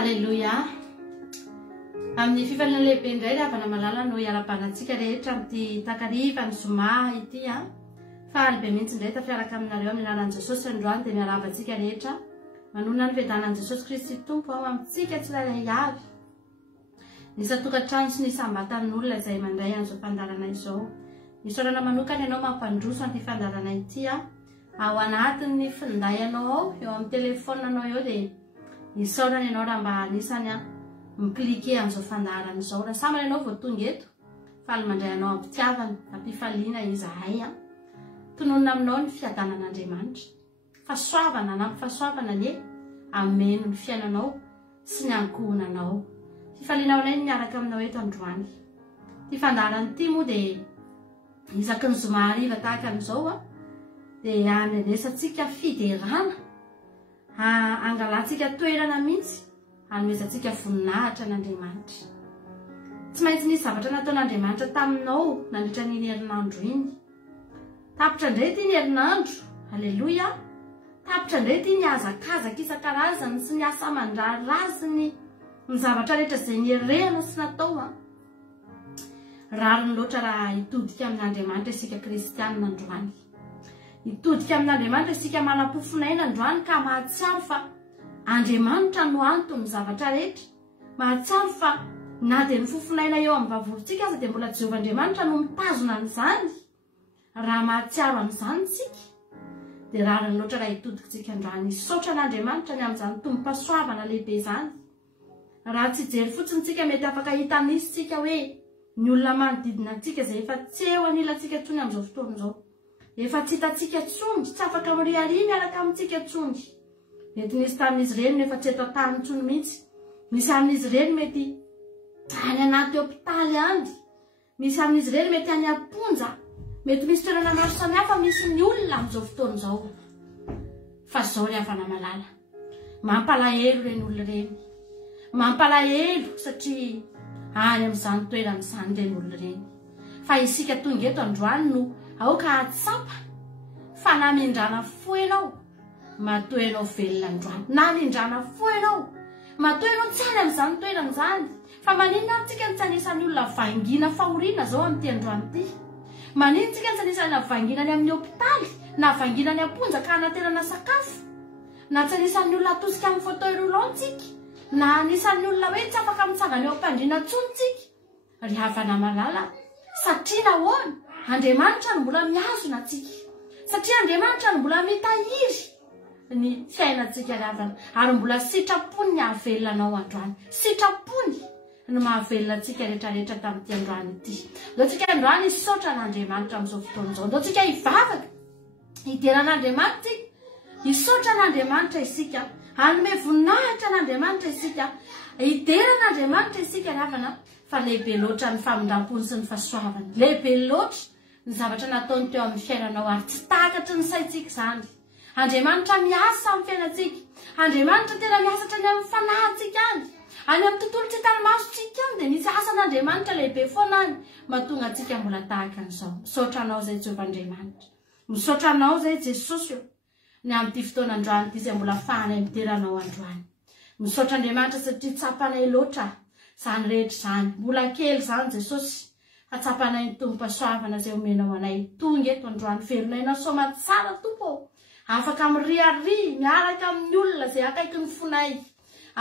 Hallelujah. Amin'ny fifaliana lehibe indray ry havana malala no iara-banatsika rehetra amin'ity takariva ny zoma ity a. Fa alibe mihitsy indray tafiaraka aminareo amin'ny anaran'i Jesosy androany dia miarahaba antsika rehetra. Manona ny fiadanan'i Jesosy Kristy Tompo ao amintsika tsirairay avy. Ny isan-tokantrano sy ny isambatan'olona izay mandray an'izao fandarana izao. Misaorana manokana ianao mampandroso an'ity fandarana ity a. Ao anatin'ny finday anao ao eo amin'ny telefonanao eo dia misaorana ianao raha mba anisany a miklike an'izao fandarana izao. Raha samana ianao vao tonga eto faly mandray anao ampitiavana ampifaliana izahay a. Tononona aminao ny fiadanan'Andriamanitra. Fahasoavana na fahasoavana ny ameno ny fiainanao sy ny ankohonanao. Fifaliana aminay miaraka aminao eto androany. Ty fandarana ity moa dia isaky ny zoma hariva tahaka an'izao a dia hanenesantsika fiderana. Angalantsika toerana mihitsy hanomezantsika voninahitra n'Andriamanitra. Tsy maintsy nisy zavatra nataon'Andriamanitra taminao nandritra n'iny herinandro iny. Tapitra indray ity ny herinandro. Halleluja. Tapitra indray ity ny hazakazaka isan-karazany sy ny asa aman-draharazy ny zavatra rehetra izay nierena sy natao. Rariny loatra raha hitodika amin'Andriamanitra isika kristianina androany. Hitodika amin'Andriamanitra isika manam-pofinaina androany ka mahatsiaro fa Andriamanitra no antony zavatra rehetra. Mahatsiaro fa na dia ny fofinaina eo amin'ny vavolontsika aza dia mbola Jehovahandriamanitra no mitazona an'izany. Raha mahatsiaro an'izany isika dia rariny loatra raha hitodikitsika androany. Misaotra an'Andriamanitra ny amin'izany tombom-pahasoavana lehibe izany. Raha tsy jery fotsiny tsika mety afaka hitanisitsika hoe ny olona manodidina antsika izay efa tsy eo anilantsika intsony amin'izao fotoana izao. Efa tsy hitantsika intsony, tsy afaka mirihary miaraka amintsika intsony. Mety nisy tamin'izy ireny nefa tsy eto an-tany intsony mihitsy. Misy amin'izy ireny mety any anaty hopitaly any. Misy amin'izy ireny mety any amponja. Mety misy toerana maro samihafa misy ny olona amin'izao fotoana izao. Fa izao ry havana malala. Mampalahelo ireny olona ireny. Mampalahelo satria any amin'izany toerana izany ireny olona ireny. Fa isika tonga eto androany no aoka atsapa fa na mindrana fo ianao matoa ianao velona androany. Na mindrana fo ianao matoa ianao tsy any amin'izany toerana izany. Fa maninona amintsika ny tsy anisan'ny olona vangina fahoriana izao amin'ity androany ity. Maninona tsika ny tsy anisan'ny vanginany amin'ny hopitaly na vanginany amponja ka anaterana sakafo. Na tsy anisan'ny olona atosika amin'ny fauteuil roulant tsika. Na anisan'ny olona hoe tsy afaka mitsangana eo am-pandriana intsony tsika. Ry havana malala satria nahoana Andriamanitra no mbola miazona atsika. Satria Andriamanitra no mbola mitahiry. ny fiainantsika ravana ary mbola sitrapony ny hahavelonanao androany sitrapony no mahavelona antsika rehetrarehetra tamin'ity androany ity ndao tsika androany hisaotra n'Andriamanitra amin'izao fotoan'izao ndao tsika hivavaka hideran'Andriamanitra hisaotra n'Andriamanitra isika hanome voninahitra n'Andriamanitra isika hideran'Andriamanitra isika ravana fa lehibe loatra ny famindram-pony sy ny fahasoavany lehibe loatra ny zavatra nataony teo amin'ny fiainanao ary tsy takatry ny saintsika izany Andriamanitra miasa amin'ny fiainantsika Andriamanitra tena miasatra ny amin'ny fanahintsika any amin'ny tontolo tsy tanimasotsika any dia misy asan'Andriamanitra lehibe foana any mahatonga antsika mbola tahaka an'izao misaotra anao zay Jehovahandriamanitra misaotra anao zay Jesosy ny amin'ity fotoana androany ity izay mbola ahafahanay mideranao androany misaotra Andriamanitra satria tsapanay loatra izany rehetra izany mbola kely izany Jesosy atsapanay ny tompo-pahasoavana izay omenao anay tonga eto androany velonaina soma tsara tompo afaka miriary miaraka amin'ny olona izay akaiky ny fonay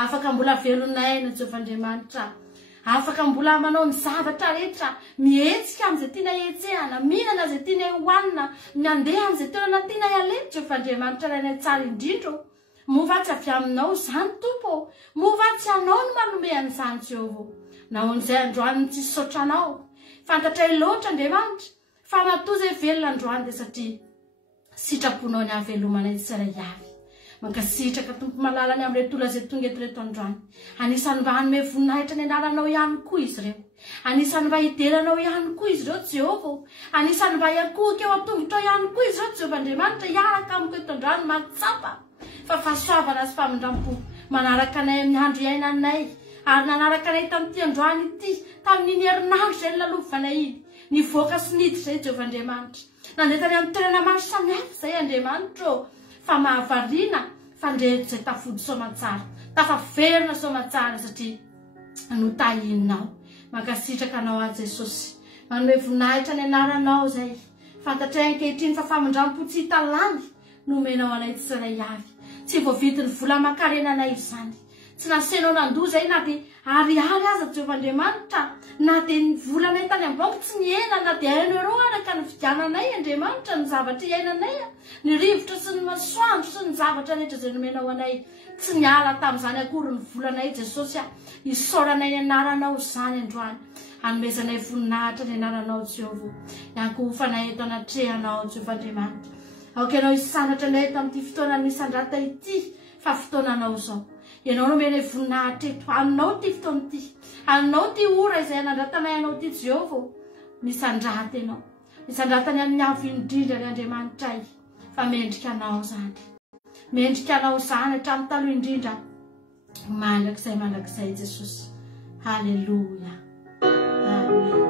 afaka mbola velonaina Jehovahandriamanitra afaka mbola manao ny zavatra rehetra mihetsika amin'izay tiana etsehana mihinana izay tiana hohanina mandeha amin'izay toerana tiana ialena Jehovahandriamanitra rainay tsara indrindra movatsy avy aminao izany tompo movatsy anao no manome an'izany Jehova nahoan'izay androany tsy saotranao fantatray loatra Andriamanitra fa matoa izay velona androany dia satria sitraponao ny hahavelomanay tsirairay avy mankasitraka tompo malalany amin'ireo tola izay tonga eto reto androany anisany mba hanome voninahitra ny anaranao ihany koa izy ireo anisany mba hideranao ihany koa izy ireo Jehova anisany mba hiankohaka eo an-tongotrao ihany koa izy ireo Jehovahandriamanitra hiaraka amiko eto androany matsapa fa fahasoavana sy famindram-po manaraka anay amin'ny andro iainanay ary nanaraka anay tamin'ity androany ity tamin'iny herinandro izay nilalovanay iny nivoaka sy niditra izay Jehovahandriamanitra nandetany amin'ny toerana maro samihafa izay Andriamanitra fa mahavariana fandrehetra izay tafody somatsara tafaverina somatsara satria notahinao mankasitraka anao a Jesosy manome voninahitra ny anaranao izay fantatray ankehitriny fa famindram-po tsy hita lany nomenao anay tsirairay avy tsy voavidy ny vola aman-karena anay izany tsy nasenao nandoa izay na dia ariary aza Jehovahandriamanitra na dia ny volanay tany am-baoko tsy niena na dia €1 araka ny vidiananay Andriamanitra ny zavatra iainanay ny rivotra sy ny masoandro sy ny zavatra rehetra izay nomenao anay tsy niala tamin'izany akory ny volanay Jesosy hisaoranay ny anaranao izany androany hanomezanay voninahitra ny anaranao Jehova hiankofanay eto anatrehanao Jehovahandriamanitra aoka ianao hisanatra anay eto amin'ity fotoana misandrata ity fa fotoananao izao ianao nomenay voninahitra eto hanao ity fotoana ity hanao ity ora izay nandratanay anao ity Jehova misandrata ianao misandratany amin'ny avy indrindra ny Andriamanitra fa mendrika anao zany mendrika anao zany hatramin'ny taloha indrindra mandrakizay Jesosy haleluya amen.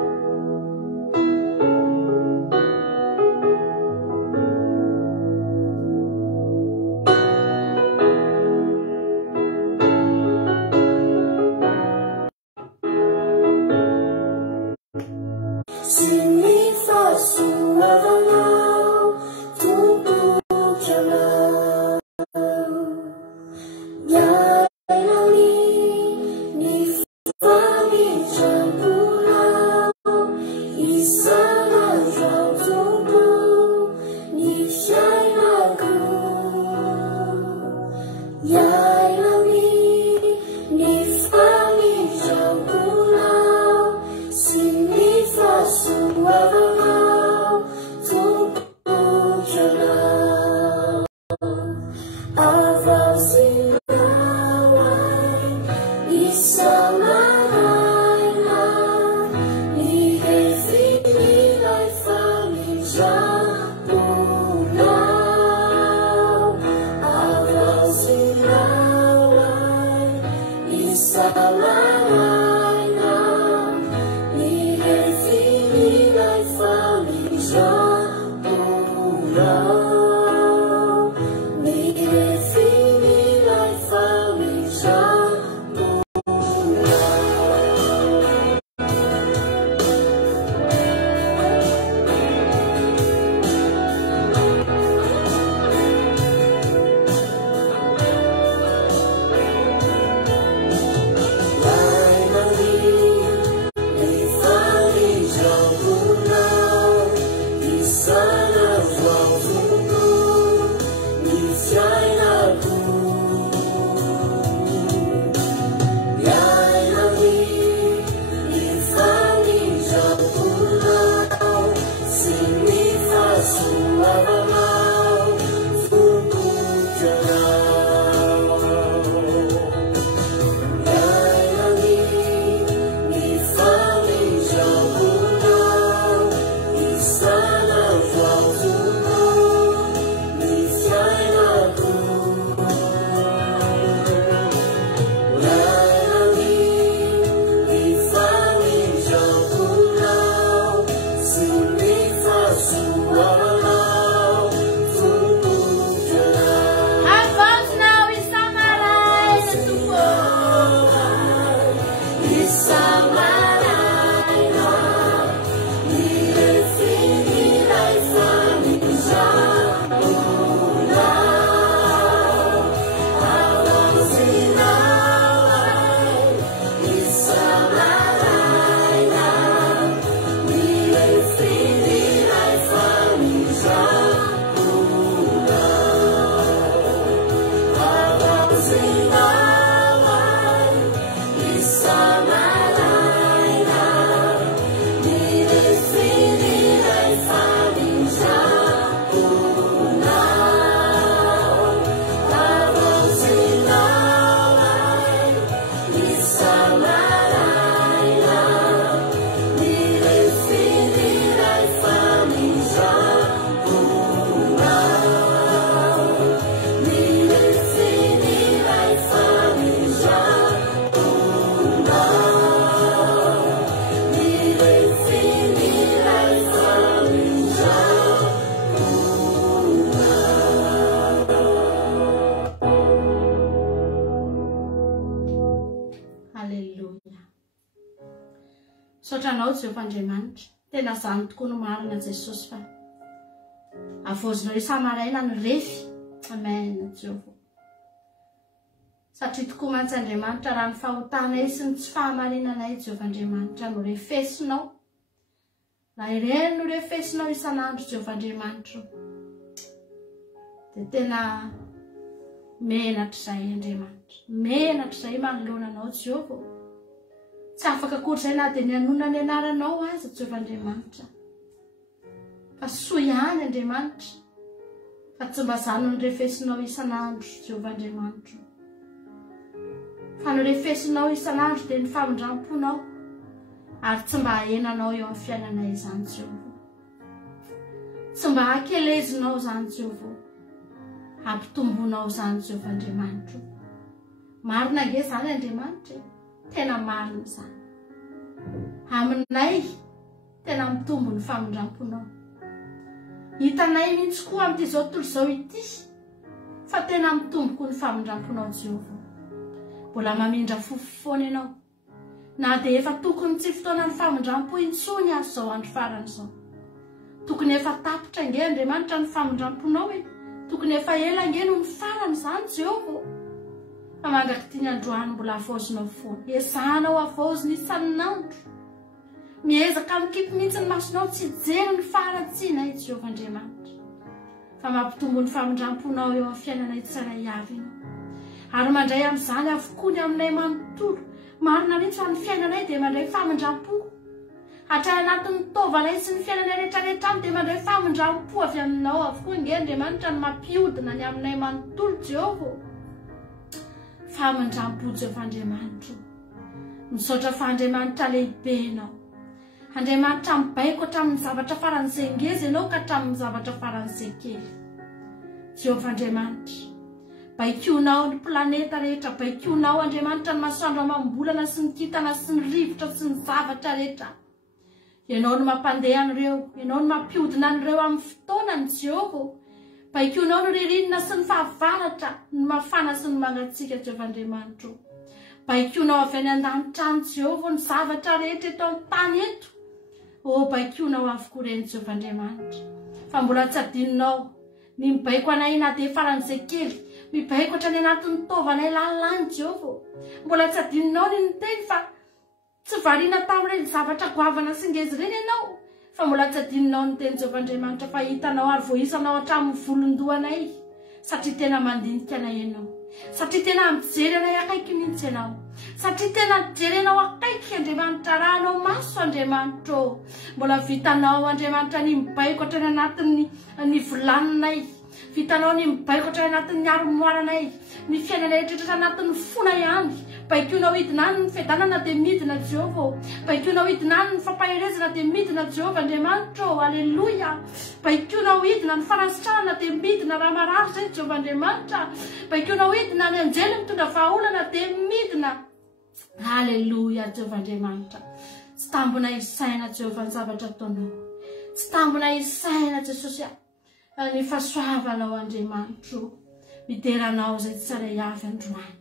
Sotranao Jehovah-Andriamanitra, tena zany tokoa no marina Jesosy fa avozinao isa-maraina ny refy. Amen Jehovah. Satria tokoa mantsy Andriamanitra raha ny fahotanay sy ny tsy fahamarinanay Jehovah-Andriamanitra no refesinao. Raha ireny no refesinao isan'andro Jehovah-Andriamanitra dia tena menatra izay Andriamanitra, menatra izay manoloana anao Jehovah. Tsy afaka akory izay na dia ny anona ny anaranao aza Jehovah-Andriamanitra fa soa ihany Andriamanitra, fa tsy mba zany no refesinao isan'andro Jehovah-Andriamanitra, fa no refesinao isan'andro dia ny famindramponao ary tsy mba hahenanao eo amin'ny fiainanay izany Jehovah, tsy mba hakelezinao izany Jehovah, hampitombonao izany Jehovah-Andriamanitra. Marina ange izany Andriamanitra, tena marina izany. Aminay tena mitombo ny famindramponao. Hitanay mihitsy koa amin'ity zao tontolo izao ity fa tena mitombo koa ny famindramponao Jehovah. Mbola mamindra fofofoana ianao, na dia efa tokony tsy fotoana ny famindrampo intsony azy izao andro farany izao. Tokony efa tapitra ange Andriamanitra ny famindramponao e, tokony efa ela ange no ny farany izany Jehovah. Fa mandraky ny androany mbola avozinao foana, ezanao avozina isan'andro, miezaka mikipy mihitsy ny masonao tsy hijery ny farantsianay Jehovah-Andriamanitra, fa mampitombo ny famindramponao eo amin'ny fiainanay tsirairay avy ianao. Ary mandray amin'izany avokoa ny aminay manontolo, marina mihitsy fa ny fiainanay dia mandray famindrampo. Hatray anatin'ny taovanay sy ny fiainanay rehetrarehetra any dia mandray famindrampo avy aminao avokoa nge Andriamanitra ny mampiodina ny aminay manontolo Jehovah. Famindrampo Jehovah-Andriamanitra, misaotra fa Andriamanitra lehibe ianao, Andriamanitra mibaiko hatramin'ny zavatra faran'izay ngeza ianao ka hatramin'ny zavatra faran'izay kely. Jehovah-Andriamanitra, baikonao ny planeta rehetra, baikonao Andriamanitra ny masoandro amam-bolana sy ny kintana sy ny rivotra sy ny zavatra rehetra. Ianao no mampandeha an'ireo, ianao no mampiodina an'ireo amin'ny fotoanany Jehovah. Baikonao no ririnina sy ny fahavaratra, ny mafana sy ny mangatsiaka Jehovah-Andriamanitra. Baikonao avy any an-danitra any Jehovah ny zavatra rehetra eto amin'ny tany eto. O baikonao avokoa ireny Jehovah-Andriamanitra. Fa mbola tsy adininao ny mibaiko anay na dia faran'izay kely, mibaiko hatrany anatin'ny taovanay lalany Jehovah. Mbola tsy adininao ny niteny fa tsy variana tamin'ireny zavatra goavana sy ngeza ireny ianao. Fa mbola tsy adininao ny teny Jehovah-Andriamanitra fa hitanao ary voisanao hatramin'ny volondohanay, satria tena mandinika anay ianao, satria tena mijery anay akaiky mihitsy ianao, satria tena mijery anao akaiky Andriamanitra raha anao maso Andriamanitra. Mbola vitanao Andriamanitra ny mibaiko hatrany anatin'ny ny volaninay, vitanao ny mibaiko hatrany anatin'ny armoaranay, ny fiainanay rehetrarehetra anatin'ny fona ihany. Baikonao hidinany ny fiadanana dia midina Jehovah, baikonao hidinany ny fampaherezana dia midina Jehovah-Andriamanitra. Alleluia. Baikonao hidina ny farasitrahana dia midina raha marary izay Jehovah-Andriamanitra, baikonao hidina ny anjely mitondra vahaolana dia midina. Alleluia Jehovah-Andriamanitra. Tsy tambona isaina Jehovah ny zavatra ataonao, tsy tambona isaina Jesosy ny fahasoavanao Andriamanitra, mideranao izay tsara avy androany.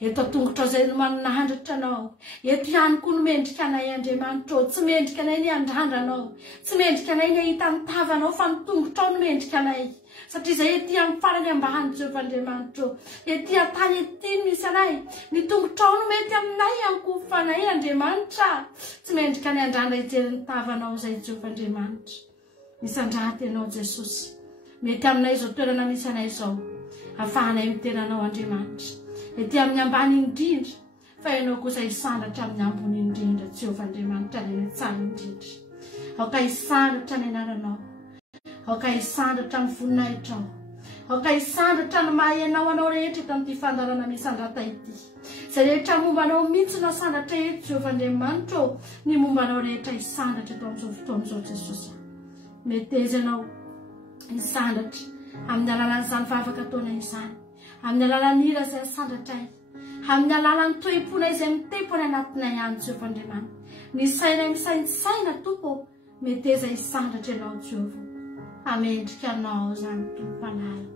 Eto tongotra izay no manandratra anao, eto ihany koa no mendrika anay Andriamanitra. Tsy mendrika anay ny andrandrana, tsy mendrika anay ny ahita ny tavanao, fa ny tongotra no mendrika anay. Satria izay ety amin'ny farany ambany Jehovah-Andriamanitra, ety an-tany ety misy anay, ny tongotra no mety aminay ankofanay Andriamanitra. Tsy mendrika ny andrandra hijery ny tavanao izay Jehovah-Andriamanitra. Misandraty ianao Jesosy, mety aminay izao toerana misy anay izao, ahafahanay miteranao Andriamanitra. ety amin'ny ambany indrindra fa ianao kosa hisandatra amin'ny ambony indrindra Jehovah Andriamanitra ny tsara indrindra aoka hisandatra ny anaranao aoka hisandatra ny voninahitrao aoka hisandatra ny mahaenao anao rehetra eto amin'ity fandarana misandrata ity zay rehetra mombanao mihitsy no sandatra eto Jehovah Andriamanitra ny mombanao rehetra hisandatra eto amin'izao fotoan'izao Jesosy meteza ianao hisandatra amin'ny alalan'izany vavaka ataona izany amin'ny alalan'ira izay asandratray amin'ny alalan'ny toe-pona izay mitepony anatinay ihany Jehovah Andriamanitra ny sainay misainsaina tompo meteza hisandatra ianao Jehovah amendrika anao zany tompo-panahy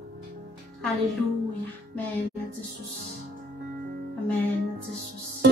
Alleluia amen Jesus amen Jesus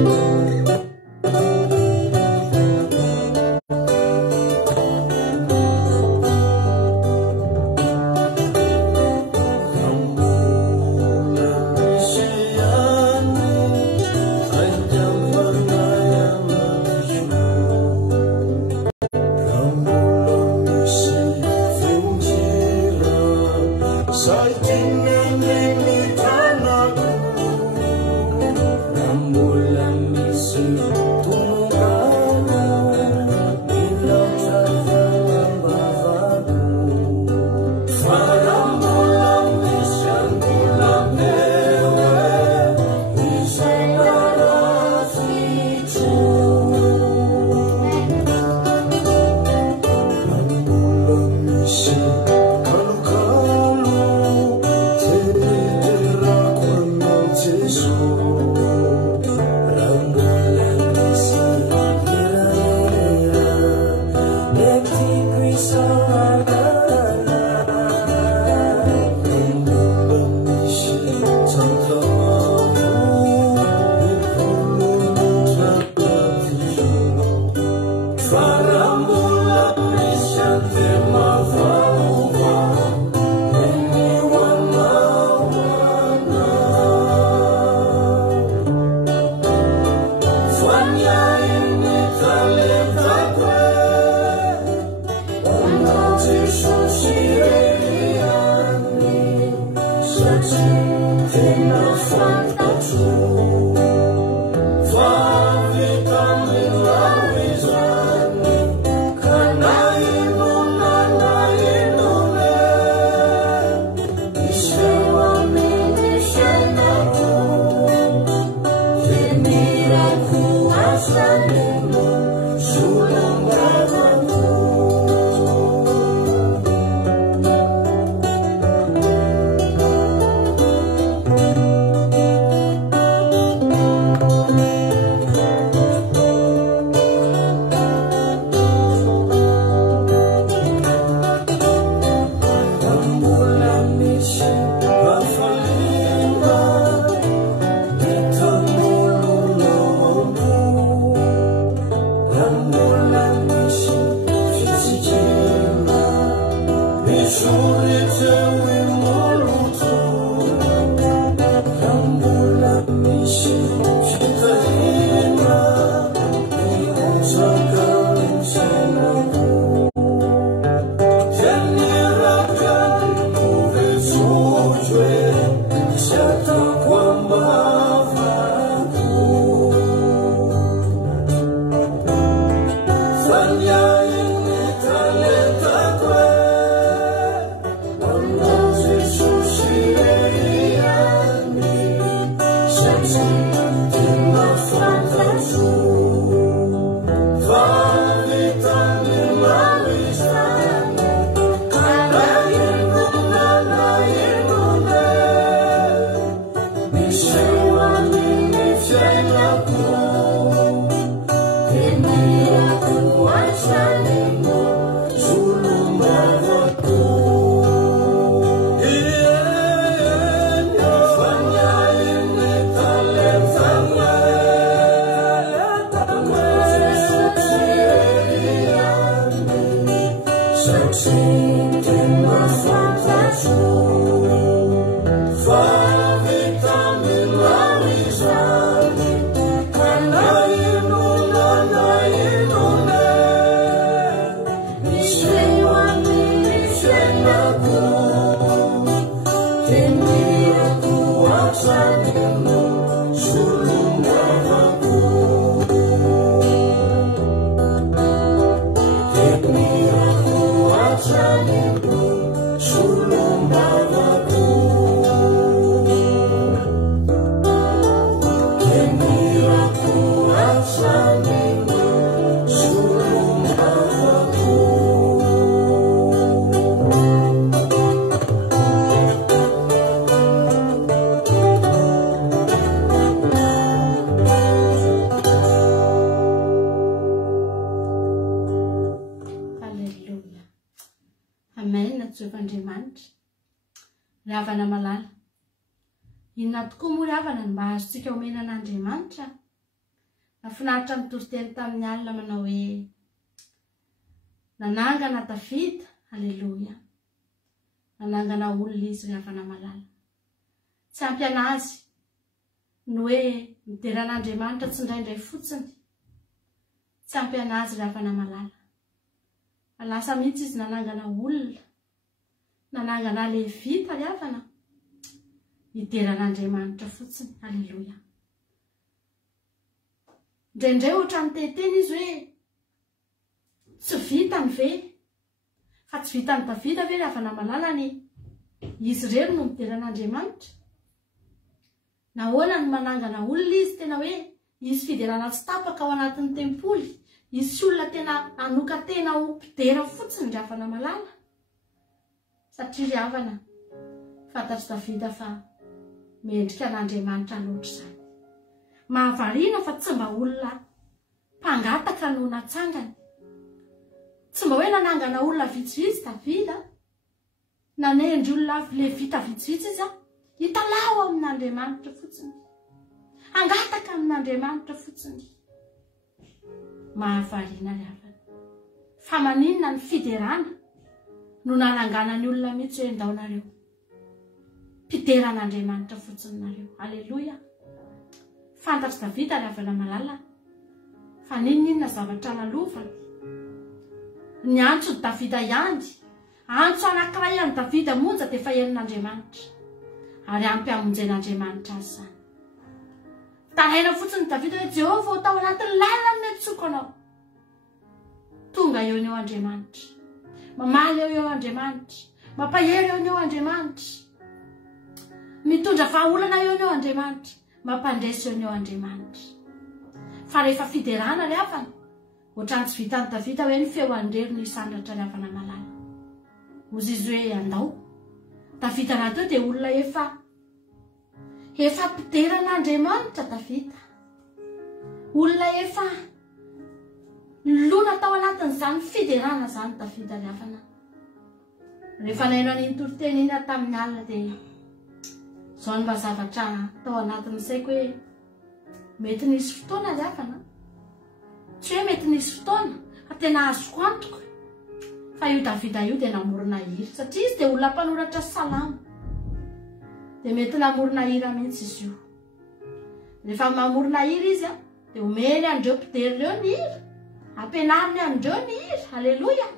Aku akan Havana malala. Inona tokoa moa ry havana ny mba azontsika omenan'Andriamanitra? Nafinaritra ny toriteny tamin'ny alina manao hoe nanangana Davida, haleloia. Nanangana olona izy ry havana malala. Tsy ampy anazy ny hoe mideran'Andriamanitra tsy indraindray fotsiny. Tsy ampy anazy ry havana malala. Lasa mihitsy izy nanangana olona, nanangana Levita ry havana. Mideran'Andriamanitra fotsiny, haleloia. Indraindray ohatra ny teteny izy hoe tsy vitany ve? Fa tsy vitany Davida ve ry havana malala ny izy irery no mideran'Andriamanitra? Nahoana ny manangana olona izy tena hoe izy fiderana tsy tapaka ao anatin'ny tempoly, izy olona tena anoka tena ho mpidera fotsiny ry havana malala. Satria ry havana, fantatry Davida fa mendrika an'Andriamanitra loatra izany. Mahavariana fa tsy mba olona mpangataka no natsangany. Tsy mba hoe nanangana olona vitsivitsy Davida, nanendry olona Levita vitsivitsy izy, hitalao amin'Andriamanitra fotsiny, angataka amin'Andriamanitra fotsiny. Mahavariana ry havana. Fa maninona ny fiderana no nanangana ny olona mihitsy hoe ndao nareo mpideran'Andriamanitra fotsiny nareo. Haleloia. Fantatry Davida ry havana malala fa ninona zavatra nalovany. Ny antso Davida ihany, antso anankiray any Davida monja dia fa henin'Andriamanitra, ary ampy hamonjen'Andriamanitra azy izany. Taraina fotsiny Davida hoe Jehovah ho tao anatin'ny lalany ny antsoko anao. Tonga eo eo Andriamanitra, mamaly eo Andriamanitra, mampahery eo Andriamanitra, mitondra vahaolana eo Andriamanitra, mampandresy eo Andriamanitra. Fa rehefa fiderana ry havana, ohatrany tsy vitan'ny Davida hoe ny feo andrery ny sandratra ry havana malala. Ozy izy hoe andao. Davida natao dia olona efa mpideran'Andriamanitra Davida. Olona efa lona tao anatin'izany fiderana izany Davida ry havana. Rehefa naino an'iny toriteny iny tamin'ny alina dia izao ny mba zavatra tao anatin'ny saiko hoe mety nisy fotoana ry havana. Tsy hoe mety nisy fotoana, fa tena azoko antoka fa io Davida io dia namorona hira, satria izy dia olona mpanoratra salamo. Dia mety namorona hira mihitsy izy io. Rehefa mamorona hira izy dia omeny andreo mpidery ireo ny hira, ampianariny andreo ny hira, haleloia.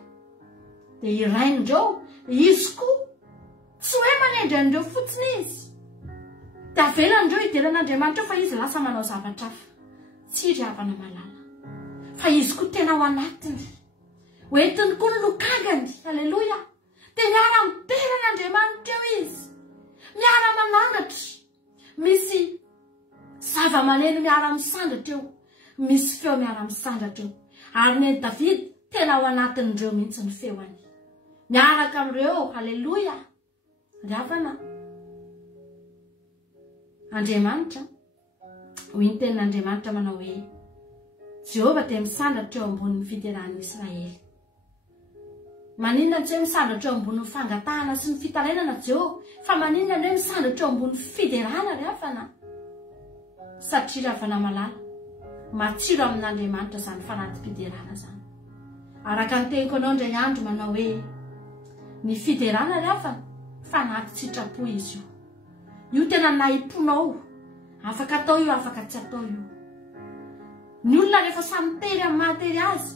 Dia iraindreo, izy koa tsy hoe manendry andreo fotsiny izy, dia avelandreo hideran'Andriamanitra fa izy lasa manao zavatra hafa. Tsy ry havana malala, fa izy koa tena ao anatiny, hoentiny koa ny lokagany, haleloia. Dia miara mideran'Andriamanitra eo izy, miara mananatra, misy zava-maneno miara misandatra eo, misy feo miara misandatra eo. Ary ny Davida tena ao anatin'ireo mihitsy ny feony, miaraka amin'ireo, haleloia. Ry havana, Andriamanitra, hoy ny tenin'Andriamanitra manao hoe Jehovah dia misandatra eo ambonin'ny fiderahan'i Israely. Maninona tsy hoe misandatra eo ambonin'ny fangatahana sy ny fitarainana Jehovah, fa maninona ny hoe misandatra eo ambonin'ny fiderana ry havana. Satria ry havana malala, matsiro amin'Andriamanitra izany fanaty-piderana izany. Araka ny teniko anao indray andro manao hoe ny fiderana ry havana fanaty sitrapo izy io. Io tena nahimponao, afaka atao io, afaka tsy atao io. Ny olona rehefa samy tery amin'ny mahatery azy,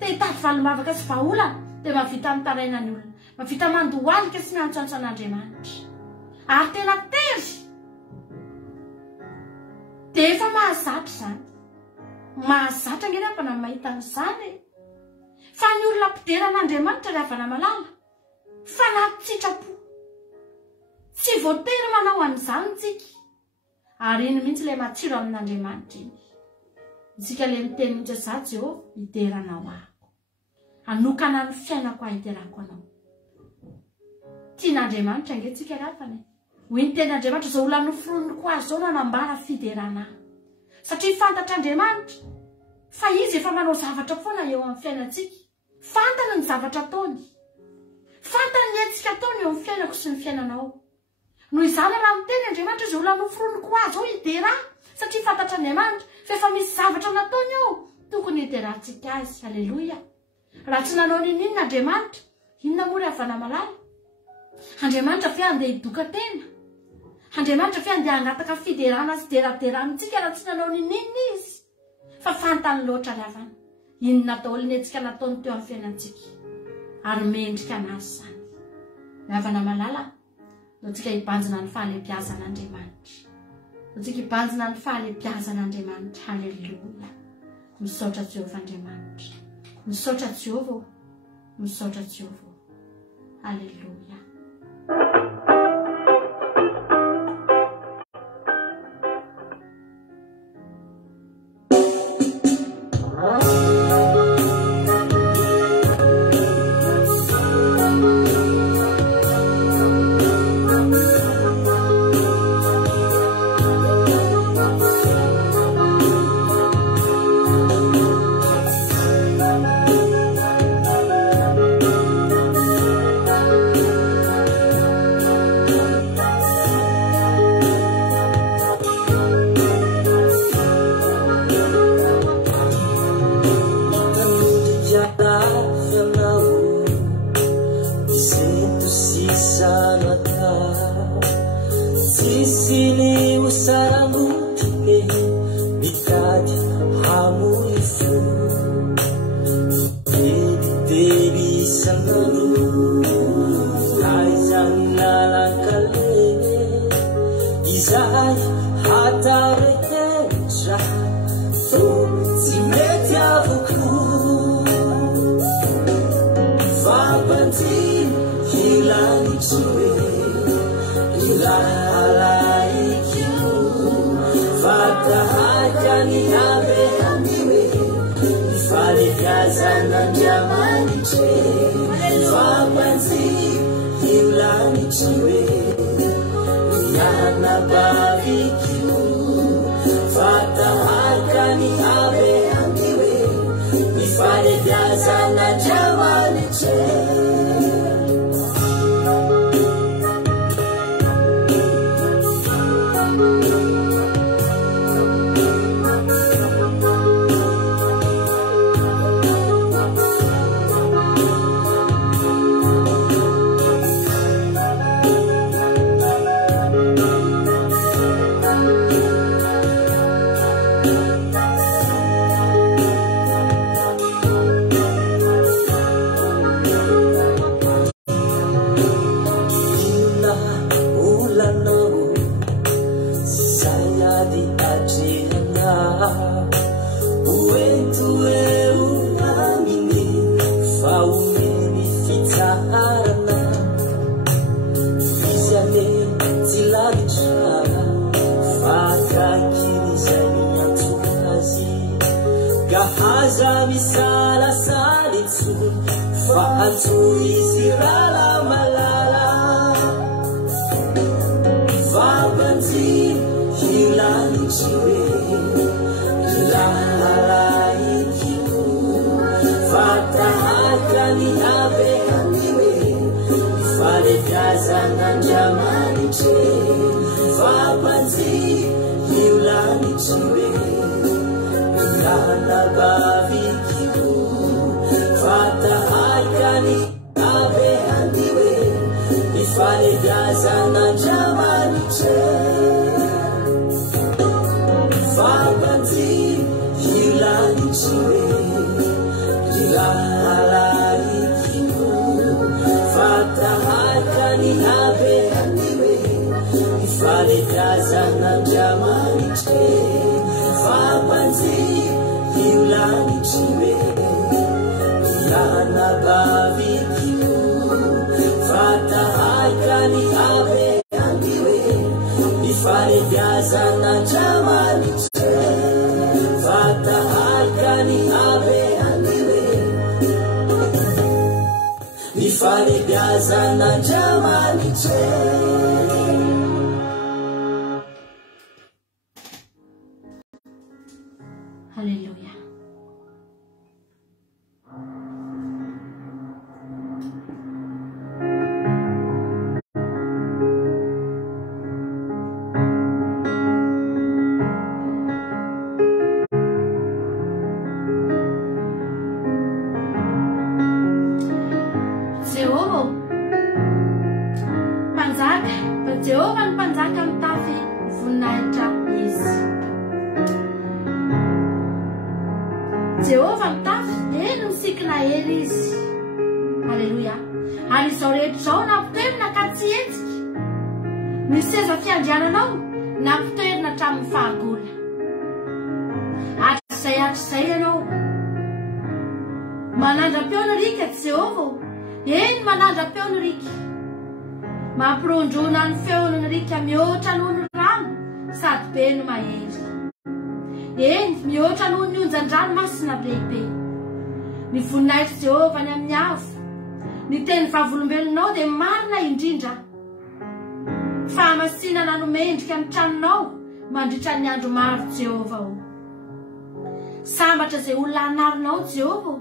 te hitady valom-bavaka sy vahaolana, dia mahavita mitaraina ny olona, mahavita mandohalika sy miantsoantso an'Andriamanitra. Ary tena tery, dia efa mahazatra izany. Mahazatra nge ry havana mahita an'izany. Fa ny olona mpideran'Andriamanitra ry havana malala, fanaty sitrapo. Tsy voatery manao an'izany tsika, ary iny mihitsy ilay matsiro amin'Andriamanitra iny. Isika ilay miteny mihitsy za Jehovah, hiderana ho ahako, hanokana ny fiainako hahiterako anao. Tian'Andriamanitra nge tsika ry havana. Hoy ny tenin'Andriamanitra izao olona noforoniko azy izao nanambara fiderana. Satria fantatr'Andriamanitra fa izy efa manao zavatra foana eo amin'ny fiainantsika. Fantany ny zavatra ataony, fantany ny hetsika ataony eo amin'ny fiainako sy ny fiainanao. noho izany raha miteny Andriamanitra izy olona noforonoko azy ao idera satria fantatra Andriamanitra fa efa misy zavatra nataony ao tokony hiderantsika azy. Aleloia. Raha tsy nanao ninona Andriamanitra, inona moa ry havana malala? Andriamanitra fe andeha hidoka tena. Andriamanitra fe andeha hangataka fiderana sy deraderanitsika raha tsy nanao ninina izy. Fa fantany loatra ry havana. Inona daholo antsika nataony teo amin'ny fiainantsika. Ary mendrika anazy izany. Ry havana malala, antsika hibanjina ny fahalebiazan'Andriamanitra. Antsika hibanjina ny fahalebiazan'Andriamanitra. Haleluia. Misaotra Jehovah Andriamanitra. Misaotra Jehovah. Misaotra Jehovah. Haleluia. Haleluia. Jehovah mitafy eny misikina hery izy. Halleluia. Ary izao rehetra izao nampitoerina ka tsy hetsika. Ny seza fiandriananao nampitoerina hatramin'ny fahagola. Hatrizay ianao manandra-peo ny rika Jehovah. Eny manandra-peo ny rika. Mampirondrona ny feony ny rika mihoatra noho ny rano sady be ny mahery. Eny mihoatra noho ny onjan-dranomasina lehibe. Ny voninahitra Jehovah ny amin'ny avo. Ny teny vavolombelonao dia marina indrindra. Fahamasinana no mendrika ny tranonao mandritra ny andro maro Jehovah. Sambatra izay olona anarinao Jehovah,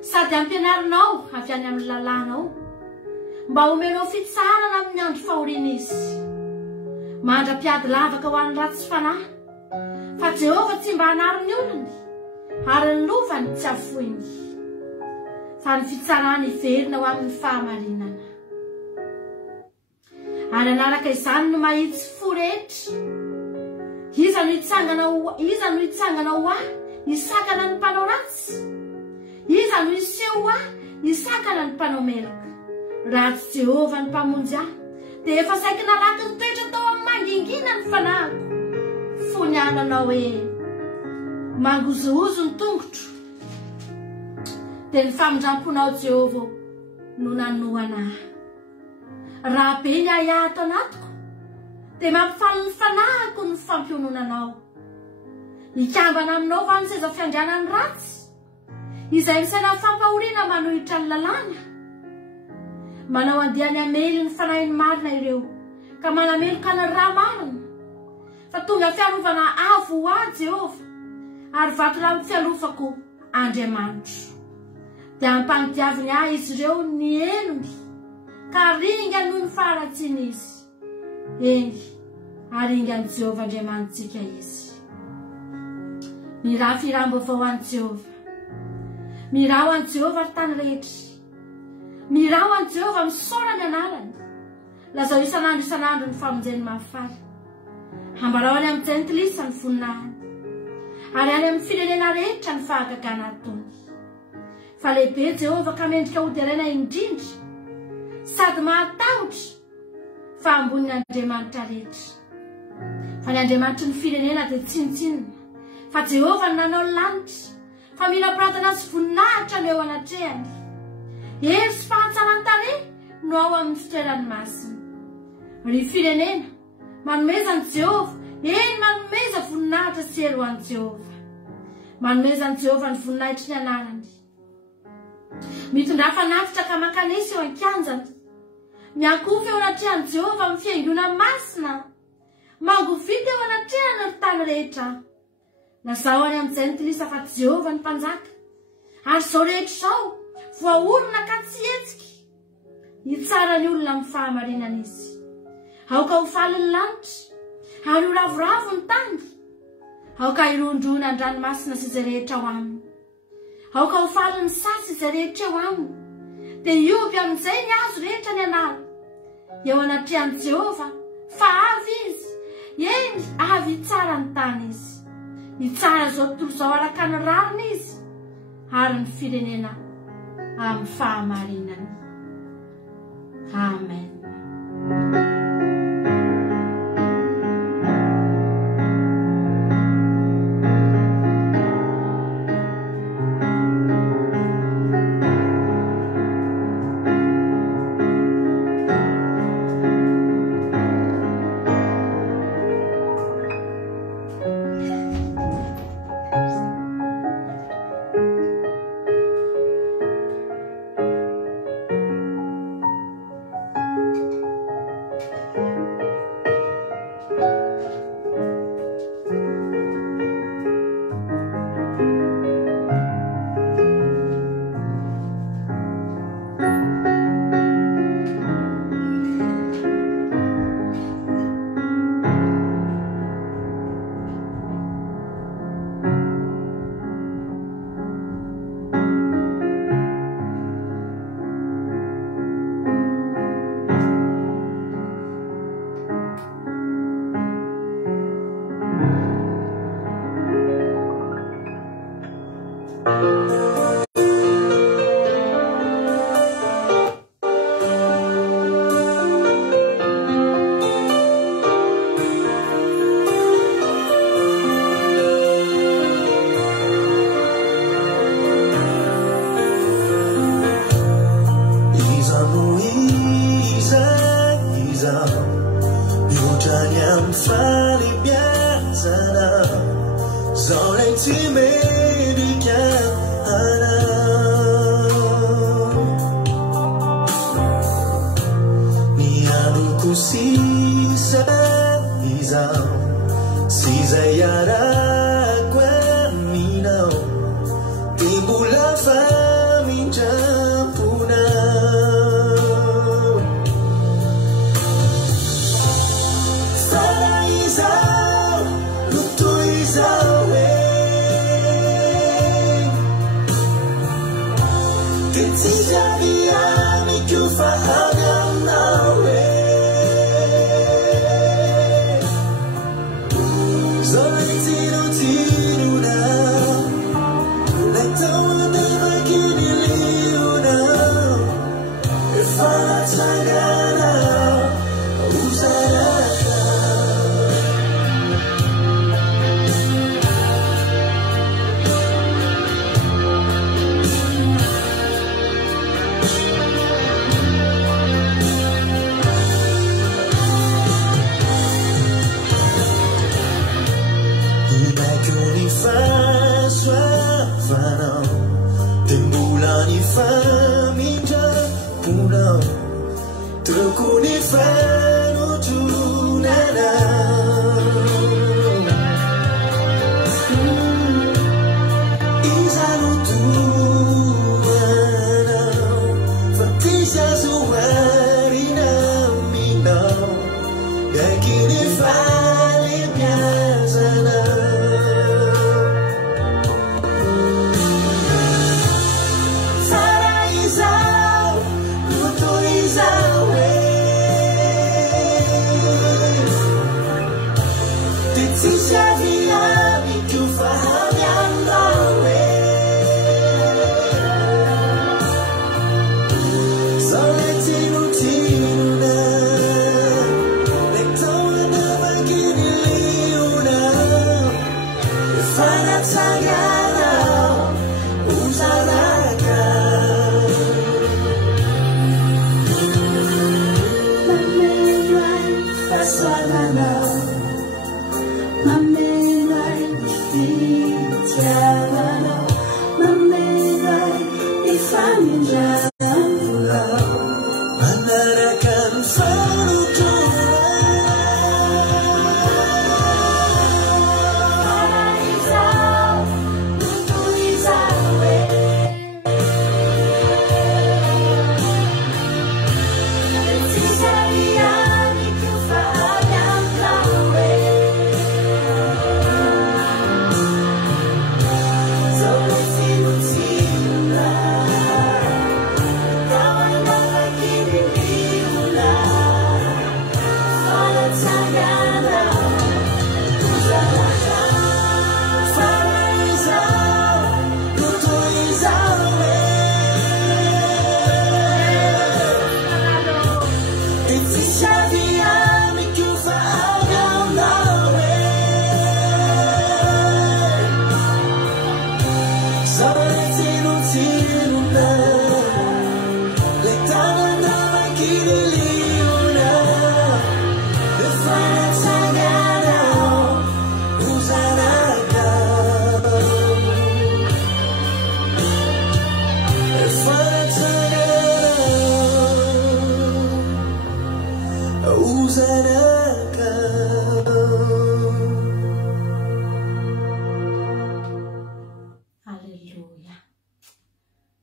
sady ampianarinao avy any amin'ny lalànao, mba omenao fitsarana amin'ny andro fahoriana izy. Mandra-piady lavaka ho an'ny ratsy fanahy, fa Jehovah tsy mba hanarin'ny olony, ary ny lovany tsy afoiny. Fa ny fitsarana iverina ho amin'ny fahamarinana. Ary anaraka izany no mahitsy fo rehetra. Iza no hitsangana ho ahy hisakana ny mpanao ratsy. Iza no hiseho ho ahy hisakana ny mpanao melaka. Raha tsy Jehovah ny mpamonjy ahy, dia efa saika nalaky ny toetra tao amin'ny mangingina ny fanahiko. Fony ananao hoe mangozohozo ny tongotro, dia ny famindramponao Jehovah no nanohana ahy. Raha be ny ahiahy ato anatiko, dia mampifaly ny fanahiko ny fampiononanao. Ikambana aminao va ny seza fiandrianan'ny ratsy, izay misaina fampahoriana manohitra ny lalàna. Manao andiany amely ny fanahin'ny marina ireo, ka manameloka ny raha marina. Fa tonga fiarovana avo ho ahy Jehovah, ary vato la fialofako Andriamanitro. Dia ampanidiaviny ahy izy ireo ny elony, ka ringa noho ny faharatsiana izy. Eny, aringan'i Jehovah Andriamanitsika izy. Miraha firam-baovao an'i Jehovah. Miraha ho an'i Jehovah ary tany rehetra. Miraha ho an'i Jehovah misaora ny anarany. Lazao isanandro ny famonjeny mahafaly. Hambarao any amin'ny jentilisa ny voninahiny, ary any amin'ny firenena rehetra ny fahagagana ataony. Fa lehibe Jehovah ka mendrika hodirena indrindra, sady mahatahotra fa ambony Andriamanitra rehetra. Fa ny Andriamanitra ny firenena dia tsinitsinina, fa Jehovah nanao ny lanitra, fa mila piratana sy voninahitra no eo anatrehany. Hery sy fahatsaran-tarehy no ao amin'ny fitoerany masina. Ry firenena manomeza ny Jehovah, eny manomeza voninahitra sy hery ho an'i Jehovah. Manomeza ny Jehovah ny voninahitra ny anarany. Mitondra fanafitra ka makanesy eo an-kianjany, miankofy eo anatrehany Jehovah amin'ny fiaingona masina, mangovita eo anatrehany ny tany rehetra. Lazao any amin'ny jentilisa fa Jehovah ny mpanjaka, ary izao rehetra izao voaorona ka tsy hetsika. Hitsara ny olona amin'ny fahamarinana izy. Aoka ho faly ny lanitra, ary ho ravoravo ny tany. Aoka hirondrona ny ranomasina sy izay rehetra ho aminy. Aoka ho faly ny sasy izay rehetra eo aminy. Dia ioby amin'izay ny azo rehetra ny anara. Eo anatrehany Jehovah, fa avy izy. Eny, avy hitsara ny tany izy. Hitsara izao tontolo izao araka ny rariny izy, ary ny firenena amin'ny fahamarinany. Amen. sana Zao lệnh chỉ mê đi kẻ hana Ni anu ku sisa izao Sisa yara quen mi nào Timbula fa min champuna Sara izao lutu izao Tizia via mi chiu fa agam nawe Zoi tiro tiro na Letawa de makini liu na Ifana tagana Usaraka Timbulani faminja pulau Terkuni fanu tunana Izanu tuana Fatisa suwarina minau Yakini fali biasana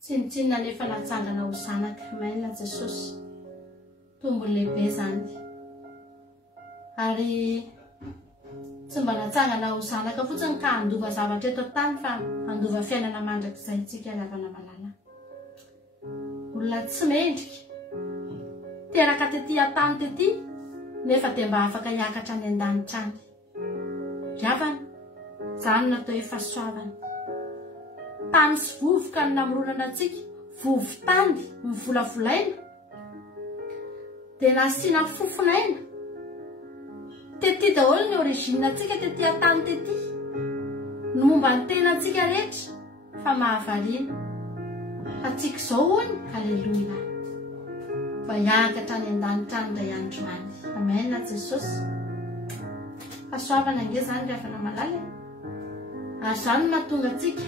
Tsintsina nefa natsangana ho zanaka maina Jesosy tombo lehibe zany ary tsy mba natsangana ho zanaka fotsiny ka andova zavatra eto tany fa andova fiainana mandrakizay tsika lavana malala olona tsy mendrika teraka tety atany tety nefa dia mba afaka hiakatra any an-danitra any ravana zany natao efa soavana tany sy vovoka ny namoronana antsika vovotany mivolavolaina dia nasiana fofonaina tety daholo ny origine antsika tety atany tety ny momba ny tena antsika rehetra fa mahavariana atsika izao hony haleloia mba hiakatra any an-danitra any iray andro any amen Jesosy fahasoavana nge zany rehefa malala ary zany mahatonga antsika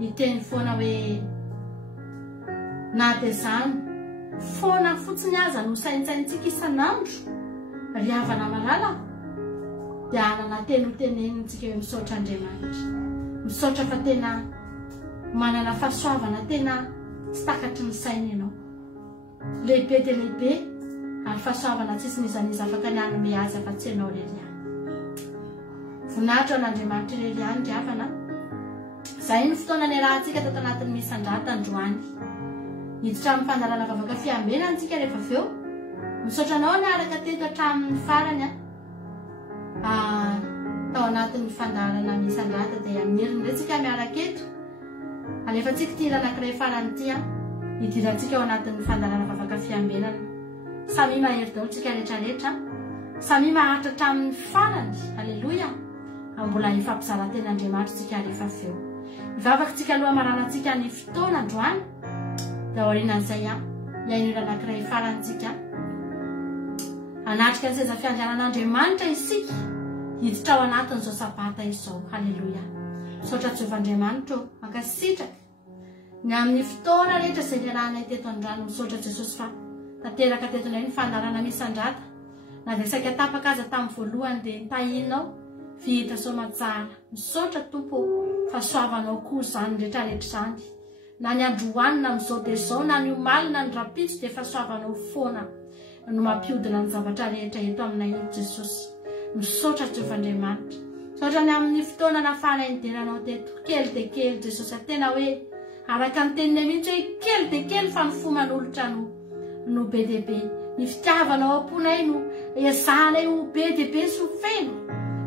hiteny foana hoe na dia zany foana fotsiny aza no saintsaintsika isan'andro ry havana malala dia anana teny ho tenenintsika hoe misaotra Andriamanitra, misaotra fa tena manana fahasoavana tena tsy takatry ny saina ianao, lehibe dia lehibe ary fahasoavana tsisy nizaniza afaka ny anome azy afa-tsy ianao irery ihany. Voninahitra an'Andriamanitra irery ihany ry havana. Izay ny fotoana niarahantsika tato anatin'ny misandrata androany, hiditra amin'ny fandarana vavaka fiambenana antsika rehefa avy eo. Misaotra anao niaraka teto hatramin'ny farany tao anatin'ny fandarana misandrata dia amin'ny herin'ireo tsika miaraka eto. Alefantsika ity anankiray farany ity hidirantsika ao anatin'ny fandarana vavaka fiambenana. Samy mahery daholo tsika rehetrarehetra, samy maharitra hatramin'ny farany. Haleloia! Mbola hifampizara ten'Andriamanitra tsika rehefa avy eo. Mivavaka tsika aloha maranantsika ny fotoana androany dia aorianan'izay hiainona anankiray farantsika anatrika ny seza fiandianan'Andriamanitra isika hiditra ao anatin'izao sabata izao. Haleloia! Misaotra Jehovahandriamanitra mankasitraka ny amin'ny fotoana rehetra izay niarahanay teto androany. Misaotra Jesosy fa tanteraka tetonay ny fandarana misandrata na dia saika tapaka aza tamin'ny voalohany dia nitahinao vita soamatsara. Misaotra Tompo fa soavanao koa zany rehetrarehetra zany, na ny androany na amin'izao dia izao, na ny omaly na ny rapitso dia fa soavanao foana no mampiodina ny zavatra rehetra eto aminay Jesosy. Misaotra Jehovahandriamanitra, misaotra ny amin'ny fotoana nafahanay nideranao teto kely dia kely Jesosy, tena hoe araka ny teniny mihitsy hoe kely dia kely fa ny foman'olotra no be dia be, ny fitiavanao amponay no ezahanay ho be dia be sy ho feno.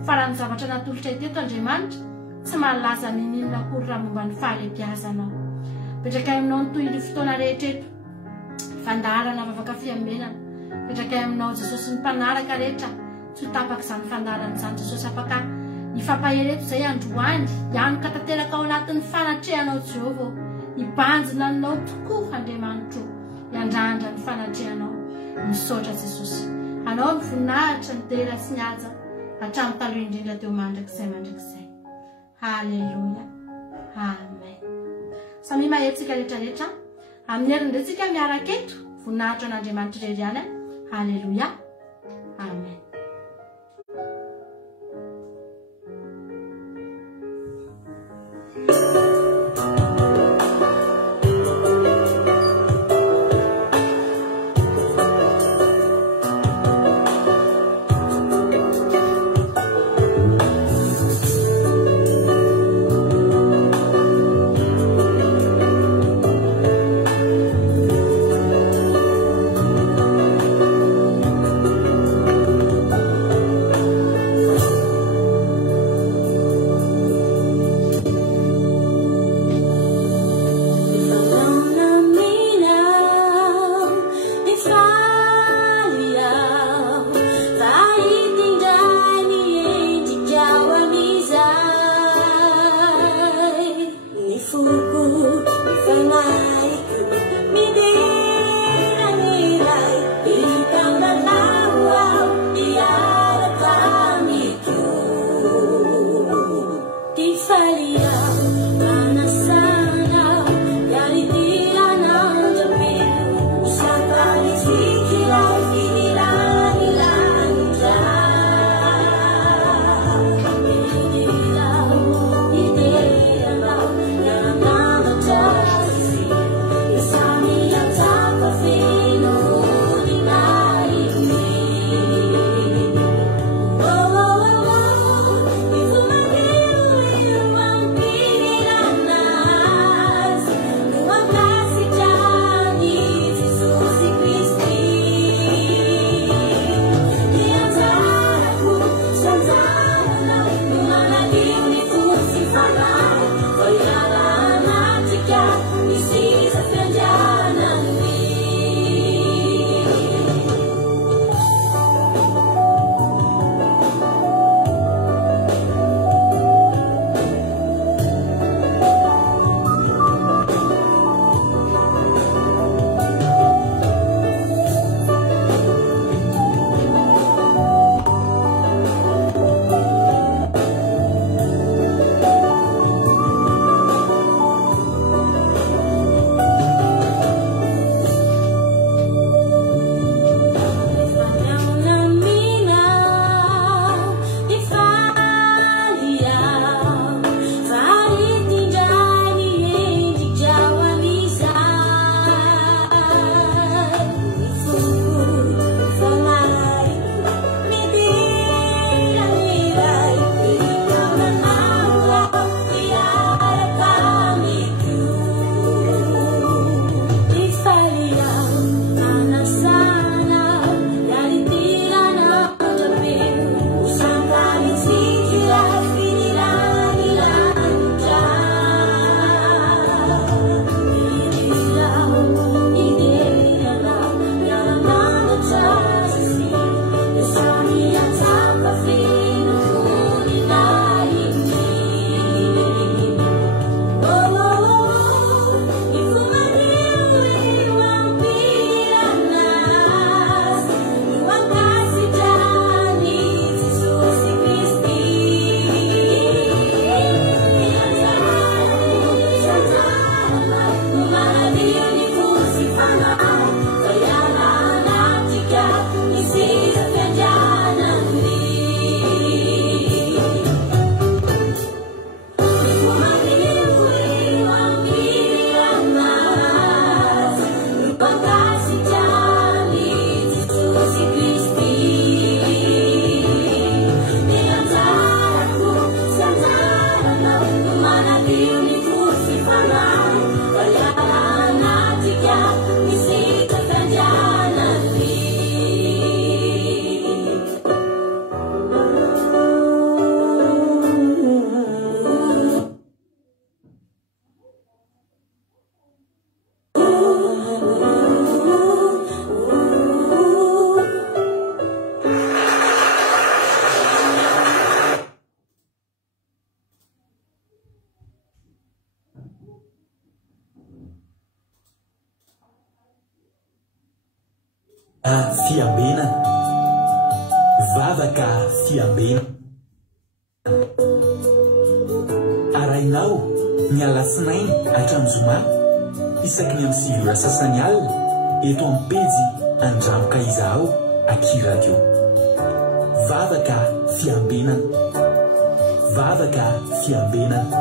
Fa raha ny zavatra natolotray teto Andriamanitra tsy malaza mininona akory raha momba ny fahalebiazanao. Petraka aminao ny toy ny fotoana rehetra eto, fandarana vavaka fiambenana. Petraka aminao Jesosy ny mpanaraka rehetra, tsy ho tapaka izany fandarana izany Jesosy. Afaka hifampahereto izay androany hianoka tanteraka ao anatin'ny fanatrehanao Jehovah, hibanjina anao tokoa Andriamanitra, hiandrandra ny fanatrehanao. Misaotra Jesosy, anao ny voninahitra ny dera sy ny haja hatramin'ny taloha indrindra teo mandrakizay. Haleluia, amen. Samy mahery rehetrarehetra amin'ny herin'ireo tsika miaraka eto, voninahitra an'Andriamanitra irery ihany. Haleluia, amen. fiambenana vavaka fiambenana arainao ny alatsinainy hatramin'ny zoma isaky ny amin'ny sivy sasany alina eto amin'ny pejy andramoka izaho Aki Radio. Vavaka fiambenana vavaka fiambenana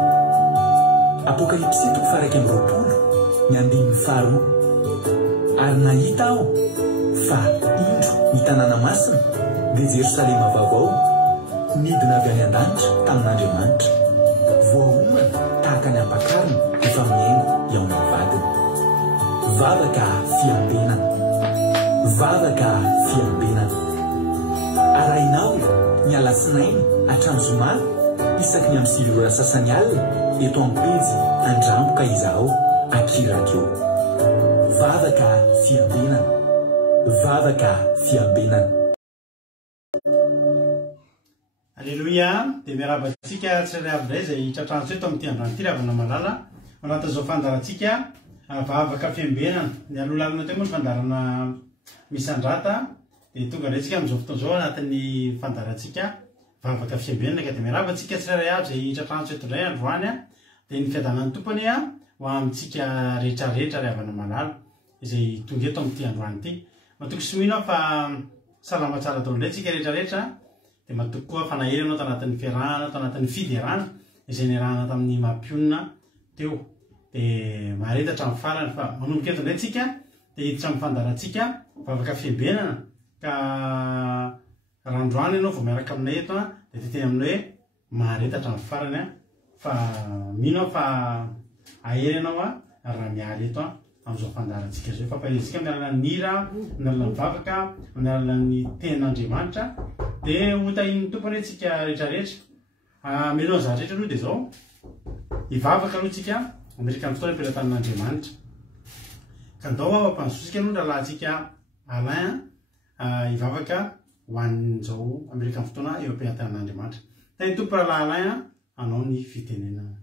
Apokalipsy 1:20 ny andininy faharoa ary nahita aho fa indro ny tanàna masina dia Jerosalema vaovao midina avy any an-danitra tamin'Andriamanitra voaomana tahaka ny ampakarina efa miaingo eo amin'ny vadiny. Vavaka fiambenana vavaka fiambenana arainao ny alatsinainy hatramin'ny zoma isaky ny amin'ny sivy sasany alina eto amin'ny pejy andramboka izaho Aki Radio. Vavaka fiambenana vavaka fiambenana. Alleluia. Dia miarabantsika tsirairay avy indray izay tratrantsika eto amin'ity androany ity ravana malala anatin'izao fandarantsika vavaka fiambenana. Ny alohalalana teo moa ny fandarana misandrata dia tonga indraytsika amin'izao fotoan'izao anatin'ny fandarantsika vavaka fiambenana. Ka dia miarabantsika tsirairay avy izay tratrantsika eto indray androany dia ny fiadanan'ny tompony ho amintsika rehetrarehetra ry havana malala izay tonga eto amin'ity androany ity. Matoky sy mino fa salama tsara daholo indray tsika rehetrarehetra dia matoky koa fa nahery anao tanatin'ny fiarahana tanatin'ny fiderana izay niarahana tamin'ny mampionina teo dia maharetatra amin'ny farany fa manomboka eto indray tsika dia hiditra amin'ny fandarantsika vavaka fiambenana. Ka raha androany ianao vao miaraka aminay eto dia teteny aminay hoe maharetatra amin'ny farany fa mino fa ahery ianao raha mialy eto amin'izao fandarantsika zao. Fampahezintsika amin'ny alalan'ny hira, amin'ny alalan'ny vavaka, amin'ny alalan'ny tenan'Andriamanitra dia hotahin'ny tompony antsika rehetrarehetra. Melo ny zahatrehetra aloha dia izao hivavaka aloha tsika amerika ny fotoana ampelantan'Andriamanitra. Ka andao ampanzosika aloha rahalahintsika alain hivavaka ho an'izao amerika ny fotoana eo ampelantan'Andriamanitra. Tany tompo rahalahy alain anao ny fitenenana.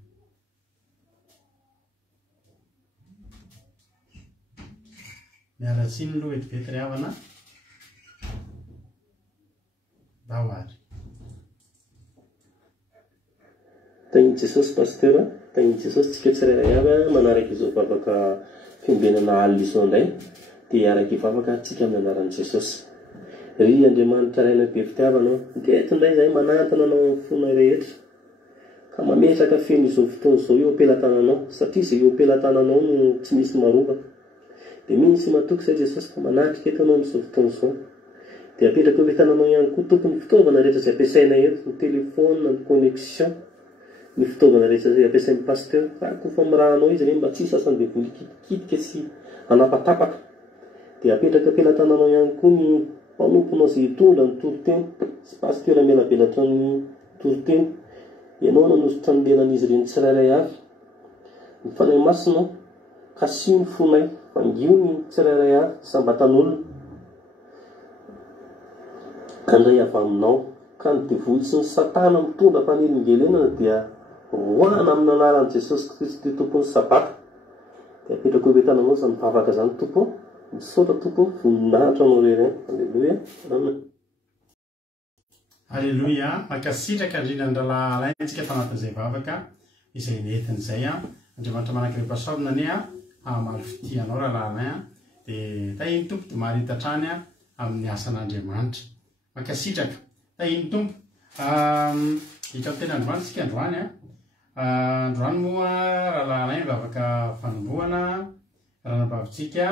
Mialatsiny aloha vetivety ry havana dahoary. Tagny Jesosy pasteur, tagny Jesosy tsika tsirairay avy manaraka izao vavaka fiambenana alina izao indray dia araka hivavaka tsika amin'ny anaran'i Jesosy. Ry Andriamanitra raina be fitiavana nteto indray izay manantona anao amin'ny fona rehetra ka mametraka feno izao fotoana izao eo ampelantananao satria izay eo ampelantananao no tsy misy marovaka. Dia misy matoky izay Jesosy ka manatrika eto anao amin'izao fotoana izao dia apetraka eo tananao ihany koa tokony fitaovana rehetra izay ampiasaina eto, ny telefona, ny connexion, ny fitaovana rehetra izay ampiasain'ny pasteur ka kofa mirahanao izy mba tsy sasany dia voly kitikitika sy anapatapaka dia apetraka ampelantananao ihany koa ny mpanomponao izay hitondra ny toriteny sy pasteur melabelatra ny toriteny. Ianao nanositra ny lenan'izy ireny tsirairay avy ny fanahy masina ka sy ny fonay fangio ny tsirairay avy sambatan'olona andray avy aminao ka ny devoly sy ny satana mitondra fanelin-gelenana dia roana amin'ny anaran'i Jesosy Kristy tompon'ny sabata dia apetraka eo tananao izany vavaka izany tompo misaotra tompo voninahitra anao rery. Alleluia. Amen. Alleluia. Mankasitraka indrindra ny rahalahy alaintsika tanatin'izay vavaka izay nentin'izay Andriamanitra manankiray pasaomina ane hamaly fitianao rahalahy alain dia tahiny tompo dia maharitatra any amin'ny asan'Andriamanitra. Mankasitraka tahiny tompo hita amin'ny tenandroany sika androany androany moa rahalahy alain vavaka fanombohana raha nabavitsika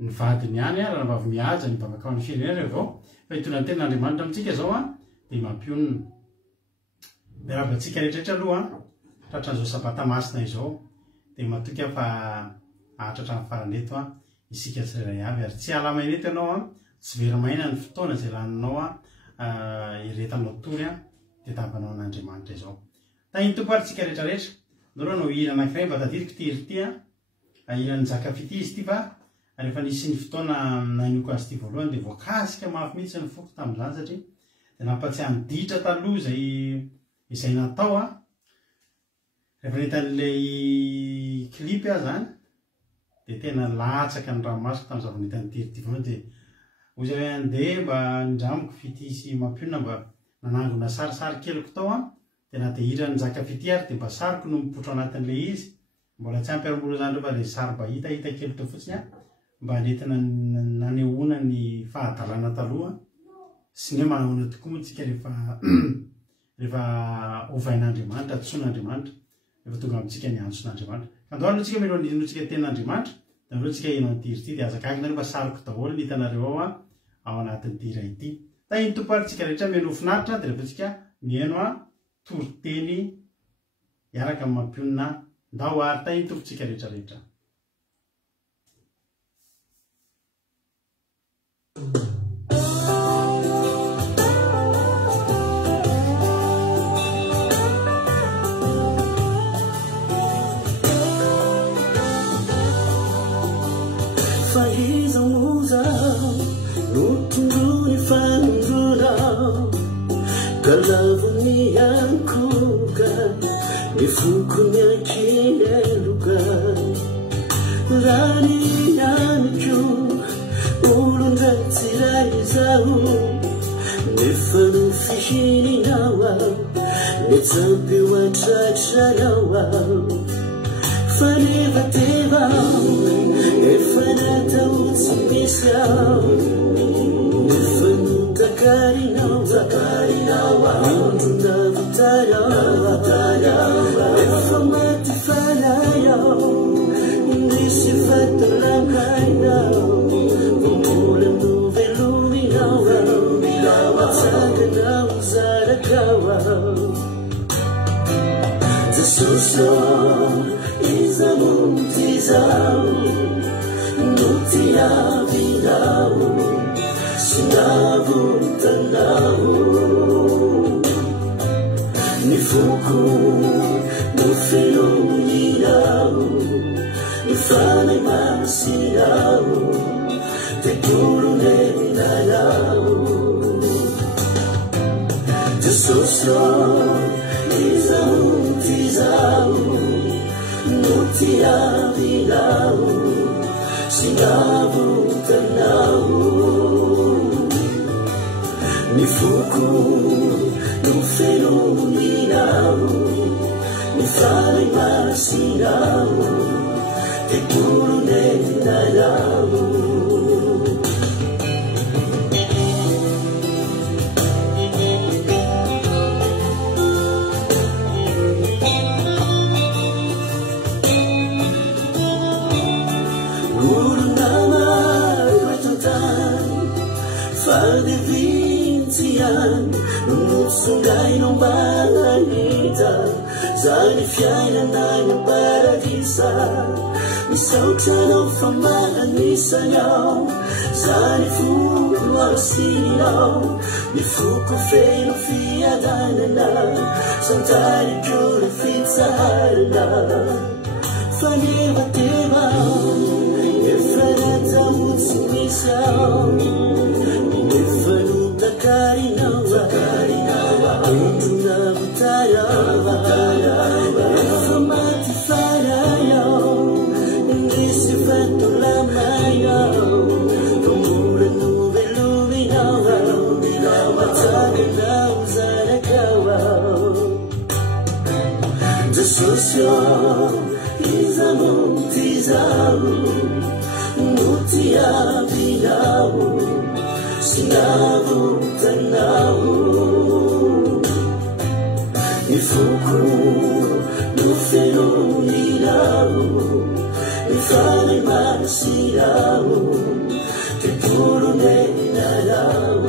ny vadiny ihany raha nabavy mihaja ny vavaka ho an'ny firenena rehefa vao fa hitondra ny tenan'Andriamanitra amintsika zao dia mampionina. Miarabantsika rehetrarehetra aloha tratran'izao sabata masina izao dia matoky fa ahatratra amin'ny farany eto isika tsirairay avy ary tsy alamaina eto ianao tsy verimaina ny fotoana izay laninao iretanao tory dia tabanao an'Andriamanitra izao. Tahiny tompo ary tsika rehetrarehetra andao anao hira anankiray mba tadiriko ty ity hiran'ny jakafity izy ity fa rehefa nisy ny fotoana nanoko azy ity voalohany dia voakasika mafy mihitsy ny foko tamin'izany satria dia nampatsiahany ditra taloha izay natao rehefa nitan'ilay klipy zany dia tena latsaka ny ranomasina tamin'izao vao nitan'ny tirity voalohany dia ozy hoe andeha mba ndramiko fity sy mampionina mba nanangona sarisary keloko tao a dia na dia hirany zaka fity ary dia mba sariko no mipotro anatin'le izy mbola tsy ampiarambolo zany rehefa le sary mba hitahita kely tao fotsiny a mba nentina nanehoana ny fahadalana taloha sy ny hoe manahoana tokoa moa tsika rehefa ovain'Andriamanitra tson'Andriamanitra rehefa tonga amintsika ny antson'Andriamanitra ka andao aloha tsika melo aninotsika ten'Andriamanitra da aloha tsika ino antiry ity dia azakakina rehefa sariko daholo ny hitanareo ao a ao anatin'ny tira ity tahiny tompo ary tsika rehetra meno finaritra dia rehefa tsika mihaino a toriteny hiaraka amin'ny mampionina ndao ary tahiny tompo tsika rehetrarehetra Kalavuni yankuga nifukunya kineluga rani yanku ulunda tiraizau nifanu fishini nawa nitsampi wa chacharawa fani vateva efanata utsumisa nifanu Zakarinawa, Anduna Vitaya, Efamati Fanaya, Nisi Fatalamaya, Mula Nuveluminawa, Sagana Zarakawa. The Suso is a Muntizao, Nutia Vidao. Sinavu tanavu nifuku nufilo yirau nifane masirau tekulu nenayau Jesuso izau tizau nutia vilau sinavu tanavu Nifuku, nufelo nirau, nifale masirau, tekulu nenayau. Guru nama kututan, faldevi. Sungai nombanganita Zani fiaina na paradisa Misauta no famaganisa yao Zani fuku asili yao Mifuku feino fiadanana Santari kuri fitsaharana Faniva teva Efranata mutsumisa Efanu Zakarinawa, Anduna Vitaya, Efamati Fanaya, Nisi Fatalamaya, Mula Nuveluminawa, Sagana Zarakawa. Jesusyo izamutizau, Nutia Vidau. Sinavu tanavu Nifuku nufelo nirau Nifale masirau Tekulu nenayau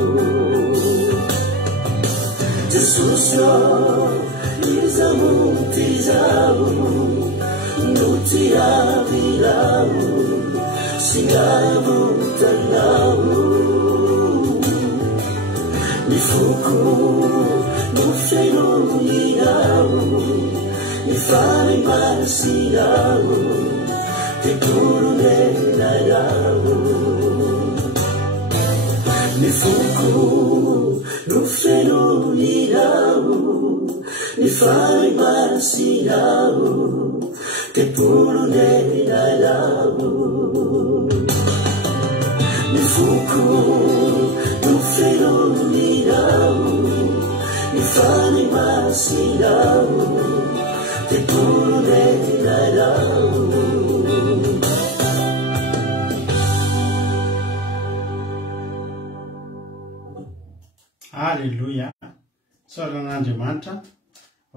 Jesusyo izamutizau Nutia vilau Sinavu tanavu Nifuku, nufelo nirau, nifale masirau, tekulu nenayau. Nifuku, nufelo nirau, nifale masirau, tekulu nenayau. foko no ferominao ifany masinao te torenarao. Alleluia. Soran'Andriamanitra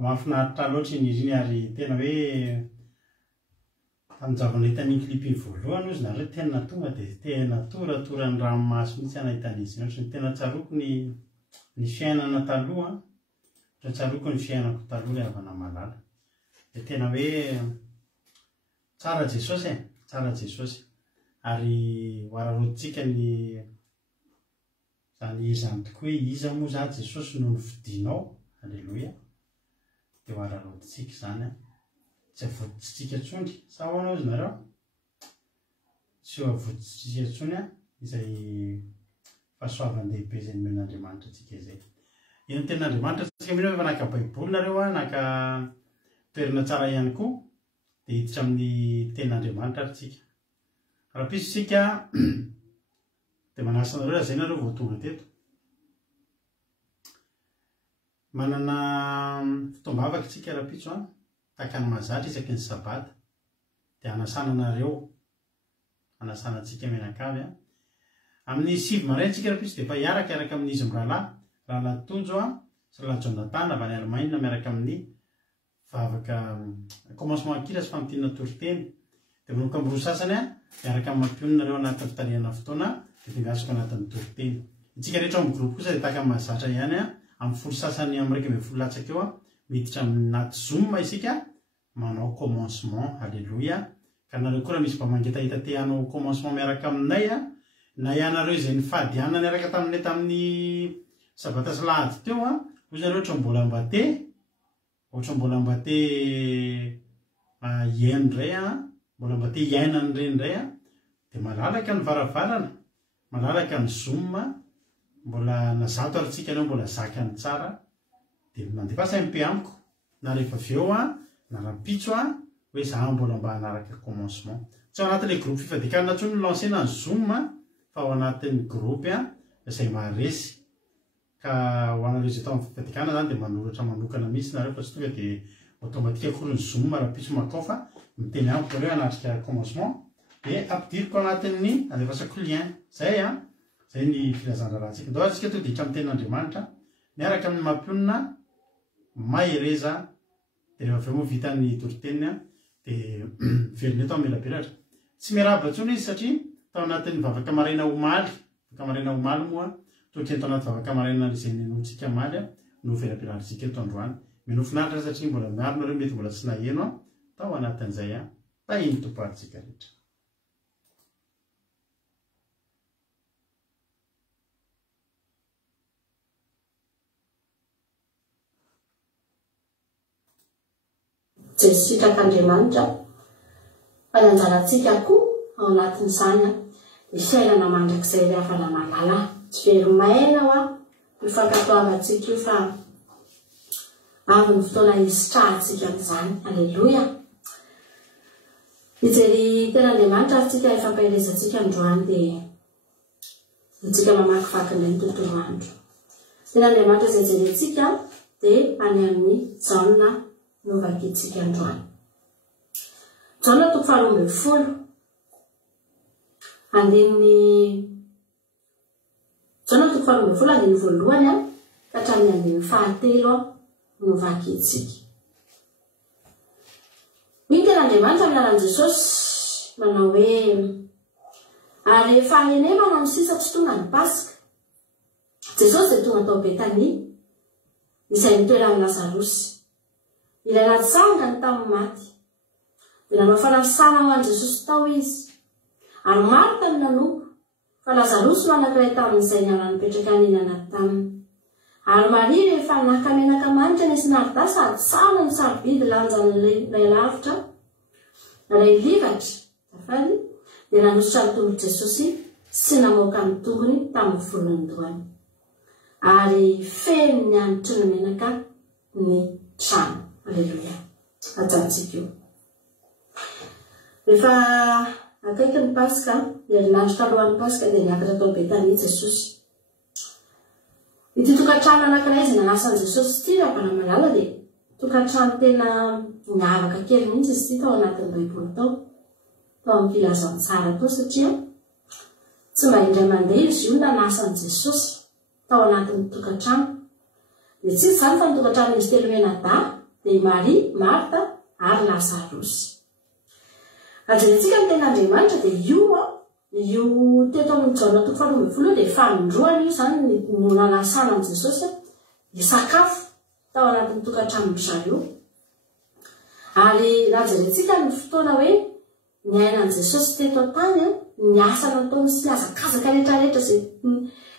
mahafinaritra loatra iny izy iny ary tena hoe tanjavana hitany klipy voalohany ozy nareo tena tonga dia tena toratorany ranomasy mihitsy anahitany izy ohatry ny tena tsaroko ny fiainana taloha ohatry tsaroko ny fiainako taloha le havana malala dia tena hoe tsara Jesosy tsara Jesosy ary hoararotsika ny zany izany tokoa hoe iza moa za Jesosy noho ny fidinao. Alleluia. Dia hoararotsika zany tsy avototsika tsony sa hoana ozy nareo tsy ho avototsika tsony izay fahasoavan-dehibe izay nomen'Andriamanitra atsika izay. Iny ten'Andriamanitra tsika mihitsy efa naka baiboly nareo naka toerana tsara ihany koa dia hiditra amin'ny ten'Andriamanitra ary tsika. Raha pisy tsika dia manasa nareo zay nareo vao tonga teto. Manana fitombavaka tsika raha-pitso tahaka ny mahazatra isaky ny sabata dia anasana nareo anasanantsika menakavy amin'ny 7 maraintsika raha-pitso dia efa hiaraka amin'izy rahalahy Tonjo sy rahalahy Jonathan avy any Allemagne miaraka amin'ny vavaka commencement akira sy famotinana toriteny dia manomboka amin'ny roa sasany miaraka amin'ny mampionina nareo anatin'ny fitariana fotoana dia fingasoko anatin'ny toriteny. Itsika rehetra amin'ny groupe kosa dia tahaka amin'ny mahazatra ihany amin'ny folo sasany amin'ny 1 latsaka eo miditra anaty Zoom isika manao commencement. Alleluia. Ka nareo koa raha misy mba mangetahita te hanao commencement miaraka aminay na ianareo izay nifady niaraka taminay tamin'ny sabata sy lahady teo ozy nareo ohatra mbola mba te iaino indray mbola mba te iainany ireny indray dia malalaka ny varavarana malalaka ny Zoom mbola nazato ary tsika anao mbola zakany tsara dia mandefa SMP amiko na rehefa avy eo na raha-pitso hoe za mbola mba hanaraka commencement tsy ao anatin'ilay groupe fifadikanana tsony no lancena ny Zoom fa ao anatin'ny groupe izay maharesy ka ho anareo izay tao amin'ny fifadikanana zany dia manoratra manokana mihitsy nareo fa tsy tonga dia automatika kory ny Zoom raha-pitso makao fa miteny amiko nareo hanatrika commencement dia ampidiriko anatin'ny andefasako lien zay ny filazana rahantsika. Ndao atsika to dika amin'ny ten'Andriamanitra miaraka amin'ny mampionina mahereza dia rehefa avy eo moa vita ny toriteniny dia velona eto amelabelatra tsy miaraba ntsony izy satria tao anatin'ny vavaka maraina omaly moa toatrany tao anaty vavaka maraina izay nenotsika maly no velabelatritsika eto androany menofinaritra satria mbola miaro nareo mety mbola tsy naheno tao anatin'izay tahiny toparytsika rehetra. Sitak'Andriamanitra fananjarantsika koa ao anatin'izany ny fiainana mandrakizay ry havana malala tsy veromaina mifankatoavantsika io fa avy ny fotoana hisitrahantsika amin'izany. Alleluia. Hijery ten'Andriamanitra atsika ifampahelezantsika androany dia itsika mamakivaky indray ny tontolo andro. Ten'Andriamanitra izay jerentsika dia any amin'ny Jaona no vakitsika androany. Jaona 12 andininy Jaona 12 andininy voalohany ka hatramin'ny andininy 13 no vakitsika. Ny ten'Andriamanitra milalan'i Jesosy manao hoe ary rehefa hanemana ny sisa tsy tonga ny Pasika Jesosy dia tonga tao Betania izay nitoeran'i Lazarosy ilay natsangany tamin'ny maty dia nanao fanasana ho an'i Jesosy tao izy ary Marta no nanompo fa Lazarosy no anankiray tamin'izay niala nipetraka an'iny anaty taminy. Ary Maria rehefa naka menaka manitra ny sinarida sady sana ny sarobidy lanjan'ilay lavitra ilay livatra afany dia nanositra ny tongotry Jesosy sy namoaka ny tongony tamin'ny volony dohany ary feno ny anitry ny menaka ny trano. Alleluia. Ajantsika io rehefa akaiky ny Paska, herinandro talohan'ny Paska dia niakatra tao Betania Jesosy. Ity tokantrano anankiray izay nanasan'i Jesosy ity raha malamalala dia tokantrano tena miavaka kely mihitsy izy ity tao anatin'ny Baiboly tao amin'ny filazantsara tao satria tsy mba indray mandeha izy io nanasan'i Jesosy tao anatin'ny tokantrano. Dia tsy izany fa ny tokantrano izy telo menada dia Maria, Marta ary Lazarosy. Ajerentsika ny ten'Andriamanitra dia io teto amin'ny Jaona 1:20 dia fanondroana io zany no nanasana amin'i Jesosy hisakafo tao anatin'ny tokantrano zareo. Ary ajerentsika ny fotoana hoe niainan'i Jesosy teto tany, ny asa nataony sy hazakazaka rehetrarehetra izay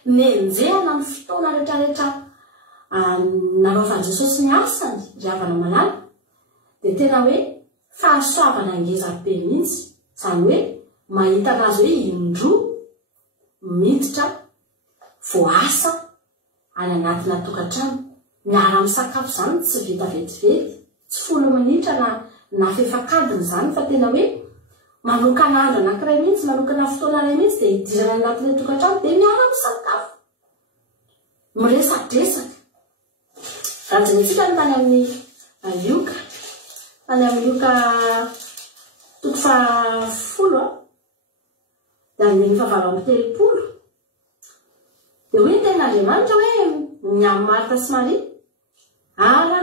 nenjehana ny fotoana rehetrarehetra nanaovan'i Jesosy ny asany ry havana manala dia tena hoe fahasoavana ngeza be mihitsy, izany hoe mahita anazy hoe indroa miditra voasa any anatina tokantrano miara-misakafo izany tsy vita vetivety, tsy 10 minitra na fefakadiny izany fa tena hoe manokana andro anankiray mihitsy, manokana fotoana iray mihitsy dia hidirana anatin'ilay tokantrano dia miara-misakafo miresadresaka. Raha jerentsika ny tany amin'ny Lioka, tany amin'ny Lioka 10 dia amin'ny 7:30 dia hoe ten'Andriamanitra hoe ny amin'ny Marta sy Maria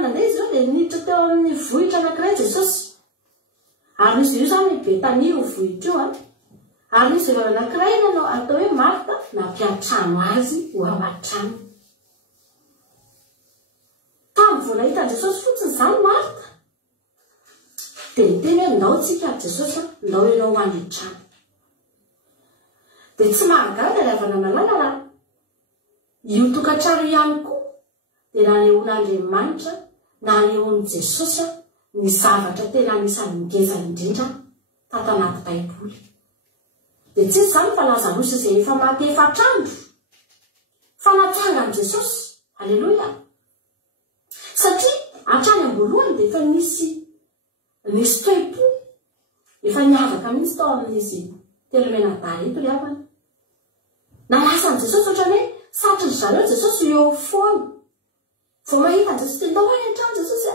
nandeha izy ireo dia niditra teo amin'ny vohitra anankiray Jesosy. Ary misy io zany Betania io vohitra io ary misy vehivavy anankiray atao hoe Marta nampiantrano azy ho ao an-trano. Tamin'ny vao nahita Jesosy fotsiny izany Marta dia niteny hoe ndao tsika Jesosy, ndao ianao ho any an-trano. Dia tsy mahagaga ry havana malala raha io tokantrano ihany koa dia nanehoan'Andriamanitra nanehoan'i Jesosy ny zavatra tena anisan'ny ngeza indrindra tato anaty Baiboly. Dia tsy izany fa Lazarosy izay efa maty 4 andro fa natsangan'i Jesosy. Aleloia! Satria hatrany am-boalohany dia efa nisy toe-po efa niavaka mihitsy tao amin'izy telo menadary eto ry havana. Nanasan'i Jesosy ohatrany hoe satry zareo Jesosy eo foana. Vao mahita Jesosy dia ndao any an-trano Jesosy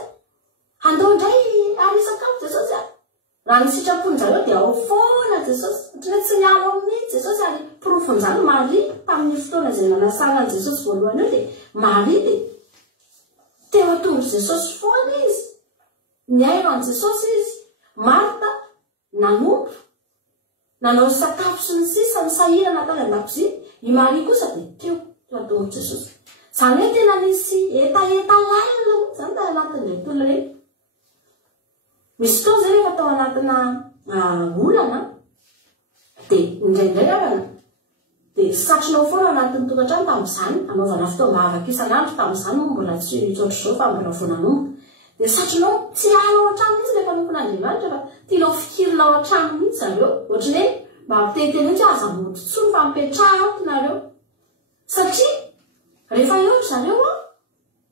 andao indray ary sakafo Jesosy raha ny sitrapony zareo dia ao foana Jesosy ohatrany tsy nialo amin'ny Jesosy ary porofon'izany Maria tamin'ny fotoana izay nanasanan'i Jesosy voalohany eo dia Maria dia teo atondry Jesosy foana izy, niaino an'i Jesosy izy. Marta nanompo nanao sakafo sy ny sisa ny sahirana tany an-dakozia. I Maria kosa dia teo atondry Jesosy. Izany hoe tena nisy etaeta laila izany tao anatin'ilay tolona ireny. Misy fotoana izay rehefa tao anatina olana dia indraindray avana dia satrinao foana anatin'ny tokantrano tamin'izany, anaovana fotoam-bavaka isan'andro tamin'izany moa mbola tsy ohatr'izao fa mbola vao nanomboka. Dia satrinao tsy ala ao an-trano mihitsy ilay mpanompon'Andriamanitra fa tianao fikirina ao an-trano mihitsy zareo, ohatrany hoe mba miteniteny mihitsy aza mototsony fa mipetraha ato nareo. Satria rehefa eo zareo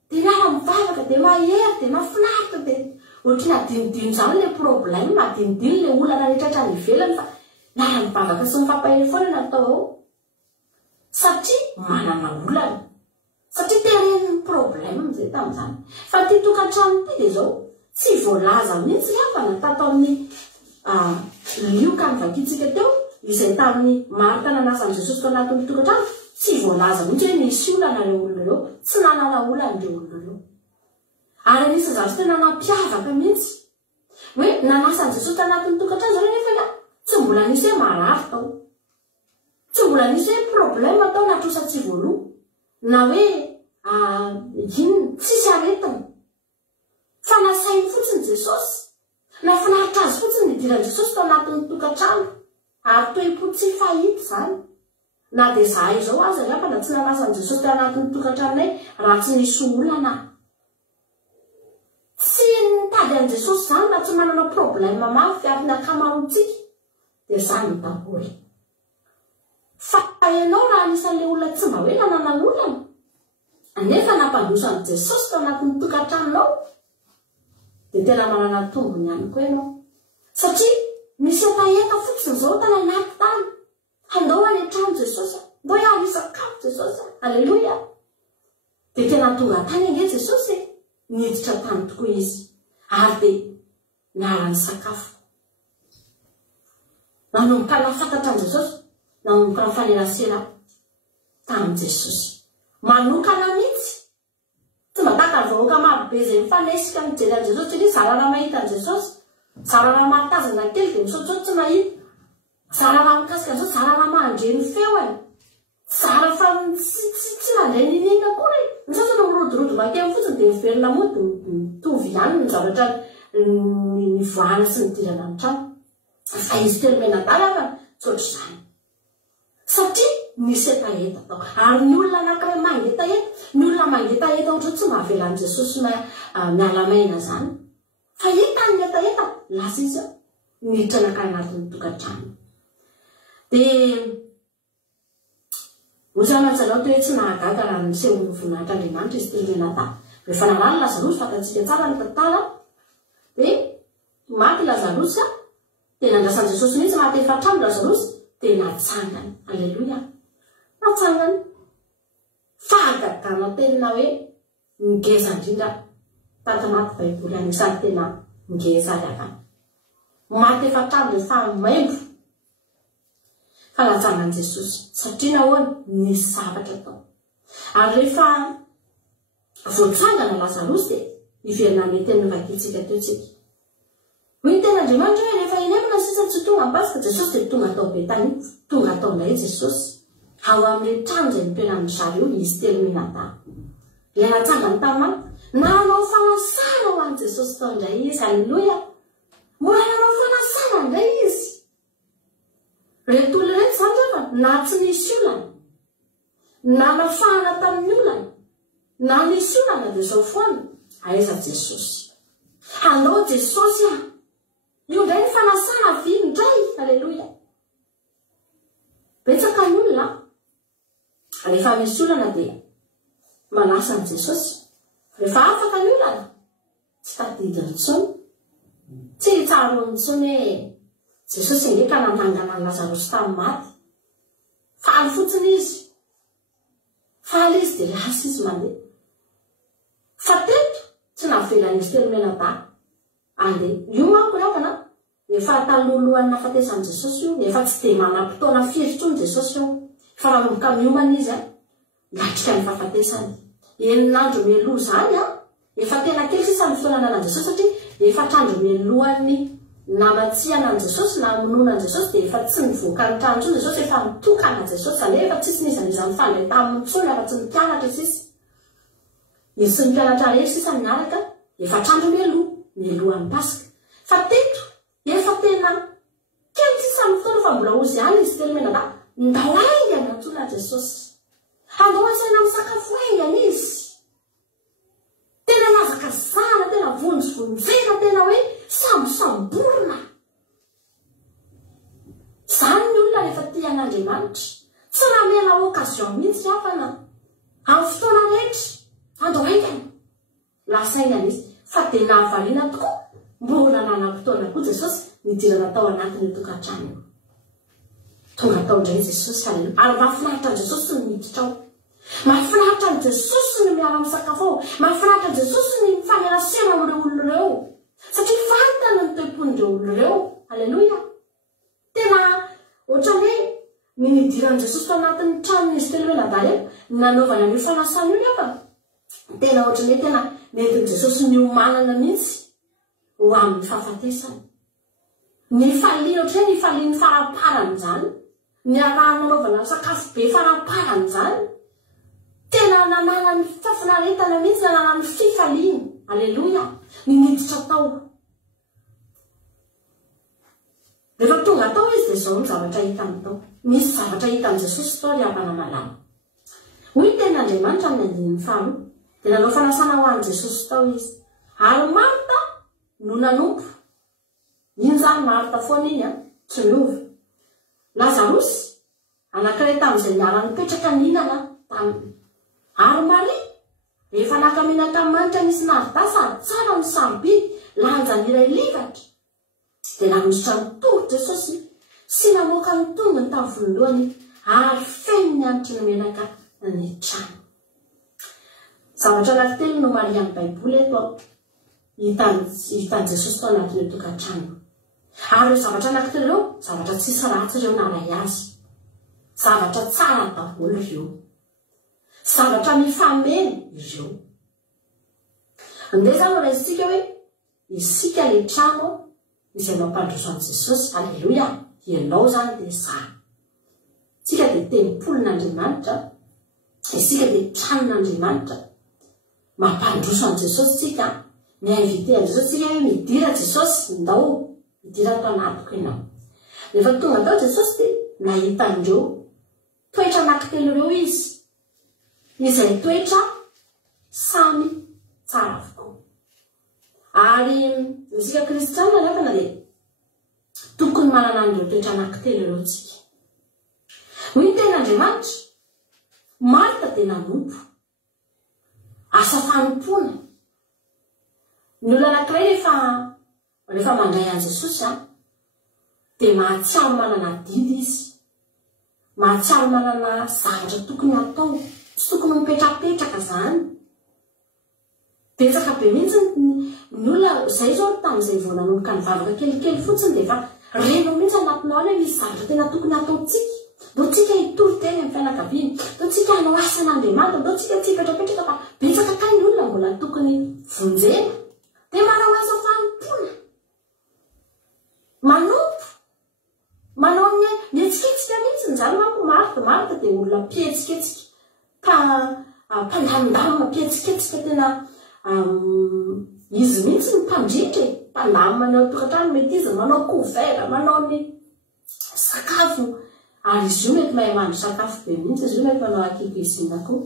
dia miara mivavaka dia mahery dia mahafinaritra dia ohatrany adinodino izany ilay problème, adinodino ilay olana rehetratra any ivelany fa miara mivavaka sy mifampihery foana natao ao. Satria manana olana, satria teren'ny problème amin'izay tamin'izany. Fa ity tokantrano ity dia izao tsy voalaza mihitsy ry havana tato amin'ny Lioka nivakitsika teo izay tamin'ny Marta nanasan'i Jesosy tao anatin'ny tokantrano. Tsy voalaza mihitsy hoe nisy olana ireo olona ireo, tsy nanana olana ireo olona ireo. Ary nisy zavatra tena nampiavaka mihitsy hoe nanasan'i Jesosy tao anatin'ny tokantrano zareo nefa tsy mbola nisy hoe marary tao, tsy mbola nisy hoe problème tao natrosa tsy voaloha na hoe tsisy aretiny fa nasainy fotsiny Jesosy, nafinaritra azy fotsiny nidiran'i Jesosy tao anatin'ny tokantrano ary toe-po tsy fahita izany. Na dia zahay izao aza ry havana tsy nanasan'i Jesosy tao anatin'ny tokantranonay raha tsy nisy olana. Tsy nitady an'i Jesosy izany raha tsy manana problème mafy ary ny akamaroantsika dia izany no daholo. Fa ianao raha anisan'ilay olona tsy mba hoe nanana olana nefa nampandrosan'i Jesosy tao anatin'ny tokantranonao dia tena manana tombony ihany koa ianao. Satria misy ataeta fotsiny zao tana anaty tany handao any an-trano Jesosy mbô hiaro isakafo Jesosy aleloia dia tena tonga tany ange Jesosy niditra tany tokoa izy ary dia niarany sakafo nanomboka nafantatra an Jesosy nanomboka nifanerasera tamin'i Jesosy manokana mihitsy tsy mataka vahoaka marobe izay mifanesika mijery an Jesosy satria zarana mahita an Jesosy zarana mahatazana kely dia misaotsao tsy mahita zarana mikasika an Jesosy zarana mandre ny feoany zara fa tsy mandray ninina koa ny sasany mirodorodo makeny fotsiny dia miverina moa dia mitovy ihany ny zavatra ny voana sy nidirana ny trano fa izy telo menadala fa tsy ohatr'izany satria nisy etaeta tao ary ny olona anankiray mangetaheta ny olona mangetaheta ohatra tsy mahavelan'i Jesosy mialamaina zany fa hitany ny etaeta lasa izy niditra anakay anatin'ny tokantrano dia ozy amantsarao toe tsy nahagaga raha niseho voninahitra Andriamanitra izy telo menada rehefa nalany Lazarosy fantatsika tsara ny tantara dia maty Lazarosy dia nandrasan'i Jesosy mihitsy maty efatrano Lazarosy dia natsangany aleloia natsangany fahagagana tena hoe ngeza indrindra tato anaty baiboly anisany tena ngeza ary akany maty efatrano dia fa maimbo fa natsangany Jesosy satria nahoany nisy zavatra tao ary rehefa voatsangana Lazarosy dia iverina mety ny vakitsika teo tsika hoy tena Andriamanitra hoe rehefa inemina sisa tsy tonga ambasika Jesosy dia tonga tao Betania tonga tao indray Jesosy ao amin'ny trano izay nitoeran'ny zareo izy telo menada ilay natsangany tamany nanao fanasana ho an'i Jesosy tao indray izy aleloia mbola nanao fanasana indray izy reto olona reto zany rehefa na tsy nisy olana na nafahana tamin'ny olana na nisy olana dia zao foana aiza Jesosy hanao Jesosy io indray ny fanasana viny indray aleloia betsaka ny olona rehefa misy olana dia manasa an Jesosy rehefa afaka ny olana tsy tadidiny intsony tsy hitsaro intsony hoe Jesosy ndraika nandangana ny Lazarosy tamin'ny maty faly fotsiny izy faly izy dia lasa izy mandeha fa teto tsy navelana izy telo menada andeha io manko reavana efa talolohany nafatesan'i Jesosy io efa tsy dia manam-potoana firy intsony Jesosy io fa manomboka miomana izy latrika ny fahafatesany enin'andro mialoha zany efa tena kely sisa ny fotoana ananan'i Jesosy satria efatr'andro mialohan'ny namatsiana an Jesosy na monona an Jesosy dia efa tsy nivoaka ny trano intsony Jesosy efa mitokana Jesosy zany efa tsisy nizaniza mifandray tamin'ny tsony afa tsy nipianatra sisy izy sy nipianatra rery sisa niaraka efatr'andro mialohan'ny Pasika fa teto efa tena kely sisa ny fotoana fa mbola ozy ihany izy telo menada ndao aingany antsoina Jesosy andao asaina misakafo aingany izy tena nazakazana tena vonjovonjena tena hoe sambosamborona zany ny olona rehefa tian'Andriamanitra tsy ramena okazion mihitsy afana amin'ny fotoana rehetra andao aingany lasaingany izy fa dia nahavariana tokoa mbola nanam-potoana koa Jesosy nidirana tao anatin'ny tokantrano tonga tao indray Jesosy ary mahafinaritra an Jesosy ny miditra ao mahafinaritra an Jesosy ny miara misakafo ao mahafinaritra an Jesosy ny mifanerasena amin'ireo olona ireo satria fantany ny toepon'ireo olona ireo aleloia tena ohatra hoe ny nidiran'i Jesosy tao anatin'ny tranon'izy telo menada eo nanaovana an'io fanasana io nefa tena ohatra hoe tena nentin'i Jesosy niomanana mihitsy ho amin'ny fahafatesany ny faliana ohatra hoe ny faliany faraparany zany ny araha nanaovana sakafo be faraparany zany tena nanana ny fafinaretana mihitsy nanana ny fifaliana aleloia ny niditra tao rehefa tonga tao izy dia zao ny zavatra hitany tao misy zavatra hitan'i Jesosy tao ry havana malama hoy tena Andriamanitra amin'ny andininy faharoa dia nanao fanasana ho an'i Jesosy tao izy ary Marta no nanompo iny zany Marta foana iny tsy miova Lazarosy anankiray tamin'izay niara-nipetraka nihinana taminy ary Maria rehefa nakaminaka manitra nisy naridasa tsara ny sambidy lanjan'iray livatra dia nanositra ny tongotra Jesosy sy namoaka ny tongony tamin'ny voalohany ary feno ny antitra ny menaka ny trano. Zavatra anankitelo no Maria amin'ny Baiboly eto hitan' Jesosy tao anatin'io tokantrano. Ary zavatra anankitelo ireo zavatra tsisy ratsy ireo naray azy, zavatra tsara daholo ireo, zavatra mifameno ireo. Andeha zany raisitsika hoe isika le trano izay mampandroso an' Jesosy. Alleluia, ianao zany dia zany. Tsika dia tempolon'Andriamanitra, isika dia tranon'Andriamanitra. Mampandroso an' Jesosy tsika, miinvite an' Jesosy tsika hoe midira Jesosy, ndao midira atao anatiko ianao. Rehefa tonga tao Jesosy dia nahita andreo toetra anankitelo ireo izy, izay toetra samy tsara avokoa. Ary isika kristianina nefana dia tokony manana an'ireo toetra anankitelo ireo tsika. Hoy ny ten'Andriamanitra, Marta dia nanompo asa fanompoana. Ny olona anankiray rehefa mandray an' Jesosy dia mahatsiaro manana didy izy, mahatsiaro manana zavatra tokony atao, tsy tokony mipetrapetraka zany. Betsaka be mihitsy ny olona izay zao tamin'izay vao nanomboka ny vavaka kelikely fotsiny dia efa reno mihitsy anatinao any misy zavatra tena tokony ataotsika. Ndao tsika hitory teny amin'ny fianakaviana, ndao tsika hanao asan'Andriamanitra, ndao tsika tsy hipetrapetraka, fa betsaka kay ny olona mbola tokony vonjena. Dia manao asa fanompoana, manao mihetsiketsika mihitsy zany manko. Marta dia olona mpihetsiketsika, mpandamindamina mpihetsiketsika tena izy mihitsy ny mpandritra, mpandamina ny ao tokantrano mety izy manao couvert, manao ny sakafo. Ary izy io mety mahay mandro sakafo be mihitsy, izy io mety manao akikizina koa,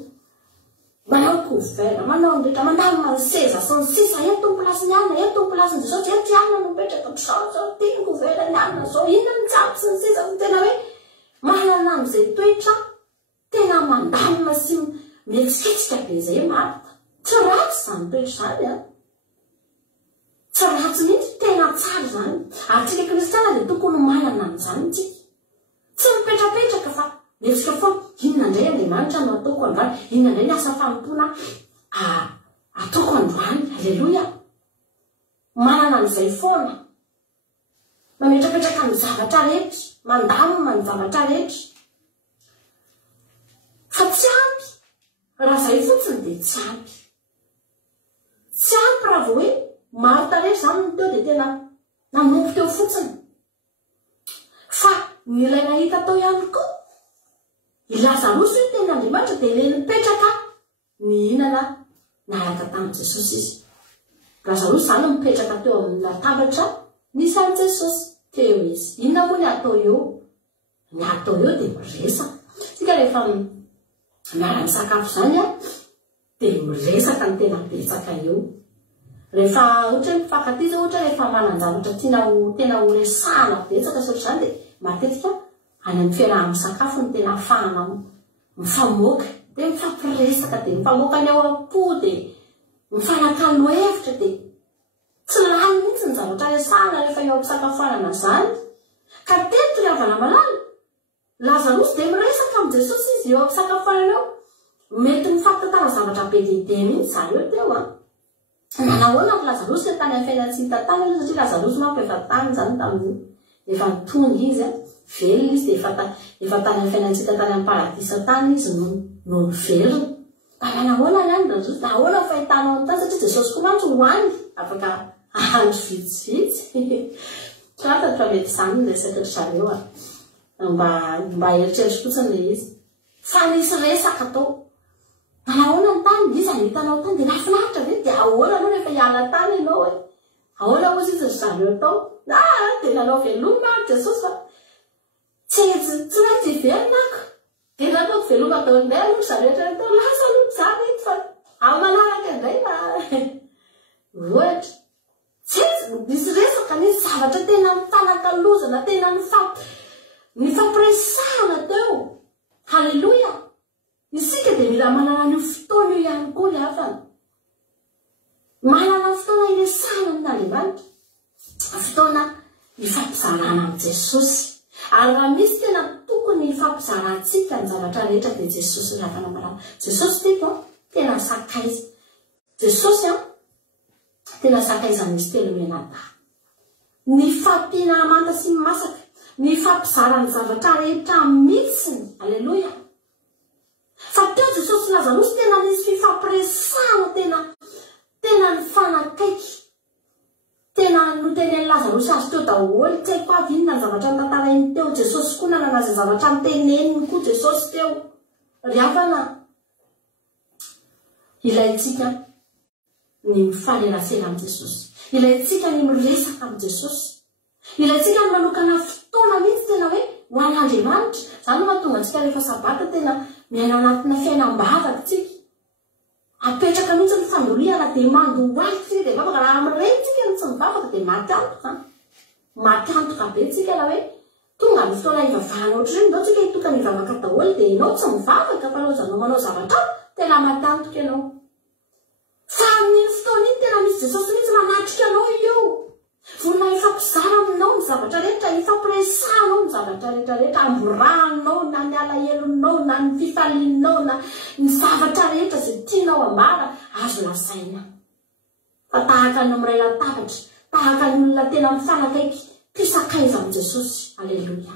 manao couvert, manao ny rehetra, mandamina ny seza sy ny sisa. Eto ny plasiny alina, eto ny plasiny Jesosy, eto alina no mipetraka, zao ty ny couvert ny alina zao, inona ny tsapy sy ny sisa. Tena hoe manana an'izay toetra tena mandamina sy mihetsiketsika be zay Marta. Tsy ratsy zany toetra zany, tsy ratsy mihitsy, tena tsara zany. Ary tsika kristiana dia tokony manana an'izany tsika, tsy mipetrapetraka fa mihetsika foana. Inona indray Andriamanitra no ataoko androany, inona indray ny asa fanompoana ataoko androany. Alleluia, manana an'izay foana, mametrapetraka ny zavatra rehetra, mandamina ny zavatra rehetra. Fa tsy ampy raha zay fotsiny dia tsy ampy. Tsy ampy raha vao hoe Marta rehetra zany no teo dia tena nanompo teo fotsiny. Fa ny ilaina hita tao ihany koa, i Lazarosy hoe ten'Andriamanitra dia ilay mipetraka mihinana niaraka tamin'i Jesosy izy. Lazarosy zany mipetraka teo amin'ny latabatra misy an'i Jesosy teo izy. Inona moa ny atao eo? Ny atao eo dia miresaka. Tsika rehefa miara-misakafo zany dia miresaka ny tena betsaka eo. Rehefa ohatra hoe mifankatia zao, ohatra rehefa manan-javatra tena ho resahana betsaka sy ohatr'izany dia matetika any amin'ny fiaraha-misakafo ny tena ahafahana mifamoaka, dia mifampiresaka, dia mifamoaka ny ao am-po, dia mifanakalo hevitra, dia tsy lany mihitsy ny zavatra resahana rehefa eo am-pisakafoanana zany. Ka teto ry havana malala, Lazarosy dia miresaka amin'ny Jesosy izy eo am-pisakafoanana eo. Mety mifampitantara zavatra be diabe mihitsy zareo teo. Nanahoana ny Lazarosy le tany amin'ny fiainany tsy hita tany, satria Lazarosy manko efa tany zany tamin'io, efa nitonga izy, velona izy, dia efa tany amin'ny fiainany tsy hita tany amin'ny paradisa tany izy no velona. Ka nanahoana ny any Lazarosy, nahoana ny fahitanao ny tany, satria Jesosy koa mantsy hoany afaka ahandro vitsivitsy. Trata fa mety zany ny resaka ry zareo mba eritreritry fotsiny le izy. Fa nisy resaka tao. Nahoana ny tany, izy ahitanao tany dia nafinaritra ve? Dia ahoana aloha rehefa hiala tany ianao hoe? Ahoana moa izy ry zareo tao? Dia nanao veloma Jesosy fa tsy maintsy hiverina ako. Dia nanao veloma tao indray aloha zareo tao, lasa aloha zany fa amin'ny manaraka indray na ohatra. Tsy nisy resaka, nisy zavatra tena mifanakalozana, tena mifampiresahana teo. Halleluia. Isika dia mila manana ny fotoana io ihany koa ny hafana. Manana fotoana iresahana amin'Andriamanitra, fotoana fampizarana amin'ny Jesosy. Ary raha misy tena tokony fampizarantsika ny zavatra rehetra dia Jesosy ny ravana malama. Jesosy teko tena sakaiza. Jesosy tena sakaiza misy telo menada. Ny fampiana manta sy masaka, ny fampizarany zavatra rehetra mitsiny. Aleluia. Fa teo Jesosy Lazarosy tena nisy fifampiresahana tena ny fanakaiky. Tena no tenen'ny Lazarosy azy teo daholo, tsy haiko avy inona ny zavatra nitantarainy teo. Jesosy koa nanana izay zavatra niteneniny koa Jesosy teo. Ry havana, ilaitsika ny mifanerasera amin'ny Jesosy. Ilaitsika ny miresaka amin'ny Jesosy. Ilaitsika ny manokana fotoana mihitsy tena hoe ho an'Andriamanitra. Izany no mahatonga antsika rehefa sabata tena miaina anatina fiainam-bavaka tsika. Apetraka mihitsy ny fandoliana dia mandohaly tsika dia vavaka. Raha amin'ireny tsika ny tsy mivavaka dia maty antoka. Maty antoka be tsika raha hoe tonga ny fotoana hivavahana ohatr'ireny. Ianao tsika hitokana hivavaka daholo dia ianao tsy mivavaka fa laozanao manao zavatra tena maty antoka ianao. Fa amin'iny fotoana iny tena misy Jesosy mihitsy manatrika anao io. Vonona ifampizara aminao ny zavatra rehetra, ifampiresahanao ny zavatra rehetra, amborahanao na ny alahelo-nao na ny fifalianao na ny zavatra rehetra izay tianao ambara azo lasaina. Fa tahaka ny amiray latabatra, tahaka ny olona tena mifanakaiky, mpisakaiza amin'ny Jesosy. Aleluia.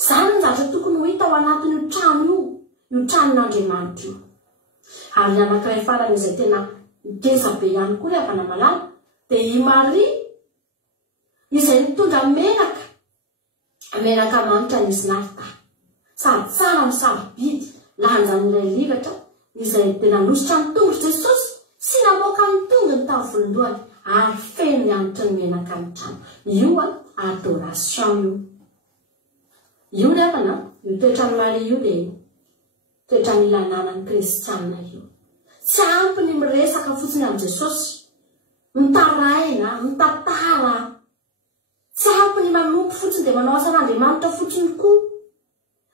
Izany ny zavatra tokony ho hita ao anatin'io trano io tranon'Andriamanitra io. Ary ny anankiray farany izay tena ngeza be ihany koa rehefa namalala dia i Maria izay nitondra menaka manitra izy narita. Sady tsara ny sarobidy lanjan'ilay livatra izay tena nositra ny tongo Jesosy sy namoaka ny tongony tamin'ny volondohany ary feno mianitra ny menaka ny trano. Io adoration io. Io nefana io toetrany Maria io dia toetrany ilananan'ny kristianina io. Tsy ampy ny miresaka fotsiny amin'ny Jesosy, mitaraina, mitantara. Tsy ampy ny manompo fotsiny dia manao asa n'Andriamanitra fotsiny koa.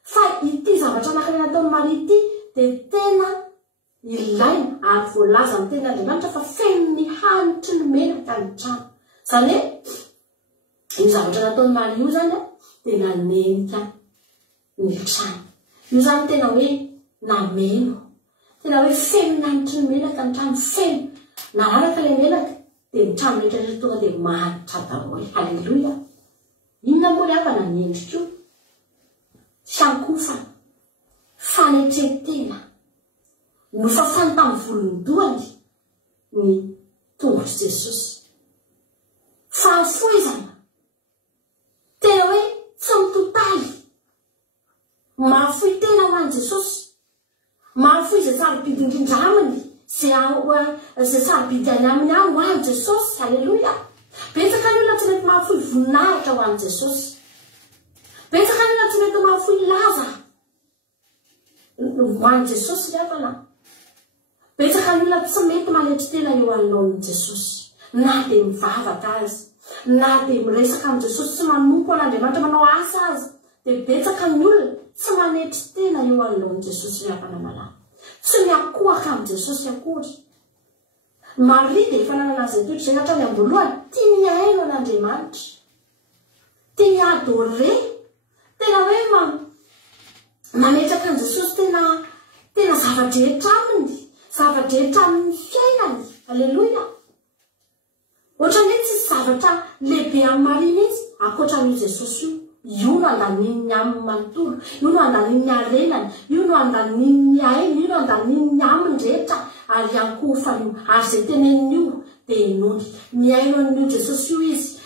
Fa ity zavatra anankiray nataon'i Maria ity dia tena ilaina ary voalaza amin'ny tenin'Andriamanitra fa feno ny hanitry ny menaka ny trano. Izany hoe io zavatra nataon'i Maria io zany dia nanenika ny trano. Io zany tena hoe nameno. Tena hoe feno ny hanitry ny menaka ny trano, feno. Nararaka ilay menaka dia ny trano rehetra tonga dia mahanitra daholo. Haleluia. Inona moa ny hafa nanendrika io? Fiankofana, fanetretena, nofafany tamin'ny volondohany ny tongotry Jesosy. Fahafoizana, tena hoe tsy mitotaly. Mahafoy tena ho an'i Jesosy. Mahafoy izay sarobidy indrindra aminy, izay sarobidy any aminy ho an'i Jesosy. Haleluia. Betsaka ny olona tsy mety mahafoy voninahitra ho an'i Jesosy. Betsaka ny olona tsy mety mahafoy laza ho an'i Jesosy rehefa. Betsaka ny olona tsy mety maletry tena eo anoloan'i Jesosy. Na dia mivavaka azy, na dia miresaka amin'ny Jesosy sy manompo an'Andriamanitra manao asa azy, dia betsaka ny olona tsy manetry tena eo anoloan'i Jesosy rehefa namalama. Tsy miakohaka amin'ny Jesosy akory. Maria dia efa nanana izay toetra izay hatrany am-boalohany, tia miaino an'Andriamanitra, tia miadore, tena hoe mametraka an'i Jesosy tena zavadrehetra aminy, zavadrehetra amin'ny fiainany. Aleluia. Ohatran'ny tsy zavatra lehibe amin'ny Maria mihitsy ankoatran'io Jesosy io. Io no andanin'ny aminy manontolo, io no andanin'ny arenany, io no andanin'ny ainy, io no andanin'ny aminy rehetra ary iankofany io. Ary izay tenenin'io dia inony. Miaino an'io Jesosy io izy,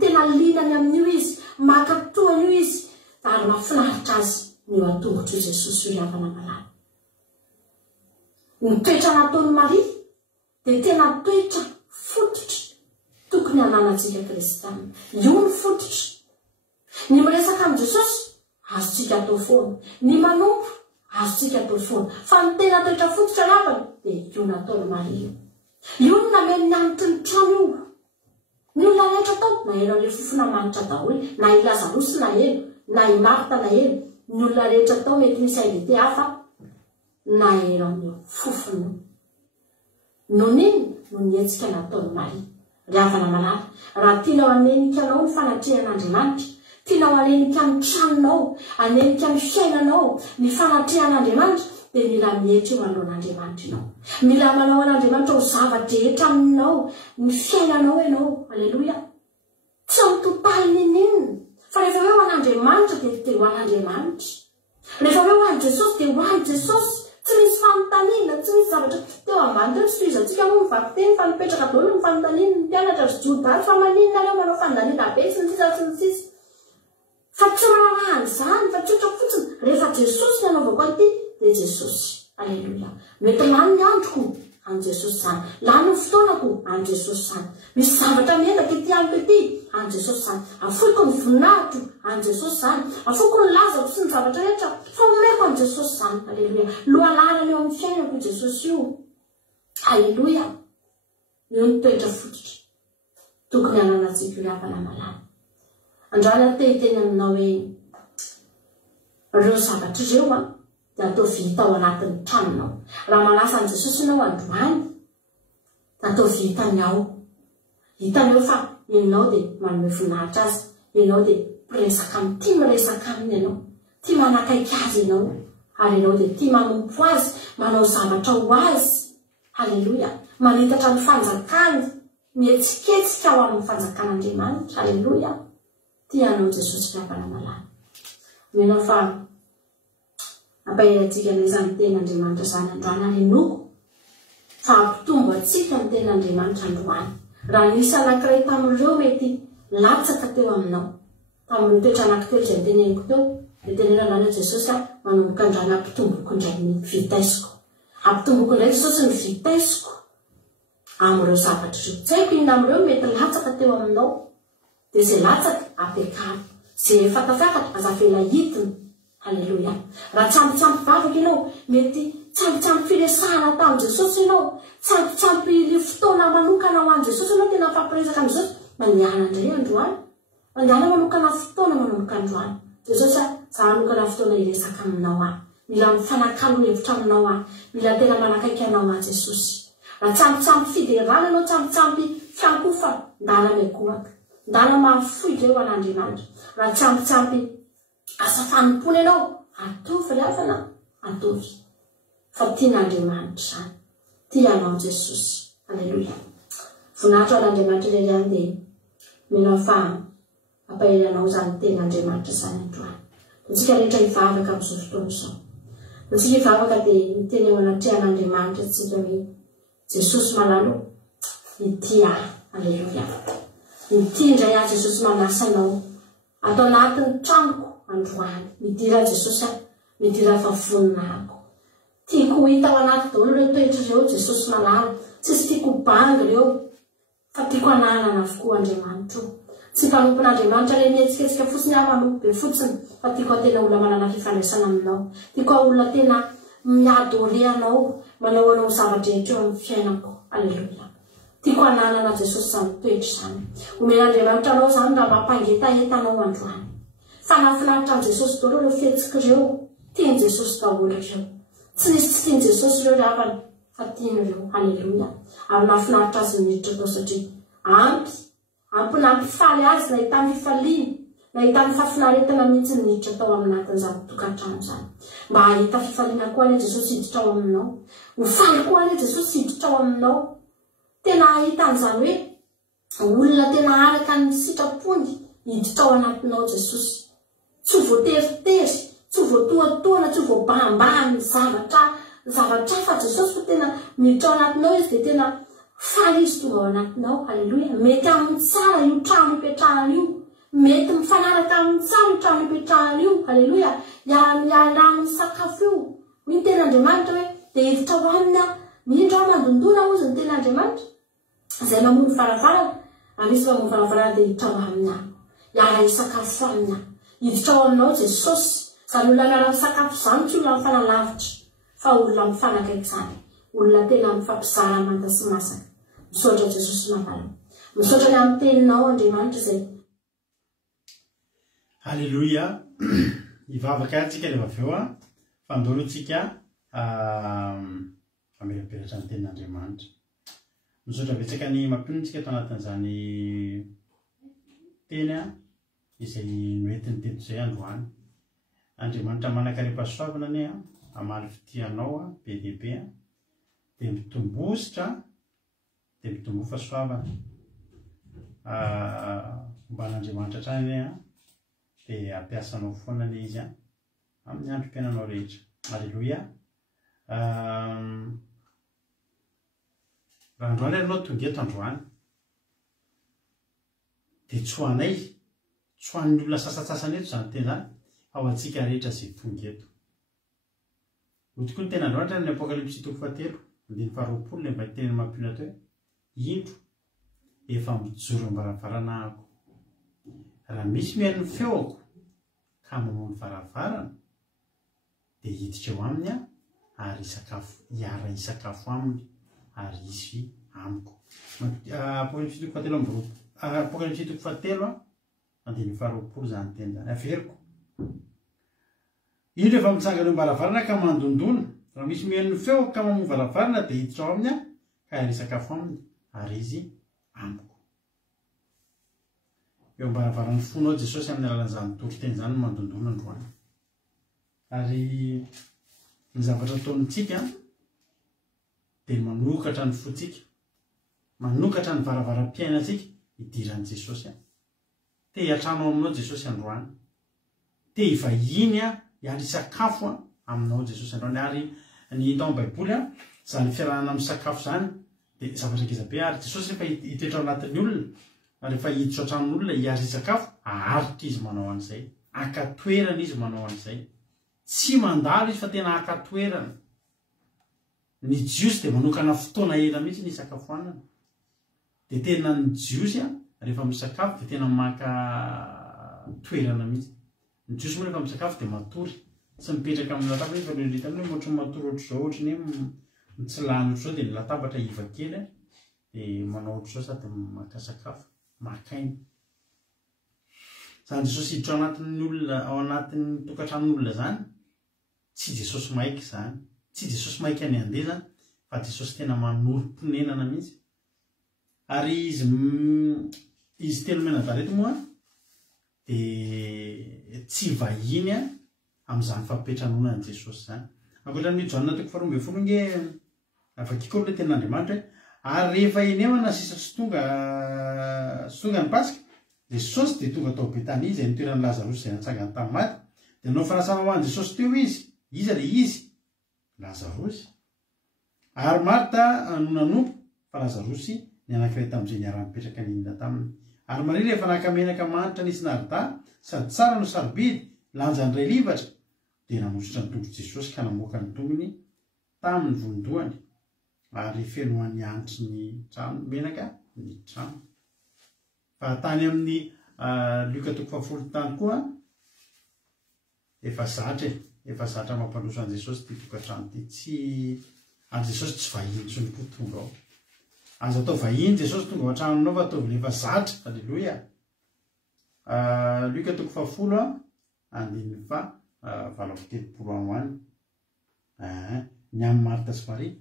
tena linany amin'io izy, makatoany io izy, ary mahafinaritra azy ny eo an-tongotro io Jesosy io ravana malala. Ny toetra nataon'i Maria dia tena toetra fototra tokony hananantsika kristianina. Io ny fototra. Ny miresaka amin'ny Jesosy azontsika atao foana, ny manompo azontsika atao foana. Fa ny tena toetra fototra ravana dia io nataon'i Maria io. Io no nameny ny anitry ny trano io. Ny olona rehetra tao na eno an'ilay fofona manitra daholo, na i Lazarosy na eno, na i Marta na eno, ny olona rehetra tao mety misy aidety hafa na eno amin'io fofona. Noho n'iny no nietsika nataon'i Maria. ry havana malala raha tianao anenikanao ny fanatrehan'Andriamanitra, tianao anenika ny tranonao, anenika ny fiainanao ny fanatrehan'Andriamanitra, dia mila mihetsy eo alohan'Andriamanitra ianao, mila manao an'Andriamanitra ho zavadrehetra aminao ny fiainanao ianao. Aleloia. Tsy mitotaly ninina fa rehefa hoe ho an'Andriamanitra dia ho an'Andriamanitra, rehefa hoe ho an'i Jesosy dia ho an'i Jesosy. Tsy misy fanontaniana, tsy misy zavatra teo ambany teo tsy toizantsika moa ny vakiteny fa mipetraka daholo ny fanontaniana ny mpianatra ry Jodasy fa maninona reo manao fanontaniana be sy ny sisa sy ny sisa. Fa tsy manaraha an'izany fa tsotra fotsiny rehefa Jesosy ny anaovako an'ity dia Jesosy. Aleluia. Mety lany ny androko an' Jesosy zany, lany ny fotoanako an' Jesosy zany, misy zavatra miendaka ety amiko ety an' Jesosy zany, afoiko ny voninahitro an' Jesosy zany, afoko ny lazako sy ny zavatra rehetra fa omeko an' Jesosy zany. Aleluia. Lohalalana eo amin'ny fiainako i Jesosy io. Aleluia. Eo ny toetra fototra tokony ananantsika io havana malala. Andrana te-teny aminao hoe reo zavatra ireo dia atao vita ao anatin'ny tranonao. Raha manasa an' Jesosy ianao androany da atao vitany ao. Hitanao fa ianao dia manome voninahitra azy, ianao dia miresaka aminy, tia miresaka aminy ianao, tia manakaiky azy ianao, ary ianao dia tia manompo azy, manao zavatra ho azy. Aleluia. Manitatra ny fanjakany, mihetsiketsika ao amin'ny fanjakan'Andriamanitra. Aleluia. Tianao Jesosy havana malala. Menao fa ampaherantsika an'izany ten'Andriamanitra zany androany alenoko fa ampitombo atsika ny ten'Andriamanitra androany. Raha nisy anankiray tamin'ireo mety latsaka teo aminao, tamin'ireo toetra anankitelo izay teneniko teo, dia tenenana Jesosy manomboka androany ampitomboko indray ny vitaisiko. Ampitomboko indray Jesosy ny vitaisiko amin'ireo zavatra ireo. Tsy haiko inona amin'ireo mety latsaka teo aminao, dia izay latsaka apekaro, izay fatafiakatra azavela hitiny. Aleluia. Raha tsampitsampy vavaka ianao, mety tsampitsampy firesahana tamin'i Jesosy ianao, tsampitsampy fotoana manokana ho an'i Jesosy ianao, tena fampiresaka an'i Jesosy, mandiana indray androany, mandiana manokana fotoana manomboka androany. Jesosy za manokana fotoana hiresaka aminao aho, mila mifanakalo hevitra aminao aho, mila tena manakaiky anao aho Jesosy. Raha tsampitsampy fiderana ianao, tsampitsampy fiankofa, ndala miakohaka, ndala mahafoy eo an'Andriamanitra. Raha tsampitsampy asa fanompona ianao, atovy ry havana, atovy. Fa tian'Andriamanitra zany, tianao Jesosy. Aleluia. Voninahitra ao an'Andriamanitra irery ihany dia menao fa ampaheranao zany ten'Andriamanitra zany androany. Tsika rehetra hivavaka amin'izao fotoana izao. Tsika hivavaka dia miteny eo anatrehan'Andriamanitra tsika hoe Jesosy malalo ity aho. Aleluia. Ity indray aho Jesosy manasa anao atao anatin'ny tranoko androany. Midira Jesosy midira fa voninahiko. Tiako ho hita ao anaty daholo ireo toetra ireo Jesosy malala. Tsisy tiako banga ireo fa tiako ananana avokoa Andriamanitra. Tsy mpanompon'Andriamanitra ilay mihetsiketsika fotsiny aho manompo be fotsiny, fa tiako tena olona manana fifandraisana aminao. Tiako olona tena miadore anao, manao anao zavadrehetra eo amin'ny fiainako. Aleluia. Tiako ananana Jesosy zany toetra zany. Omen'Andriamanitra anao zany raha mampangetaheta anao androany. Fanafinaritra an' Jesosy daholo ireo fihetsika ireo, tiany Jesosy daholo ireo. Tsy nisy tsy tiany Jesosy ireo ravana, fa tiany ireo. Aleluia. Ary nafinaritra azy miditra tao satria ampinampifaly azy nahitany fifaliana, nahitany fafinaretana mihitsy miditra tao aminatin'izany tokantrano zany. Mba hahita fifaliana koa ane Jesosy hiditra ao aminao. Hofaly koa ane Jesosy hiditra ao aminao. Tena hahita an'izany hoe olona tena araka ny sitrapony hiditra ao anatinao Jesosy. Tsy voateritery, tsy voatoatoana, tsy voabahambahany zavatra fa Jesosy fa tena miditra ao anatinao izy dia tena faly izy tonga ao anatinao. Aleluia. Mety amin'ny tsara io trano ipetrahana io, mety mifanaraka amin'ny tsara io trano ipetrahana io. Aleluia. Miarahana misakafo io. Hoy ny ten'Andriamanitra hoe dia hiditra ao aminy mindra ao mandondona ozy ny ten'Andriamanitra. Izay mamono faravarana, misy mamono faravarana dia hiditra ao aminy hiara hisakafo aminy. Hiditra ao aminao Jesosy. Zany olona miara misakafo zany tsy olona mifanalavitra, fa olona mifanakaiky zany. Olona tena mifampizara manta sy masaka. Misaotra Jesosy mavala. Misaotra ny amin'ny teninao Andriamanitra izay. Halleluja. Hivavaka antsika rehefa avy eo fandoro antsika famelapelatra ny tenin'Andriamanitra. misaotra betsaka ny mampinontsika eto anatin'izany teny a izay noentiny teto izay androany. Andriamanitra manakaream-pahasoavana anie a amaly fitianao a be dia be a dia mitombositra dia mitombo fahasoavana mba n'Andriamanitra hatrany anie a dia ampiasanao foana anie izy a amin'ny androm-piainanao rehetra. Alleluia. Raha androany ary anao tonga eto androany dia tsy ho anay, tsy ho an'ny olona sasasasany eto izany teny izany, ao antsika rehetra izay tonga eto. Hoy tokoa ny tena androanitra ny Apokalipsy 7:20 ilay mba teneny mampihana teo hoe indro efa mijoro am-baravarana ahako. Raha misy mihaino ny feoko ka mamono varavarana dia hiditra eo aminy ary hiara isakafo aminy ary izy amiko. Apokalipsy 7:20 izany teny izany. Averiko indro efa mitsangana eo am-baravarana ka mandondona, raha misy mihaino ny feo ka mamono varavarana dia hiditra ao aminy ka hiara isakafo aminy ary izy amiko. Eo am-baravarany fonao Jesosy amin'ny alalan'izany toro-teny izany no mandondona androany. Ary ny zavatra ataontsika dia manokatra ny fotsika, manokatra ny varavaram-piainantsika hidiran'i Jesosy. Te hiatrano aminao Jesosy androany, te hivahiny hiara isakafo aminao Jesosy androany. Ary ny hita ao Baiboly izany fiarahana amin'ny sakafo izany dia zavatra ngeza be. Ary Jesosy rehefa hitoetra ao anatin'ny olona, rehefa hiditra an-tranon'olona hiara isakafo, aharitra izy manao an'izay, aka-toerana izy manao an'izay, tsy mandalo izy fa tena aka-toerana. Ny jiosy dia manokana fotoana ela mihitsy ny isakafoanana, dia tena ny jiosy rehefa misakafo dia tena maka toerana mihitsy. Ny jiosy moa rehefa misakafo dia matory, tsy mipetraka amin'ny latabatra izy fa lehita amin'ny ohatry matory ohatr'izao, ohatry ny mitsilany ohatr'izao dia ny latabatra iva kely dia manao ohatr'izao sady maka sakafo, makaina. Izany Jesosy hiditra ao anatin'ny olona, ao anatin'ny tokantranon'olona izany, tsy Jesosy maika izany, tsy Jesosy maika ny andeha izany, fa Jesosy tena manoro-ponenana mihitsy. Ary izy telo menadareto moa dia tsy vahiny amin'izany fampipetramonan'i Jesosy izany. Ankoatran'ny Joanina 2:12 nge avakiko ilay tenin'Andriamanitra hoe ary rehefa enehana sisa sy tonga ny Pasika, Jesosy dia tonga tao Betania izay nitoeran'i Lazarosy izay natsangana tamin'ny maty. Dia nanao fanasana ho an'i Jesosy teo izy Lazarosy. Ary Marta no nanompo fa Lazarosy ny anankiray tamin'izay niara-mipetraka ninona taminy. Ary Maria rehefa naka-menaka manitra nisy narda sady tsara no sarobidy lanjany iray livatra dia nanositra ny tongotr'i Jesosy ka namoaka ny tongony tamin'ny vondohany ary fenoan'ny antitry ny trano menaka ny trano. Fa tany amin'ny Luka 10 tany koa efa zatra mampandroso an'i Jesosy ty tokantrano ty, tsy ary Jesosy tsy vahiny tsony koa tonga ao. Azo atao vahiny Jesosy tonga ao an-tranonao fa ataovy rehefa zatra. Alleluia. Luka 10:7-8 ny amin'ny Marta sy Maria.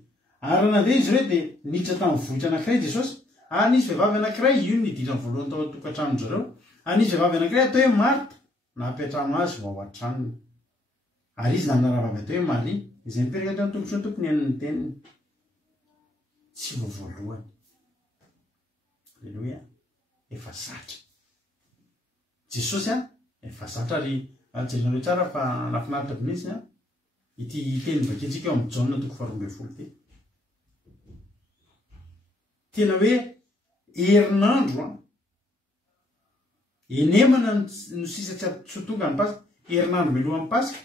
Ary nandeha izy ireo dia niditra tamin'ny vohitra anankiray Jesosy. Ary nisy vehivavy anankiray, io niditra ny voalohany tao tokantrano zareo. Ary nisy vehivavy anankiray atao hoe Marta nampiatrano azy vao ao an-tranony. Ary izy nanara-vavy atao hoe Maria izay mipetraka teo amin'ny tombontsoa tokony ny teniny. Tsy voavoalohany. Alleluia. Efa zatra. Jesosy efa zatra. Ary jerinareo tsara fa nafinaritra mihitsy ity teny vakentsika eo amin'ny Jaona 2:12 ty. Tena hoe herinandro enemana no sisa tsy tonga ny Pasika, herinandro mialohan'ny Pasika.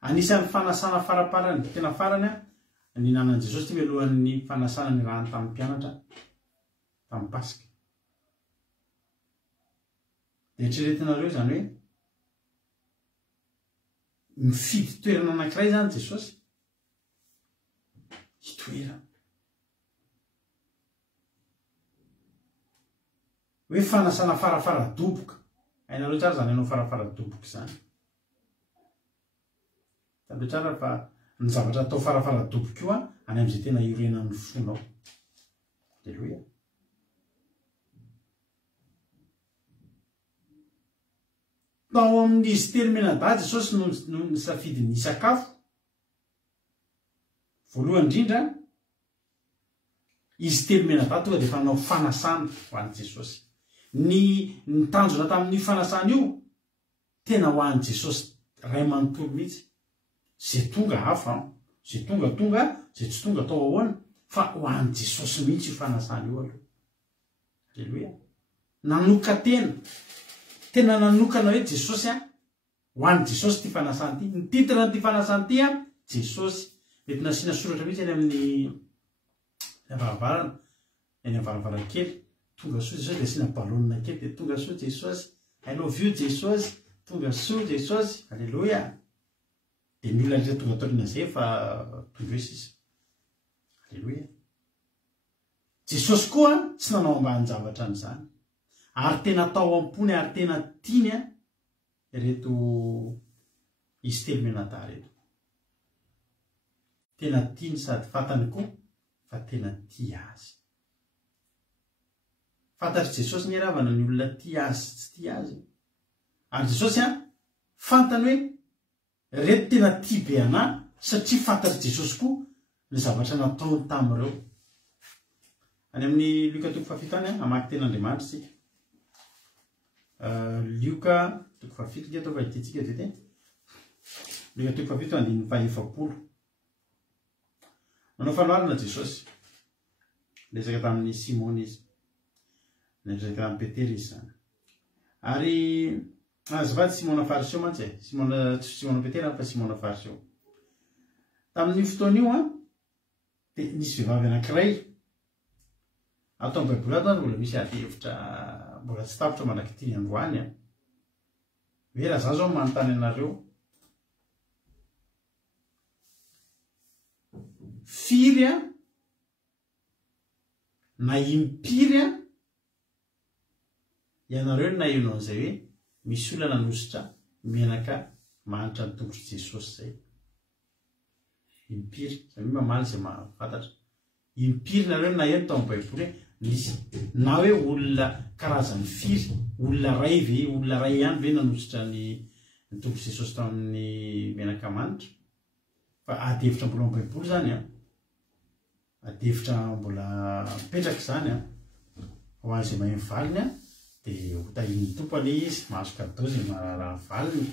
Anisan'ny fanasana faraparany tena farany ny nanan'i Jesosy ty mialohan'ny fanasana ny rano tamin'ny mpianatra tamin'ny Pasika. Dia eritreretinareo izany hoe mifidy toerana anankiray izany Jesosy, hitoerana. Hoe fanasana farafara-doboka. Hainareo tsara izany ianao farafara-doboka izany. Tandreo tsara fa ny zavatra atao farafara-doboka io any amin'izay tena irenan'ny fonao. Alleluia. Tao amin'izy telo menadà Jesosy no nisafidy ny sakafo. Voalohany indrindra, izy telo menadà tonga dia fanao fanasana ho an'i Jesosy. Ny tanjona tamin'ny fanasana io tena ho an'i Jesosy ray manontolo mihitsy. Zay tonga hafa, zay tonga, zay tsy tonga tao ahoana, fa ho an'i Jesosy mihitsy io fanasana io aloha. Alleluia. Nanoka tena nanokana hoe Jesosy ho an'i Jesosy ty fanasana ty. Ny titira ty fanasana ty Jesosy. Mety nasiana soratra mihitsy eny amin'ny varavarana, eny amin'ny varavarankely. Tonga soa Jesosy dia asiana balonina kely dia tonga soa Jesosy. I love you Jesosy. Tonga soa Jesosy. Alleluia. Dia ny olona rehetra tonga taoriana izay fa tonga eo sisa. Alleluia. Jesosy koa tsy nanao ambany zavatra an'izany. Ary tena tao am-pony, ary tena tiany reto izy telo menadà reto. Tena tiany sady fantany koa fa tena tia azy. Fantatry Jesosy ny ravana ny olona tia azy sy tsy tia azy. Ary Jesosy fantany hoe reto tena tia be anahy satria fantatry Jesosy koa ny zavatra nataony tamin'ireo. Any amin'ny Lioka 7 hamaky ten'Andriamanitra isika. Lioka 7 dia atao fahititsika dia tena. Lioka 7 andininy faha-70. Manao fanoharana Jesosy. Resaka tamin'ny Simona izy. Resaka tamin'ny Petera izy zany. Ary azafady Simona Fariseo mantsy e. Tsy Simona Petera fa Simona Fariseo. Tamin'ny fotoana io dia nisy vehivavy anankiray. Ato amin'ny Baiboly ato mbola misy ady-hevitra mbola tsy tapitra malaky ty androany. Hoe raha zah zao manontany anareo. Firy na impiry ianareo na ianao an'izay hoe misy olona nanositra menaka manitra ny tongotry Jesosy zay. Impiry, zay mamaly izay mahafantatra. Impiry nareo na eno tao amin'ny Baiboly nisy na hoe olona karazany firy, olona ray ve, olona ray ihany ve nanositra ny tongotry Jesosy tamin'ny menaka manitra. Fa ady-hevitra mbola amin'ny Baiboly zany ady-hevitra mbola mipetraka zany ho an'izay mahay mivaliny dia ho tahin'ny tompany izy mahazo kadao izay maharaha valiny.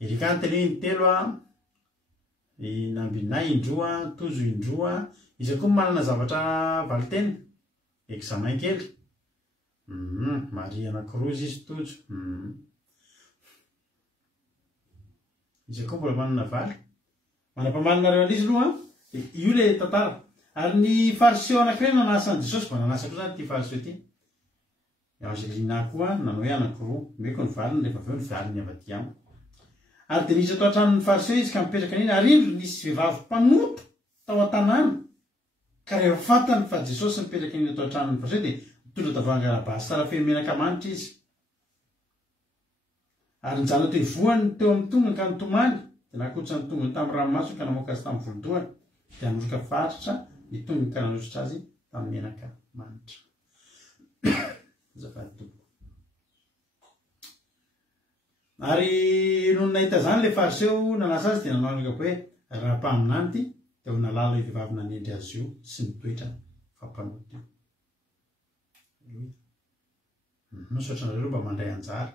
Erika ny teny ny telo nambinay indroa, tozo indroa. Izy koa manana zavatra valiteny. Examen kely. Maria anankiroa izy tojo. Izy koa mbola manana valy. Manam-pamalinareo an'izy aloha io ilay tantara. Ary ny Fariseo anankiray nanasa Jesosy, nanasa koa zany ity Fariseo ity. Angelina koa nanao hoe anankiroa, meko ny valiny rehefa avy eo ny valiny avy aty amiko. Ary dia nisy atao an-tranon'ny Fariseo izy ka mipetraka an'iny, ary indro nisy vehivavy mpanoto tao an-tanàna. Ka rehefa fantany fa Jesosy mipetraka an'iny atao an-tranon'ny Fariseo dia mitondra tavoahangy arabasy tsara feno menaka manitra izy. Ary nijanona teo voany teo amin'ny tongony ka nitomany, dia nakotra ny tongony tamin'ny ranomasina ka namoaka azy tamin'ny volodohany, dia nanosika faritra ny tongony ka nanositra azy tamin'ny menaka manitra. Ary noho nahita zany ilay Fariseo nanasa azy dia nanao araka hoe raha mpaminany ity dia ho nalala io vehivavy nanendry azy io sy nitoetra fampanoto io. Misaotra anareo mba mandray anjara.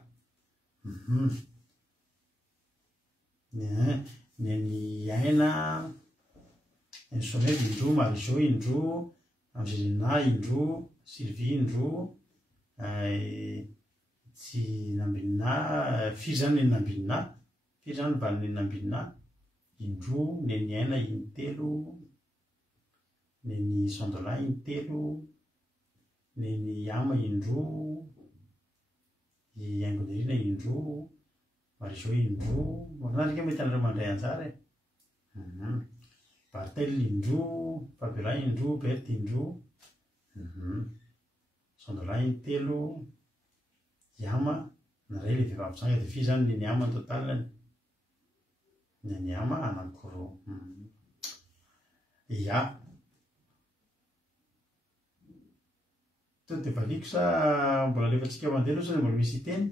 Ny aina ny Somevy indroa, Marizio indroa, Angelina indroa, Sylvie indroa, tsy nambinina, firy zany ny nambinina, firy zany valiny nambinina, indroa, neny aina intelo, neny Sandola intelo, neny Ama indroa, i Angolerina indroa, Marizio indroa, manarika mety anareo mandray anjara e. Bartel indroa, Fabiola indroa, Bert indroa, Sandola intelo, Yama, naray le vehivavy zany dia firy zany ny Ama ny totaliny. Ny Ama anankiroa. Ya. to dia valiko sa mbola alefatsika mandeha aloha sa mbola misy teny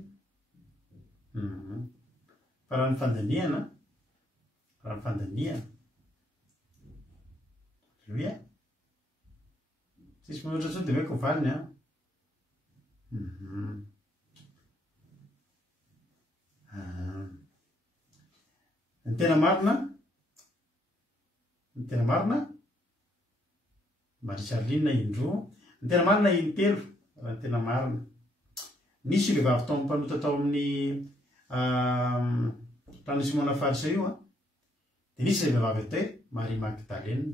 fa raha ny fandaniana aloha sisy manoatra tso dia hoe kovaliny ny tena marina Marie Charline indroa ny tena marina intelo raha ny tena marina nisy vehivavy tao mpanota tao amin'ny trano Simona Farisa io dia nisy ilay vehivavy atao hoe Marie Magdalene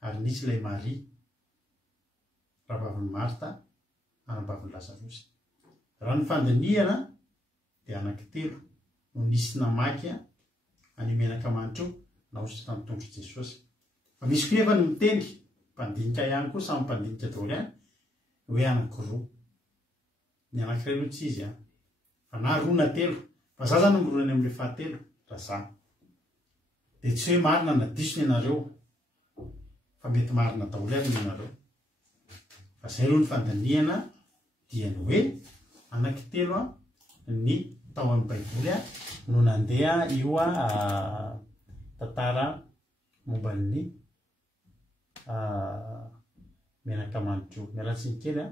ary nisy ilay Marie rahavaviny Marta anabaviny Lazarosy. Raha ny fandaniana dia anankitelo no nisy namaky any menaka manitro naositra tamin'ny tondro Jesosy. Fa misy koa nefa ny miteny mpandinika ihany koa samy mpandinika daholo ihany hoe anankiroa. Ny anankiray aloha tsy izy fa na roa na telo fa za zany nomborony amin'ilay fahatelo raha za dia tsy hoe marina na diso ny ianareo fa mety marina daholo ihany ny ianareo. Fa izay aloha ny fandaniana dia ny hoe anankitelo ny tao amin'ny baiboly no nandeha io tantara momban'ny menaka manitro. Mialatsiny kely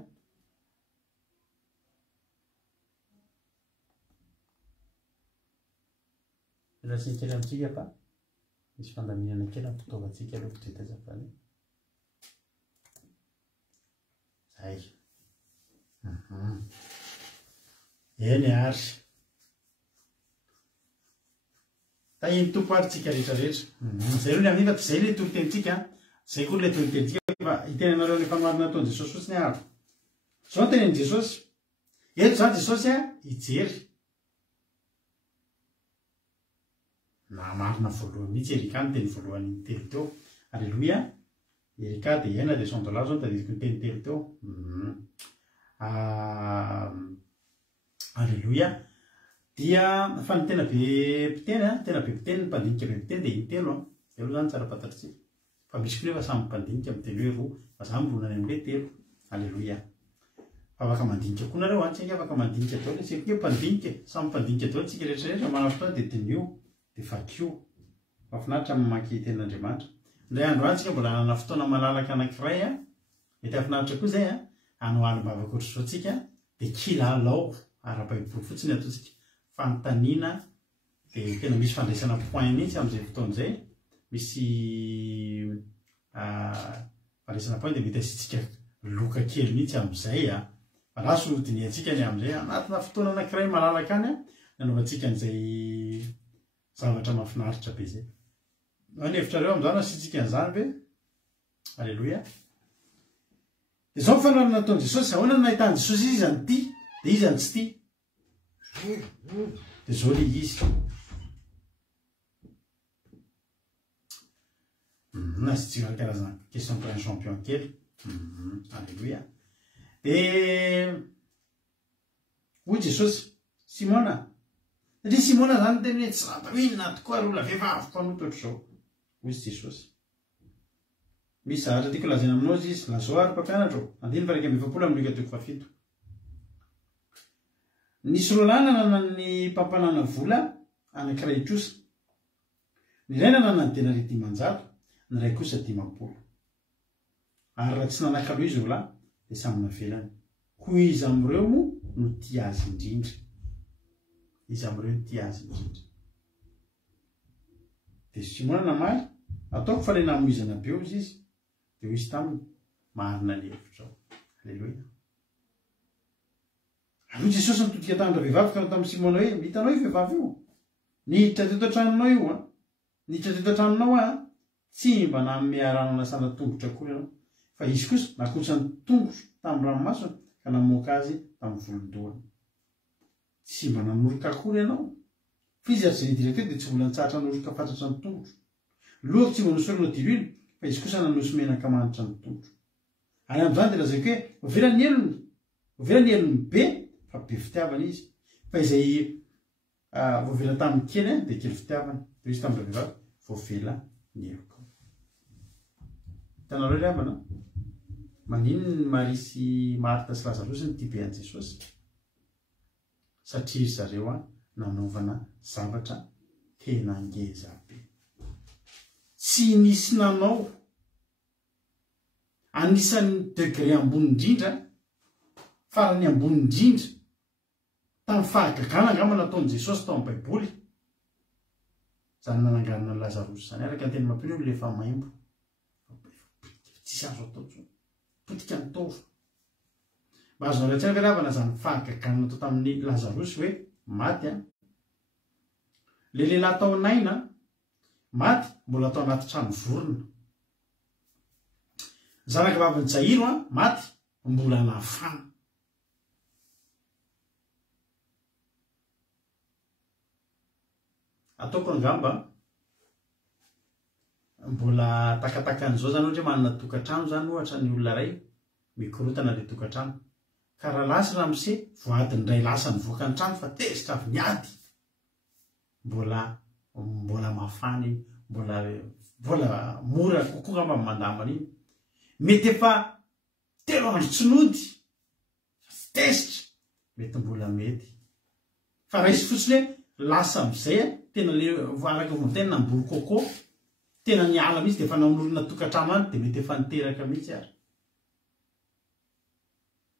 mialatsiny kely amintsika fa misy fandaminana kely amin'ny fitaovantsika aloha fitezazavany zay eny ary tahiny tompo ary tsika rehetrarehetra zay aloha ny amin'iny fa zay le tolotentsika zay koa le tolotentsika fa itenenareo le fanoharina ataon'i Jesosy fotsiny ary zao ny tenen'i Jesosy eto zany Jesosy hijery na marina voalohany mihitsy erika ny teny voalohany telo teo alleloia erika dia ena dia sondolao zao tadidiko ny teny telo teo alleloia dia fa ny tena be mpiteny ny mpandinika be mpiteny dia intelo telo zany tsara fantatritsika fa misy koa nefa samy mpandinika miteny hoe roa fa za mironany amin'ilay telo alleloia fa afaka mandinika koa nareo antsika afaka mandinika daholo tsika hoe mpandinika samy mpandinika daholo tsika rehetrarehetra manao fotoana dia tenio dia vakio mahafinaritra mamaky tenin'Andriamanitra. Indray andro antsika mbola hanana fotoana malalaka anankiray mety afinaritra koa zay anohalim-bavaka ohatr'izao tsika dia kilalao ara-baiboly fotsiny ataontsika fanontaniana dia tena misy fandraisana point mihitsy amin'izay fotoana izay misy fandraisana point dia mety asitsika loka kely mihitsy amin'izay fa raso diniantsika ny amin'izay anatina fotoana anankiray malalaka any nanaovantsika an'izay zavatra mahafinaritra be zay. Anevitrareo amin'izany asitsika an'izany ve alleloia dia izao fanoharana ataon'i Jesosy ahoana no nahitany Jesosy izy izany ity dia izy izany tsy tia dia izao le izy nasitsika karazana question pour un champion kely alleloia dia hoy Jesosy Simona satria Simona zany teny hoe tsy rahainona tokoa ary olona vehivavy mpanoto ohatr'izao hoy Jesosy. Misy zavatra tiako lazaina aminao izy lazao ary mpampianatra andiny varaiky amby 20:17 nisy roalana nanany mpampanana vola anankiray kosa ny iray nanana denari 10,000 ny iray kosa 50 ary raha tsy nanakaloha izy roalahy dia samy navelany hoy izy amin'ireo moa no tia azy indrindra izy amin'ireo no tia azy indrindra dia Simona namaly ataoko fa ilay namoizana be izy dia hoy izy taminy marina ny hevitra zao alleloia. Aloha Jesosy nitodika tamindra vehivavy ka tamin'ny Simona hoe hitanao io vehivavy io niditra teto an-tranonao io niditra teto an-tranonao tsy mba nanome rano anasana tongotra akory ianao fa izy kosa nakotrany tongotro tamin'ny ranomasina ka namoaka azy tamin'ny volondohany tsy mba nanoroka akory ianao fa izy ary zay niditra teto dia tsy vola nitsahatra nanoroka fatratra ny tongotro lohako tsy voanosorana diloilo fa izy kosa nanosy menaka manitra ny tongotro any amin'izany dia lazaiko hoe voavela ny elony be fa be fitiavana izy fa izay voavela tamin'ny kely dia kely fitiavana dia izy tamin'ny vehivavy voavela ny eloko hitanareo ry havana manino ny Marisy Marta sy Lazarosy ny tibean Jesosy satria zareo nanaovana zavatra tena ngeza be. Tsy nisy nanao anisan'ny degré ambony indrindra, farany ambony indrindra tamin'ny fahagagana angamba nataon'i Jesosy tao amin'ny Baiboly zany nananganana ny Lazarosy zany, araka ny teny mampino hoe lefa maimbo tsisy azo atao tsony potika ny tova. Mba azo nalatsy fiaravana zany fahagagana natao tamin'ny Lazarosy hoe maty le lehilahy tao naina maty mbola tao anaty trano vorona. Zanaka vavin'ny Jairo maty mbola nafana. Ataoko angamba mbola takatakan'izao zany ohatra manana tokantrano zany ohatra ny olona ray mikorotana le tokantrano ka raha lasy ramose voadiny ray lasa nivoaka ny trano fa tezitra avy niady mbola mafana mbola mora kokoa ngamba mandamana iny. Mety efa 3 andro tsinody tezitra mety mbola mety fa raha izy fotsiny hoe lasa am'izay tena le araka vontena namboly koko tena niala mihitsy de fa nanorina tokantrano any de mety efa niteraka mihitsy ary.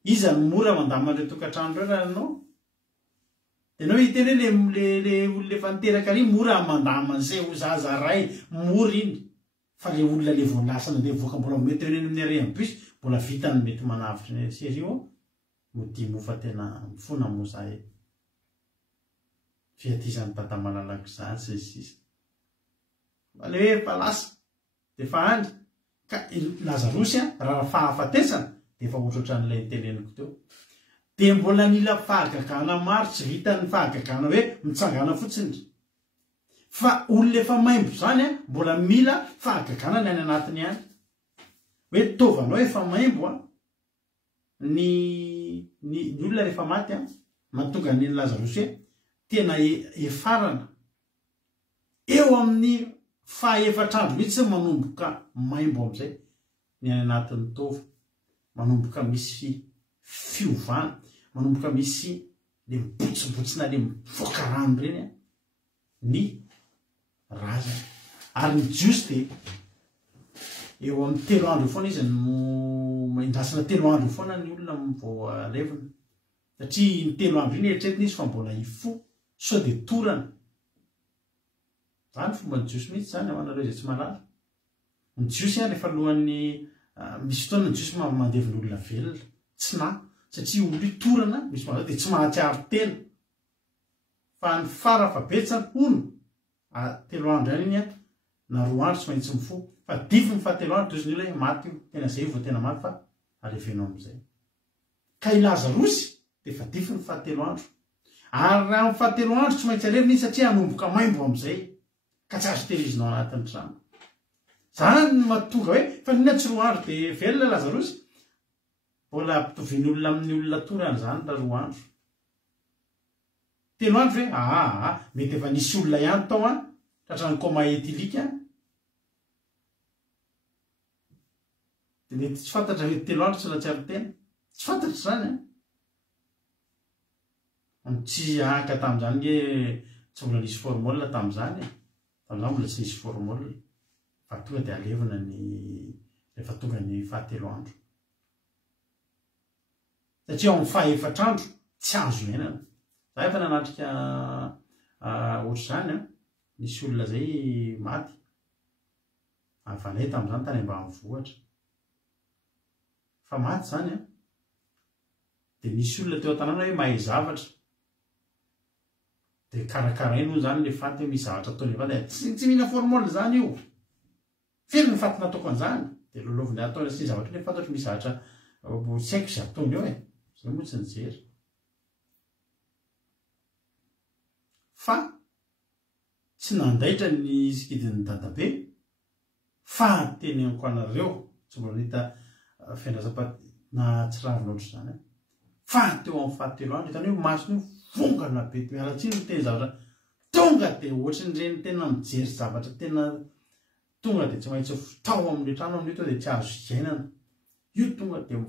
Iza ny mora mandamana le tokantrano reo raha anao tenao hiteny hoe le olona efa niteraka ry mora mandamana zay ho zaza ray mora iny fa le olona le voalasa nandeha voaka mbola mety reny amin'ny arehany bus mbola vitany mety manavitra ny serio modimo fa tena mifona mo zahay fiatizan'ny tata malalaka zany sy sisa le hoe palasa de fa andry ka Lazarosy raha fahafatesana de fa ohatrotra n'ilay niteneniko teo de mbola mila fahagagana maro tsy vitany fahagagana hoe mitsangana fotsiny fa olona efa maimbo zany mbola mila fahagagana ny any anatiny any hoe tovanao efa maimbo ny olona rehefa maty mahatonga ny Lazarosy hoe tena efarana eo amin'ny faha-efatrandro mihitsy manomboka maimbo am'izay ny any anatin'ny tova, manomboka misy fiovana, manomboka misy le mibotsibotsina le mivoaka rano reny ny razana. Ary ny jiosy de eo amin'ny 3 andro foana izy no indrasana 3 andro foana ny olona vao alevina satria ny 3 andro iny eritreretiny izy fa mbola ifo so de torana zany fomba ny jiosy mihitsy zany amanareo izay tsy malala. Ny jiosy rehefa alohan'ny misy fotoana ny jiosy mandevina olona velona tsy na satria olo io torana misy malaza de tsy mahatsiaro tena fa ny fara fa betsany ono 3 andro ihany iny na 2 andro tsy maintsy mifo fa difiny fa 3 andro tozy ny olona maty io tena zay vao tena maty fa alevena am'izay. Ka i Lazarosy de fa difiny fa 3 andro ary raha fa 3 andro tsy maintsy alevina izy satria anomboka maimbo am'izay ka tsy azo tehirizinao anatin'ny trano. Zany mahatonga hoe fa nina tsy 2 andro de velona Lazarosy mbola pitoviany olona amin'ny olona torana zany raha 2 andro. 3 andro hoe mety efa nisy olona ihany tao tratrany koma etilika de mety tsy fantatra hoe 3 andro tsy latsiaro tena tsy fantatra zany tsy aka tamin'izany hoe tsy mbola nisy formole tamin'izany tamin'izany mbola tsy nisy formole fa tonga de alevina ny rehefa tonga ny faha 3 andro satria ao amin'ny faha-efatrandro tsy azo iainana. Za efa nanatrika ohatr' zany nisy olona zay maty avanay tamin'izany tany ambanivohitra fa maty zany de nisy olona teo an-tanàna hoe mahay zavatra de karakarainy moa zany le faty hoe misy zavatra ataony vady tsy mihina formole zany io firy ny faty nataoko an'izany de loloviny ataony sy zavatra le fantatro misy zavatra tsy haiko izay ataony eo zay moa tsy nijery fa tsy nandaitra ny sikidin'ny dadabe fa teneniko anareo tsy mbola nita fiandrasam-paty na tsy ravina ohatr' zany fa teo amin'ny faha 3 andro hitany hoe masony vongana be mialatsiny ny teny zavatra tonga de ohatrany reny tena mijery zavatra tena tonga de tsy maintsy tao amin'ny trano amin'io to de tsy azo iainana. io tonga dia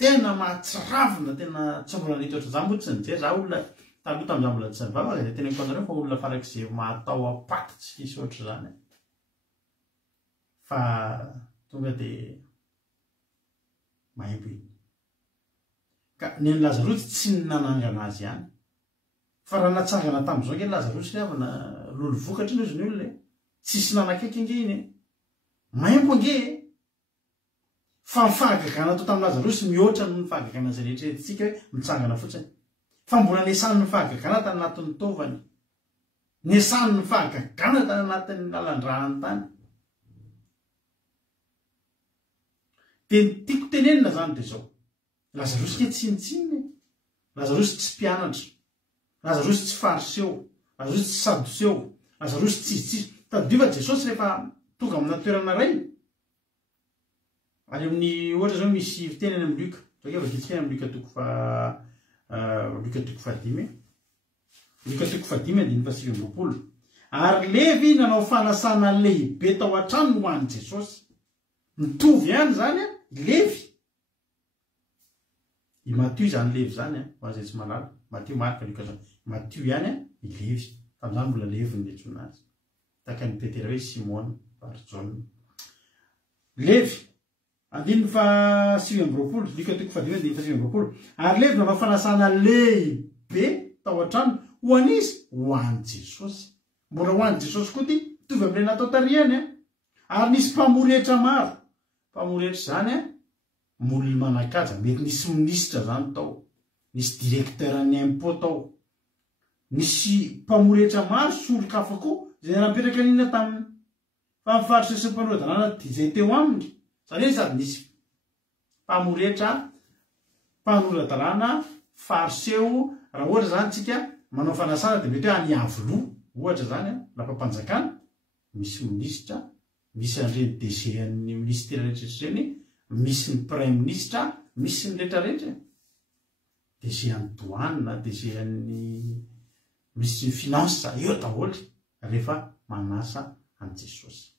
tena mahatsiravina tena tsy mbola nitoatra za mbola tsy nijery za olona taloha tamin'za mbola tsy nivavaka dia tena ikonareo fa olona farak'izay mahatao apatitsy misy oatra zany fa tonga dia maimbo iny ka ny Lazarosy tsy nanangana azy ihany fa raha natsangana tamin'izao nge Lazarosy ry avana lolo vokatra iny izy ny olona tsisy nanakaiky nge iny maimbo nge fa mifahagagana atao tamin'ny Lazarosy mihoatra no ny fahagagana izay rehetra tsika hoe mitsangana fotsiny fa mbola nesany ny fahagagana tany anatin'ny tovany nesany ny fahagagana tany anatin'ny lalandrahany tany dia ny tiako tenenina zany dia zao Lazarosy ke tsinitsininy Lazarosy tsy mpianatra Lazarosy tsy fariseo Lazarosy tsy sadoseo Lazarosy tsitsitsy tadiova Jesosy rehefa tonga amina toerana ray any amin'ny ohatra zao misy fiteneny amin'ny Luka zao ke vakitsika amin'ny Luka toko fahadimy Luka toko fahadimy andiny faha 20 ary Levy nanao fanasana lehibe tao an-trano ho an'i Jesosy mitovy ihany zany Levy i Matthieu zany Levy zany ho an'izay tsy malala Matthieu Marka Luka zany Matthieu ihany i Levy tamin'izany mbola Levy ny etsona azy taka ny Petera hoe Simona Barjona Levy andiny fa 20 Luka toko fahadimy andiny fa 20 ary Levy nanao fanasana lehibe tao an-trano ho an'izy ho an'i Jesosy mbola ho an'i Jesosy koa ty mitovy amin'ilay natao tarihany ary nisy mpamoretra maro mpamoretra zany molona manakaja mety nisy minisitra zany tao nisy directeur any impôt tao nisy mpamoretra maro solon-kafa koa zay napetraka nina tamin'ny famifaritra sy mpanodana izay teo aminy zany hoe sady nisy mpamoretra mpanolora-dalàna fariseo raha ohatra zany tsika manao fanasana dia mety hoe any avoloa ohatra zany lafa-mpanjakana misy minisitra misy an'ireny DG an'ny ministera rehetra reny misy ny prime ministre misy ny rehetrarehetra DG an'ny douane DG an'ny misy ny finance eo daholo rehefa manasa an'i Jesosy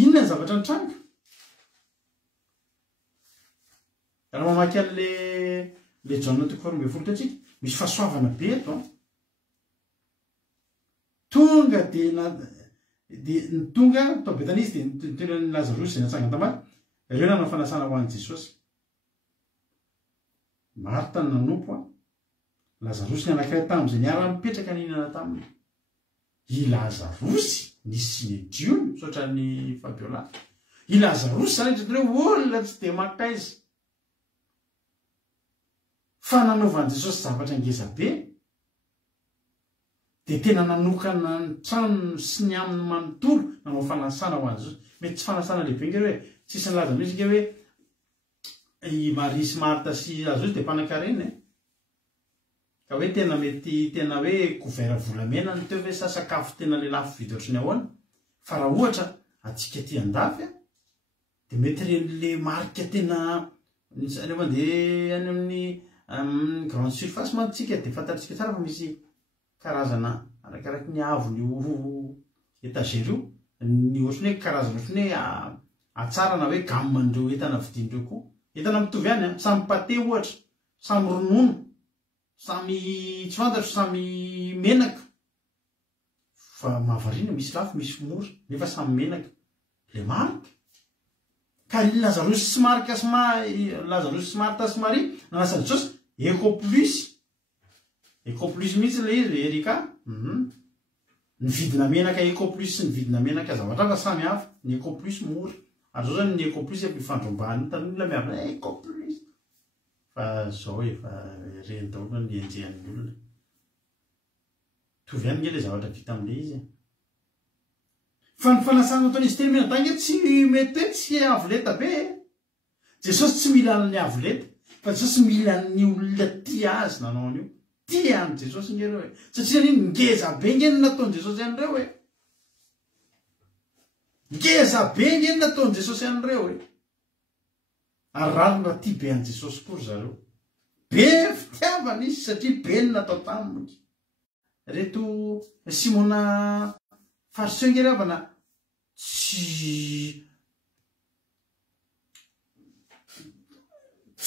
inona ny zavatra nitranga raha mamaky an'le Jaona toko 12 tatsika misy fahasoavana be eto tonga dia ny tonga tao Betania izy dia nitoeran'ny Lazarosy izay natsangana tamaty ireo nanao fanasana ho an'i Jesosy Marta ny nanompo Lazarosy ny anankiray tamin'izay niara mipetraka ninana taminy i Lazarosy nisy ny diony misaotra ny Fabiola i Lazarosy zany rehetratreo olona tsy dia makaiza fa nanaovan'i Jesosy zavatra ngeza be dia tena nanokana ny trano sy ny amin'ny manontolo nanao fanasana ho an'i Jesosy mety tsy fanasana lehibe nge hoe tsisy nilaza mihitsy nge hoe i Maria sy Marta sy Lazarosy dia mpanan-karena ka hoe tena mety tena hoe couvert volamena ny teo hoe sakafo tena le lafo vidy ohatrany ahoana fa raha ohatra atsika ty andafy dia mety ren'le marika tena rehefa mandeha any amin'ny grande surface mantsika dia fantatritsika tsara fa misy karazana arakaraky ny avon'io etagera io ny ohatrany hoe karazana ohatrany hoe atsara na hoe gamme-ndreo entana vidindreo koa entana mitovy ihany samy pate ohatra samy ronono samy tsy fantatro samy menaka fa mahavariana misy lafo misy mora nefa samy menaka le marika ka Lazarosy sy Marka Lazarosy sy Marta sy Maria nanasa Jesosy Ecoplus mihitsy le izy Erika ny vidina menaka Ecoplus sy ny vidina menaka zavatra fa samy hafa ny Ecoplus mora ary zao zany ny Ecoplus mpifandrombahany tan'olona miavana Ecoplus fa zao efa reny daholo ny enjehan'ny olona tovy ihany nge le zavatra vita amin'le izy fa ny fanasana ataon'izy teny menadanga tsy mety hoe tsy avoleta be Jesosy tsy mila ny avoleta fa Jesosy mila ny olona tia azy nanao an'io tia any Jesosy nge reo satria niny ngeza be nge ny nataon'i Jesosy an'ireo ngeza be nge ny nataon'i Jesosy an'ireo ary rarina tia be an'i Jesosy koa ry zareo be fitiavana izy satria be ny natao taminy reto Simona fariseo nge ravana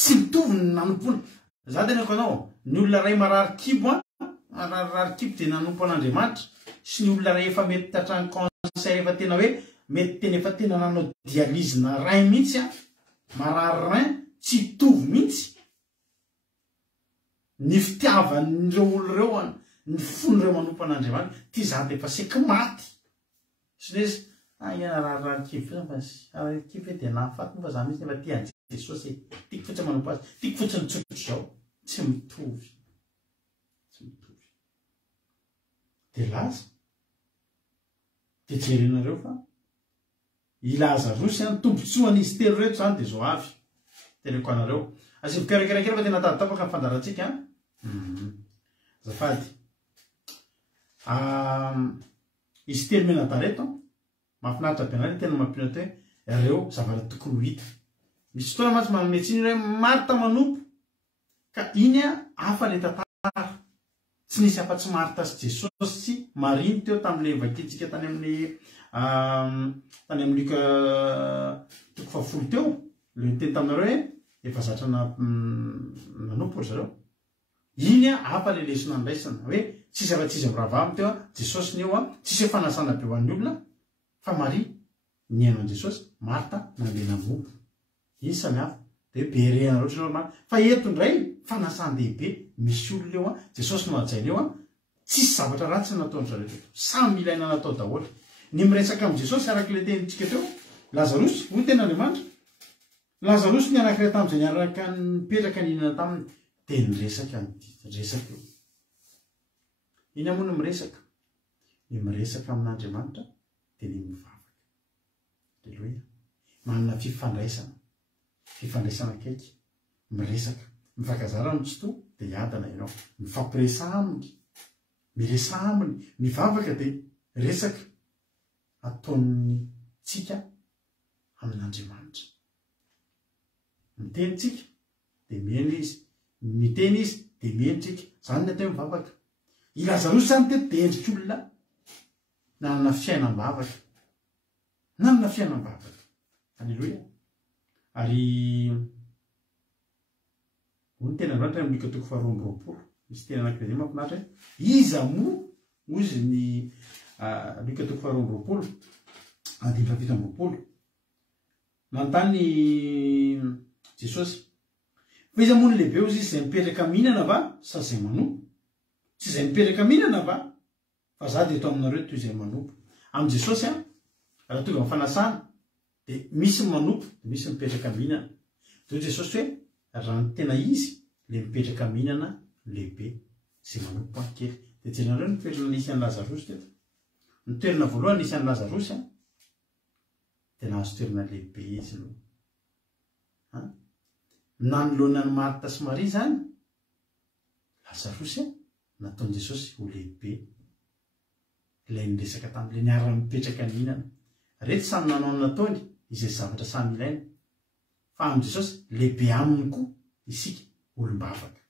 tsy mitovy ny nanompona za tena ko anao ny olona ray marary kibo rary kibo dia nanompo an'Andriamanitra sy ny olona ray efa mety tatrany cancer efa tena hoe mety tena efa tena nanao dialyse na rein mihitsy marary rein tsy mitovy mihitsy ny fitiavan'ireo olo reo ny fon'ireo manompo an'Andriamanitra ty za dia efa seky maty sy lesy rary kibo kibo dia nahafaty moa fa za mihitsy efa tia an'i Jesosy tiako fotsiny manompo azy tiako fotsiny tsotro zao tsy mitovy dia laza dia jerenareo fa Lazarosy tombotsoan'izy telo reto zany dia zao avy teneko anareo asivo karakerakera fa tena tapaka fandarantsika zafady izy telo menadareto mahafinaritra be anareo tena mampinatra hoe ireo zavatra tokony ho hita misy fotoana mantsy manametsiny hoe Marta manompo ka iny hafa le tantara tsy nisy afa-tsy Marta sy Jesosy sy Maria teo tamin'ilay vakintsika tany amin'ny Luka toko fahafolo teo le teny taminareo hoe efa zatra nanompo ry zareo iny hafa le lesona andraisana hoe tsisy afa-tsisy miravamy teo Jesosy ny eo tsisy fanasana be ho an'ny olona fa Maria ny haino an'i Jesosy Marta nandeha namompo iny samy hafa dia be rehana loatra normal fa eto indray fanasan-dehibe misy olona eo Jesosy no ajaina eo tsisy zavatra ratsy nataony zareo teto samy ilaina natao daholo ny miresaka amin'i Jesosy arak'ilay tenintsika teo Lazarosy hoy ten'Andriamanitra Lazarosy ny anankiray tamin'izay niaraka nipetraka nihinana taminy dia niresaka eo iny moa no miresaka ny miresaka amin'Andriamanitra dia ny mivavaka aleloia manana fifandraisana kaiky miresaka mifakazara no tsy to dia hiadana ianao mifampiresa aminy miresa aminy mivavaka dia resaka ataony tsika amin'Andriamanitra miteny tsika dia mihaino izy miteny izy dia mihaino tsika zany ny atao mivavaka i Lazarosy zany teto dia endrik'olona nanana fiainam-bavaka aleloia ary ony tena androanitra amin'ny Luka toko faharoa amby roapolo misy tena anankiray zay mahafinaritra hoe iza moa ozy ny Luka toko faharoa amby roapolo andimy fafito amby roapolo manontany Jesosy fa iza moa ny lehibe ozy izy izay mipetraka mihinana va sa izay manompo tsy izay mipetraka mihinana va fa za dia eto aminareo toy izay manompo amin'i Jesosy raha tonga mifanasana dia misy manompo dia misy mipetraka mihinana dia Jesosy hoe raha ny tena izy le mipetraka mihinana lehibe izay manompo kely dia jerenareo ny toerana nisy an'i Lazarosy teto ny toerana voalohany nisy an'i Lazarosy dia nahazo toerana lehibe izy aloha nanoloana ny Marta sy Maria zany Lazarosy nataon'i Jesosy ho lehibe ilay niresaka tamin'ilay niarana mipetraka mihinana rehetra samy nanao ny nataony izay zavatra samy ilaina fa amin'i Jesosy lehibe aminy koa isika olombavaka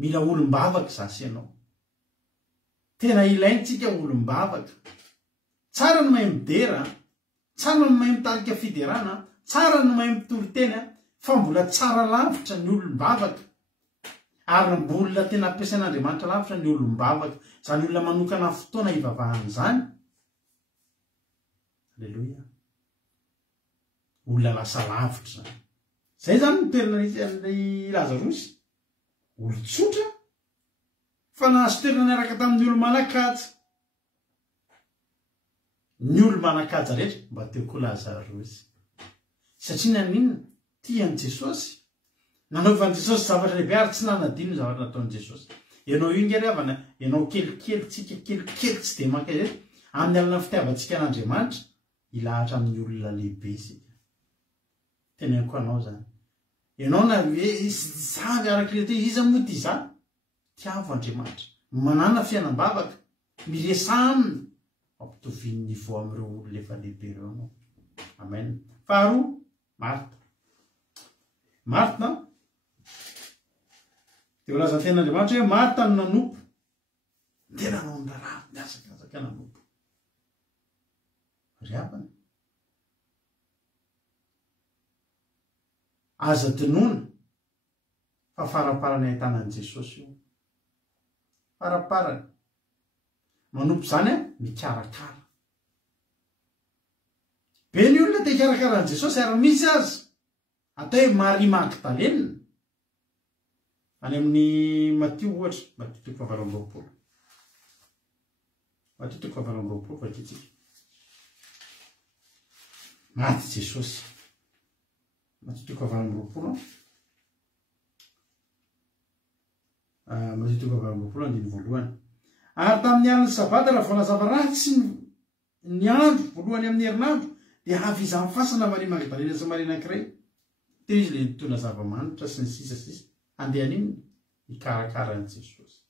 mila olombavaka zasy ianao tena ilaintsika olombavaka tsara ny mahay midera tsara ny mahay mitarika fiderana tsara ny mahay mitory-tena fa mbola tsara lavitra ny olombavaka ary mbola tena ampiasain'Andriamanitra lavitra ny olombavaka zany olona manokana fotoana hivavahana zany aleloia olona lasa lavitra zany zay zany nitoerana nisy Lazarosy olon-tsotra fa nahazo toerana niaraka tamin'ny olo-manakaja ny olo-manakaja rehetra mba teo koa Lazarosy satria naninona tian'i Jesosy nanaovan'i Jesosy zavatra lehibe ary tsy nanadino ny zavatra nataon'i Jesosy ianao io ngery avana ianao kelikely tsika kelikely tsy dia maka izy amin'ny alina fitiavantsika an'Andriamanitra ilahatra amin'ny olona lehibe isika teneniko anao zany ianao na hoe zavy arak'ilay teo iza moa ty za tiavo Andriamanitra manana fiainam-bavaka miresa aminy ampitoviany vo amin'ireo olona efa lehibe ireo anao amen faharoa Marta dia volaza ten'Andriamanitra hoe Marta no nanompo tena nanao ny raha miasakazaka nanompo ry havana aza dinoana fa faraparany ahitanany Jesosy io. Faraparany. Manompo zany mikarakara. Be ny olona te hikarakarany Jesosy ary misy azy atao hoe Maria Magdalena. Any amin'ny Matthieu ohatra, Matthieu 7:20. Matthieu 7:20 vakitsika. Maty Jesosy. Matthieu 7:20. Matthieu 7:20 Ary tamin'ny andro sabata raha voalazava ratsy ny andro voalohany amin'ny herinandro dia avy izy amin'ny fasana Maria Magdalena sy Maria anankiray. Teo izy le nitondra zava-manitra sy ny sisa andehan'iny hikarakarany Jesosy.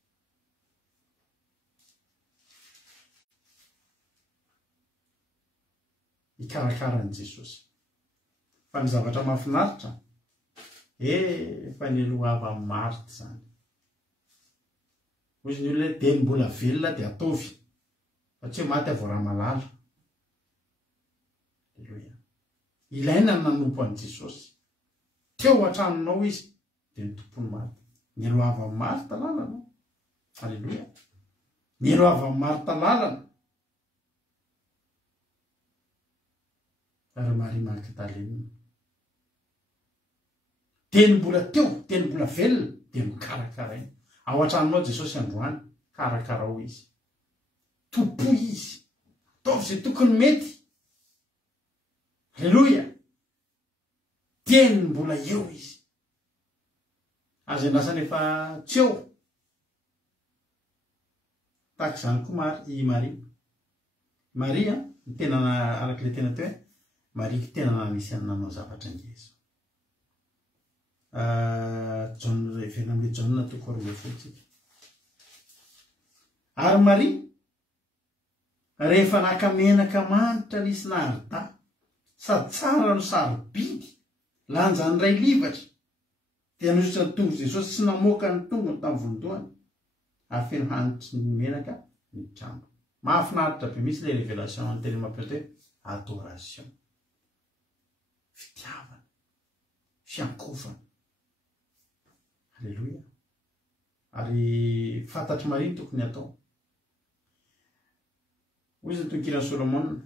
Hikarakarany Jesosy. Fa ny zavatra mahafinaritra fa ny aloha avy amin'ny Marty zany. Hoy ny olona dia mbola velona dia ataovy fa tsy hoe maty avy raha malala. Alleluia. Ilaina ny nanompo an'i Jesosy. Teo an-tranonao izy dia ny tompony maty. Ny aloha avy amin'ny Marty lalana. Alleluia. Ny aloha avy amin'ny Marty lalana. Ary Maria Magdalena. Dia ny mbola teo, dia ny mbola velona dia mikarakara iny. Ao an-tranonao Jesosy androany, karakarao izy. Topo izy. Ataovy izay tokony mety. Alleluia. Dia ny mbola eo izy. Azy andrasany efa tsy eo. Tahaka izany koa i Maria. Maria, ny tena arak'ilay tena teo Maria tena nanisy nanao zavatra ngezo. John Evangelista John 2:20. Ary Maria rehefa naka menaka manitra nisy narita sady tsara no sarobidy lanjany ray livatra dia nosotra ny tongo Jesosy sy namoaka ny tongony tamin'ny vondohany ary feno hanitry ny menaka ny trano. Mahafinaritra be misy le révélation ny teny mampiasa hoe adoration. Fitiavana, fiankofana. Alléluia. Ary fantatry Maria tokony atao. Hoy izy tonkira Solomon.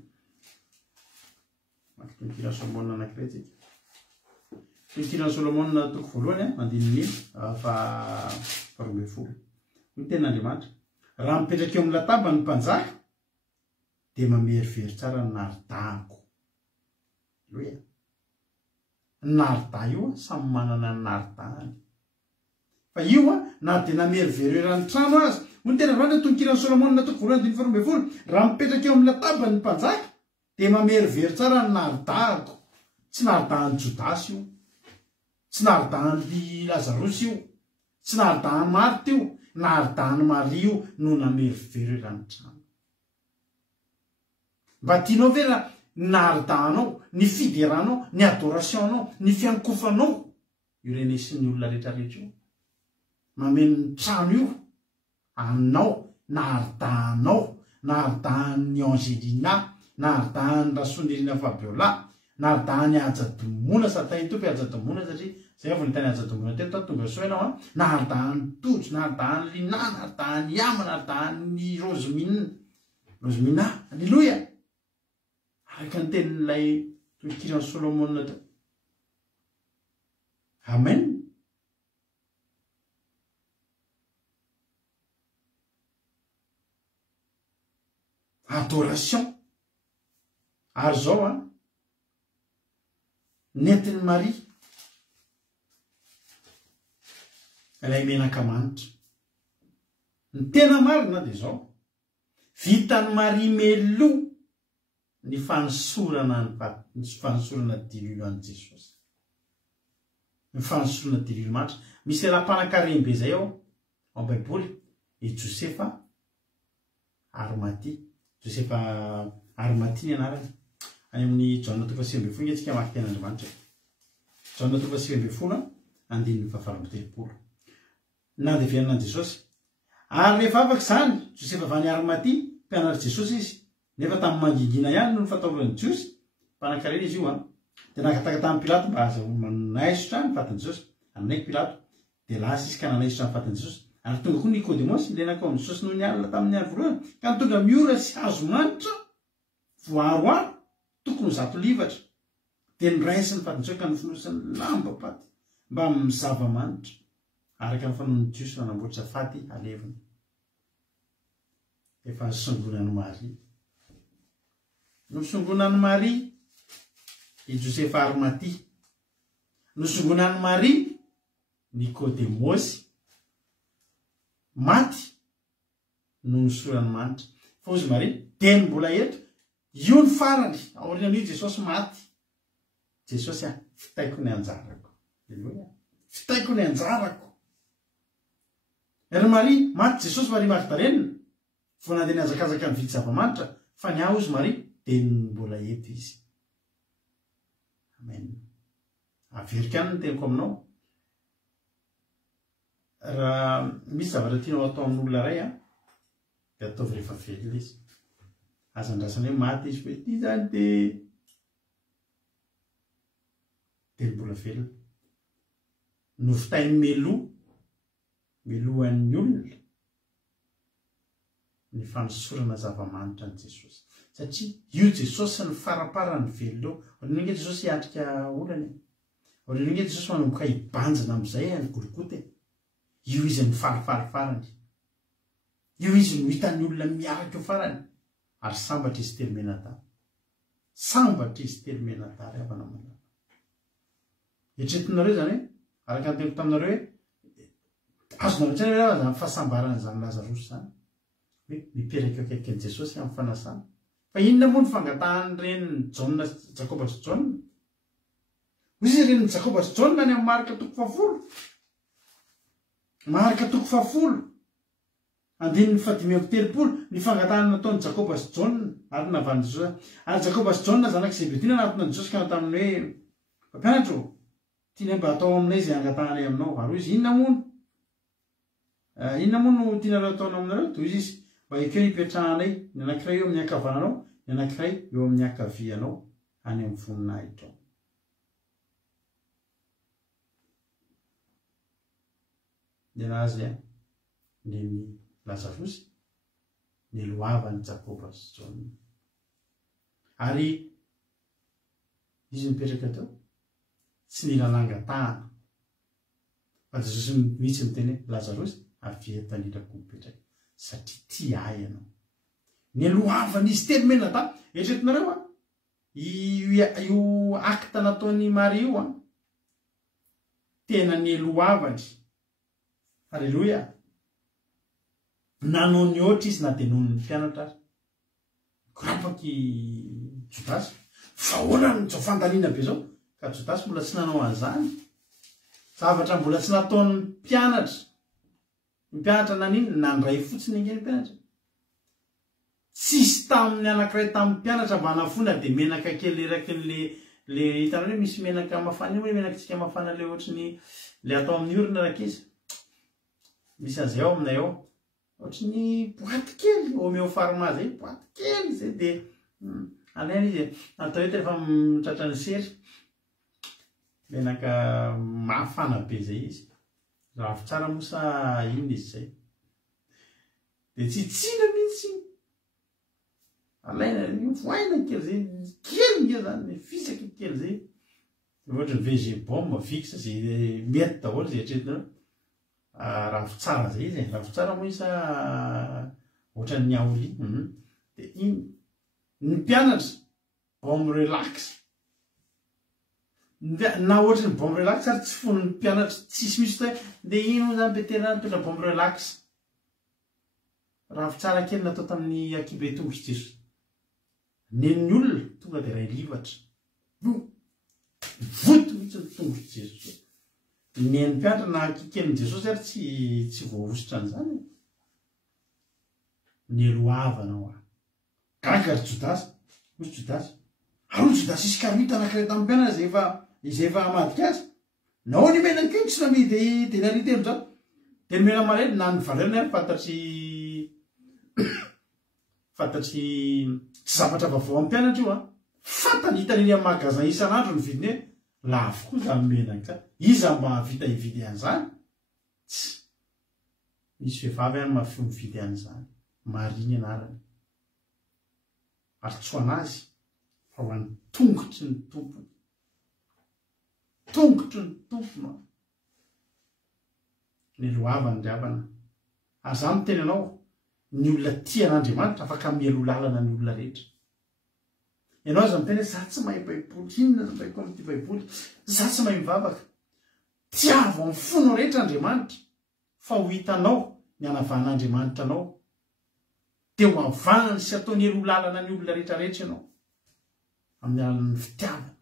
Tonkira Solomon anankiray tsika. Tonkira Solomon toko voalohany andininy fa 12. Ny ten'Andriamanitra. Raha mipetraka eo amin'ny lataba ny mpanjaka dia mamerivery tsara ny naridahako. Alléluia. Ny naridah io samy manana ny naridahany. Fa io na dia namerivery ny trano azy. Ny tena vana tonkira Solomon toko voalohany 12. Raha mipetraka eo amin'ny lataba ny mpanjaka dia mamerivery tsara ny naridahako. Tsy naridahany Jodasy io. Tsy naridahany Lazarosy io. Tsy naridahany Marty io. Naridahany Maria io no namerivery ny trano. Mba tianao ve raha naridahanao, ny fideranao, ny adorationao, ny fiankofanao io reny sy ny olona rehetrarehetra io. Mameno ny trano io anao, naridahanao, naridahan'ny Angelina, naridahan'ny Rasonirina Fabiola, naridahan'ny Ajadomona satay tompy Ajadomona satria zay avy nitany Ajadomona teto tonga soa ianao naridahan'ny Tojo, naridahan'ny Lina, naridahan'ny Yama, naridahan'ny Rosemina. Alléluia. Araka ny tenin'ilay tonkirany Solomon teo. Amen. Adoration. Ary zao nentin'ny Maria ilay menaka manitra. Ny tena marina dia zao vitan'ny Maria melo ny fanosorana dililo an'i Jesosy. Ny fanosorana dililo manitra. Misy raha-mpanan-karembe zay ao Baiboly i Josefa Arimaty. Josefa Arimaty ny anarany. Any amin'ny John 2:20 tsika mafy ten'Andriamanitra. John 2:20 andininy 7:30. Nandevianana Jesosy. Ary rehefa afaka izany Josefa avy any Arimaty mpianatra Jesosy izy. Nefa tamin'ny mangingina ihany no fataovany Jiosy. Mpanan-karena izy io. Dia nakataka tamin'ny Pilato mba aza manaisotra ny vatany Jesosy. Aminay Pilato. dia lasa izy ka nanaisitra ny fatin' Jesosy. Ary tonga koa Nikodemosy ilay nakao amin'ny Jesosy noho ny alina tamin'ny andro voalohany ka nitonga miora sy azo manitra voaroaro tokony 100 livatra dia niraisiny fatin' Jesosy ka nofonosany lamba paty mba amin'ny zava-manitra araka ny fanoan'ny Jiosy nanamboatra faty aleviny. Efa nisongonan'i Maria. Nosongonan'i Maria i Josefa Arimaty. Nosongonan'i Maria Nikodemosy maty no nosorany manitra. Fa ozy Maria teny mbola eto io ny farany aorian'io Jesosy maty. Jesosy fitaiko ny anjarako. Aleluia. Fitaiko ny anjarako. Ry Maria maty Jesosy Maria Magdalenina vao nandeha niazakazaka ny vidy zava-manitra fa ny aho ozy Maria teny mbola eto izy. Amen. Averika any ny teniko aminao. Raha misy zavatra tianao atao amin'olona iray dia ataovy rehefa velona izy. Aza andrasana hoe maty izy hoe ity zany dia mbola velona. Novitainy melohan'ny olona ny fanosorana zava-manitra ny Jesosy. Satria io Jesosy ny faraparany velona. Ohatrany hoe Jesosy hiatrika olana. Ohatrany hoe Jesosy manomboka hibanjana amin'izay ny Golgota. Io izy ny farafarany. Io izy no hitan'ny olona miaraka eo farany. Ary sambatra izy telo menatany. Sambatra izy telo menatany avana malala. Eritreretinareo zany hoe araka ny teniko taminareo hoe azonareo tsara hoe zany fahasambarana zany Lazarosy zany. Hoe mipetraka akaikin'i Jesosy amin'ny fanasana. Fa inona moa ny fangatahany Jaona, Jakoba sy Jaona? Hoy izy Jakoba sy Jaona ny amin'ny marika toko 10. Marika toko 10. Andininy 530 ny fangatahana nataon'ny Jakoba sy Jaona ary navan'i Jesosy. Ary Jakoba sy Jaona zanaky Zebedina natona Jesosy ka taminy hoe mpampianatro tiana mba atao aminay izay angatahanay aminao. Ary izy inona moa no tianareo ataonao aminareo? Toy izy mba ekeo hipetrahanay ny anankiray eo amin'ny ankavananao, ny anankiray eo amin'ny ankavianao any amin'ny voninahitra. Dia nazy ny Lazarosy ny lohavan'ny Jakoba sy Jaona. Ary izy mipetraka tao tsy nila nangatahana. Fa Jesosy mihitsy miteny hoe Lazarosy aveta nilako mipetraka satria ty ahy ianao. Ny lohavan'izy telo menatany. Eritreretinareo io akta nataon'ny Maria io tena ny lohavany. Halleluia. Nanao ny oatra izy na dia nohon'ny mpianatra azy. Korapaky Jodasy. Fa hoana ny fandaniana be zao. Ka Jodasy mbola tsy nanao an'izany. Zavatra mbola tsy nataon'ny mpianatra. Ny mpianatra nanino nandray fotsiny angeny mpianatra. Tsisy tamin'ny anankiray tamin'ny mpianatra mba hanafona dia menaka kely eraky le hitanao hoe misy menaka mafana io hoe menakitsika mafana le ohatrany le atao amin'ny orona raka izy. Misy an'izay ao aminay ao. Ohatrany boaty kely homéopharma zay, boaty kely zay dia alaina izy atao hoe rehefa mitratra ny sery. Menaka mafana be zay izy. Raha tsara mosa inona izy zay. Dia tsy tsina mihitsy. Alaina voaina kely zay, kely nge zany, fisaka kely zay. Ohatra ny VG-bombe fixe zay mety daholo zay eritreretinao. Raha tsara zay izy. Raha tsara moa isa ohatra ny aoli. Dia iny ny mpianatra bombe relax. Na ohatra ny bombe relax ary tsy fon'ny mpianatra tsisy misy hoe dia ino zany beterana mitondra bombe relax. Raha tsara kely natao tamin'ny akibe tongotra Jesosy. Nen'ny olona tonga dia 2 livatra. Voto mihitsy ny tongotra Jesosy. Nen'ny mpianatra na akiken'ny Jesosy ary tsy voaositra an'izany. Ny lohavanao gagary Jodasy. Hoy Jodasy. Ary Jodasy Iskariote anankiray tamin'ny mpianatra izay efa hamadika azy. Nao ny menany kely tsy namidy dia narita amin'izao. Dia ny mena maleny na ny valena ary fantatry tsy zavatra vaovao amin'ny mpianatra io. Fantany hitan'iny amin'ny magazin isan'andro ny vidiny hoe lafo koa izany menaka. Iza mba vita hividy an'izany. misy vehivavy any mafio mividy an'izany mariny anarany ary tsoanazy fa ho an'ny tongotry ny tompony tongotry ny tompona ny lohavany driavana ary za miteny anao ny olona tian'Andriamanitra afaka mielo lalana ny olona rehetra ianao aza miteny za tsy mahay baiboly inona no baiko amin'ity baiboly za tsy mahay mivavaka tiavo amin'ny fonao rehetra Andriamanitra fa ho hitanao ny anavan'Andriamanitra anao dia ho avanany sy ataony elo lalana ny olona rehetra rehetra ianao amin'ny alalan'ny fitiavana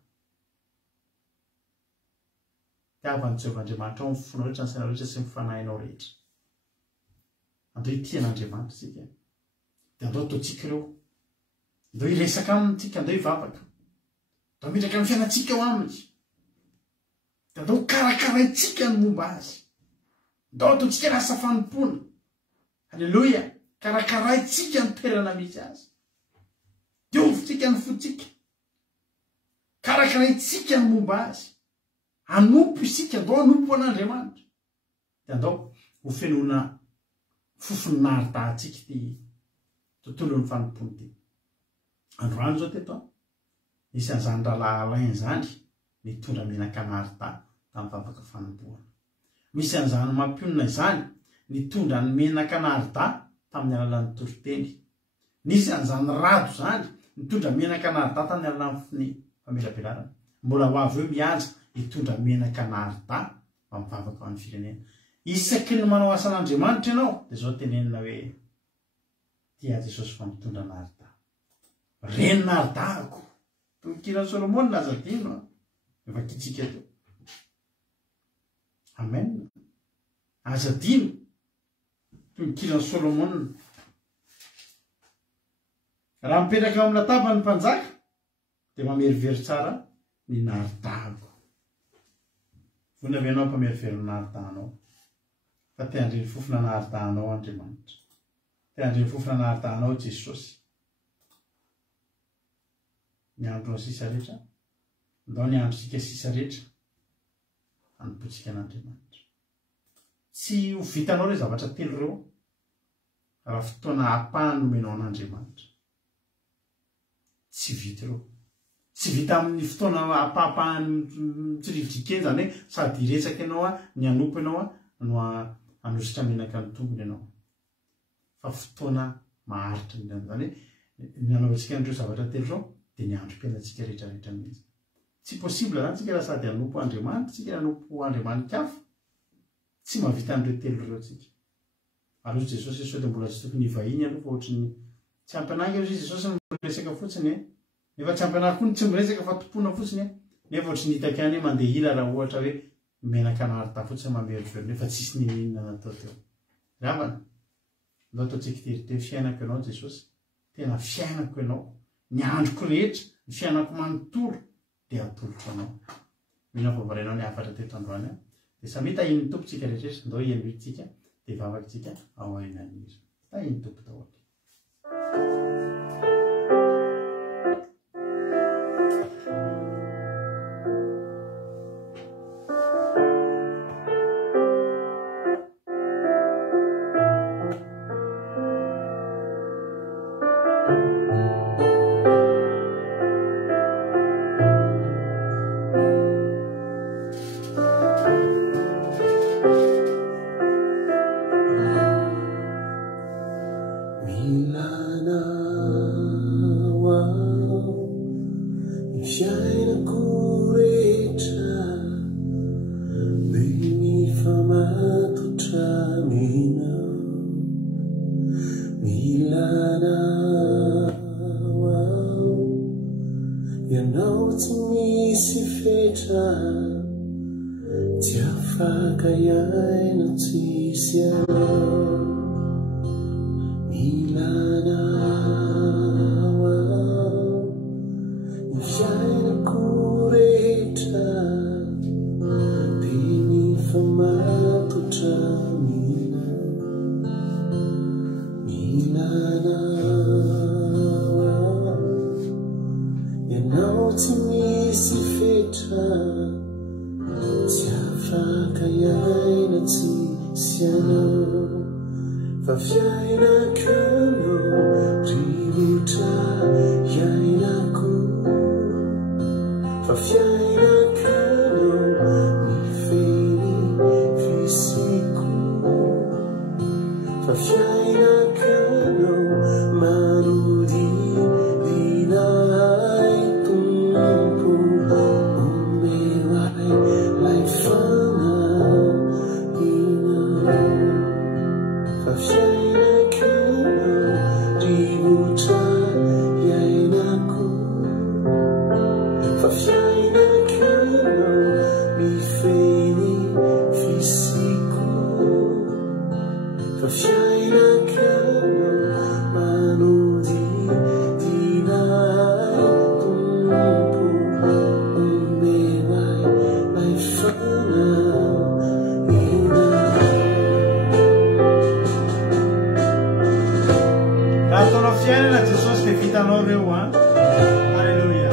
tiavany Jehovahandriamanitra ao amin'ny fonao rehetra ny saina rehetra sy ny fanahinao rehetra andao hitian'Andriamanitra sika dia andao ataontsika ireo andao hiresaka amintsika andao hivavaka andao mitraka amin'ny fiainantsika ao aminy dia andao karakaraintsika ny momba azy andao ataontsika lasa fanompona halleloia karakaraintsika ny toerana misy azy diovitsika ny fotsika karakaraintsika ny momba azy anompo isika andao anompo an'Andriamanitra dia andao ho fenoana fofony naharidahantsika ty tontolon'ny fanompony ty androany zao teto nisy an'izany rahalainy zany nitondra menaka narida tamin'ny vavaka fanompoana misy an'izany mampionina izany nitondra ny menaka narida tamin'ny alalan'ny toriteny nisy an'izany rado zany nitondra menaka narida tamin'ny alalan'ny famelabelarana mbola ho avy eo mihaja nitondra menaka narida amin'ny vavaka amin'ny firenena isaky ny manao asan'Andriamanitra ianao dia zao tenenina hoe tia Jesosy fa mitondra narida reny naridako tokiran'i Solomona nazadino efa kitsika teo amen azadino tokiran'i Solomona raha mipetraka amin'ny lataba ny mpanjaka dia mamerivery tsara ny naridako vonavy ianao mpamerivery ny naridanao fa te handreny fofona naharidanao Andriamanitra te handreny fofona naharidanao Jesosy ny andro sisa rehetra ndao ny andro sika sisa rehetra anompontsika an'Andriamanitra tsy ho vitanao ireo zavatra telo ireo raha fotoana hapahany nomenao an'Andriamanitra tsy vita ireo tsy vita amin'ny fotoana hapahapahany mitsirividrikeny zany hoe sady iretsaka ianao ny anompo ianao no anositra menaka ny tombony ianao fa fotoana maharitra zany hoe ny anaovantsika an'ireo zavatra telo ireo dia ny androm-piainantsika rehetrarehetra mihitsy tsy possible zany tsika raha sady anompo Andriamanitra tsika anompo Andriamanitra hafa tsy mahavita an'ireo telo ireo tsika ary ozy Jesosy sao dia mbola tsy tokony hivahiny aloha fa ohatrany tsy ampianahy izy Jesosy no miresaka fotsiny nefa tsy ampianahy koa tsy miresaka fa tompona fotsiny nefa ohatrany hitaka any mandeha ila raha ohatra hoe menaka narida fotsiny mamerivery nefa tsisy ninina natao teo ravana ndao ataontsika tery fiainako ianao Jesosy tena fiainako ianao ny androko rehetra ny fiainako manontolo dia atolotro anao mino vavarainao ny afatra teto androany dia samy tahiny tompontsika rehetrarehetra ndao hianoitsika dia vavakantsika ao aorianan'izy tahiny tompo daholo sianao fa fiainakanao rivotra iainako fa fiainakanao mifeny fisiko fa fiainakanao manodidinay tompo omeray lay fanahinao fa fiainakanao rivotra iainako fa fiainakanao mifeny fisiko fa fiainakanao manodidinay tompo omeray lay fanahinao. Raha ataonao fiainana Jesosy dia vitanao reo a. Alleluia.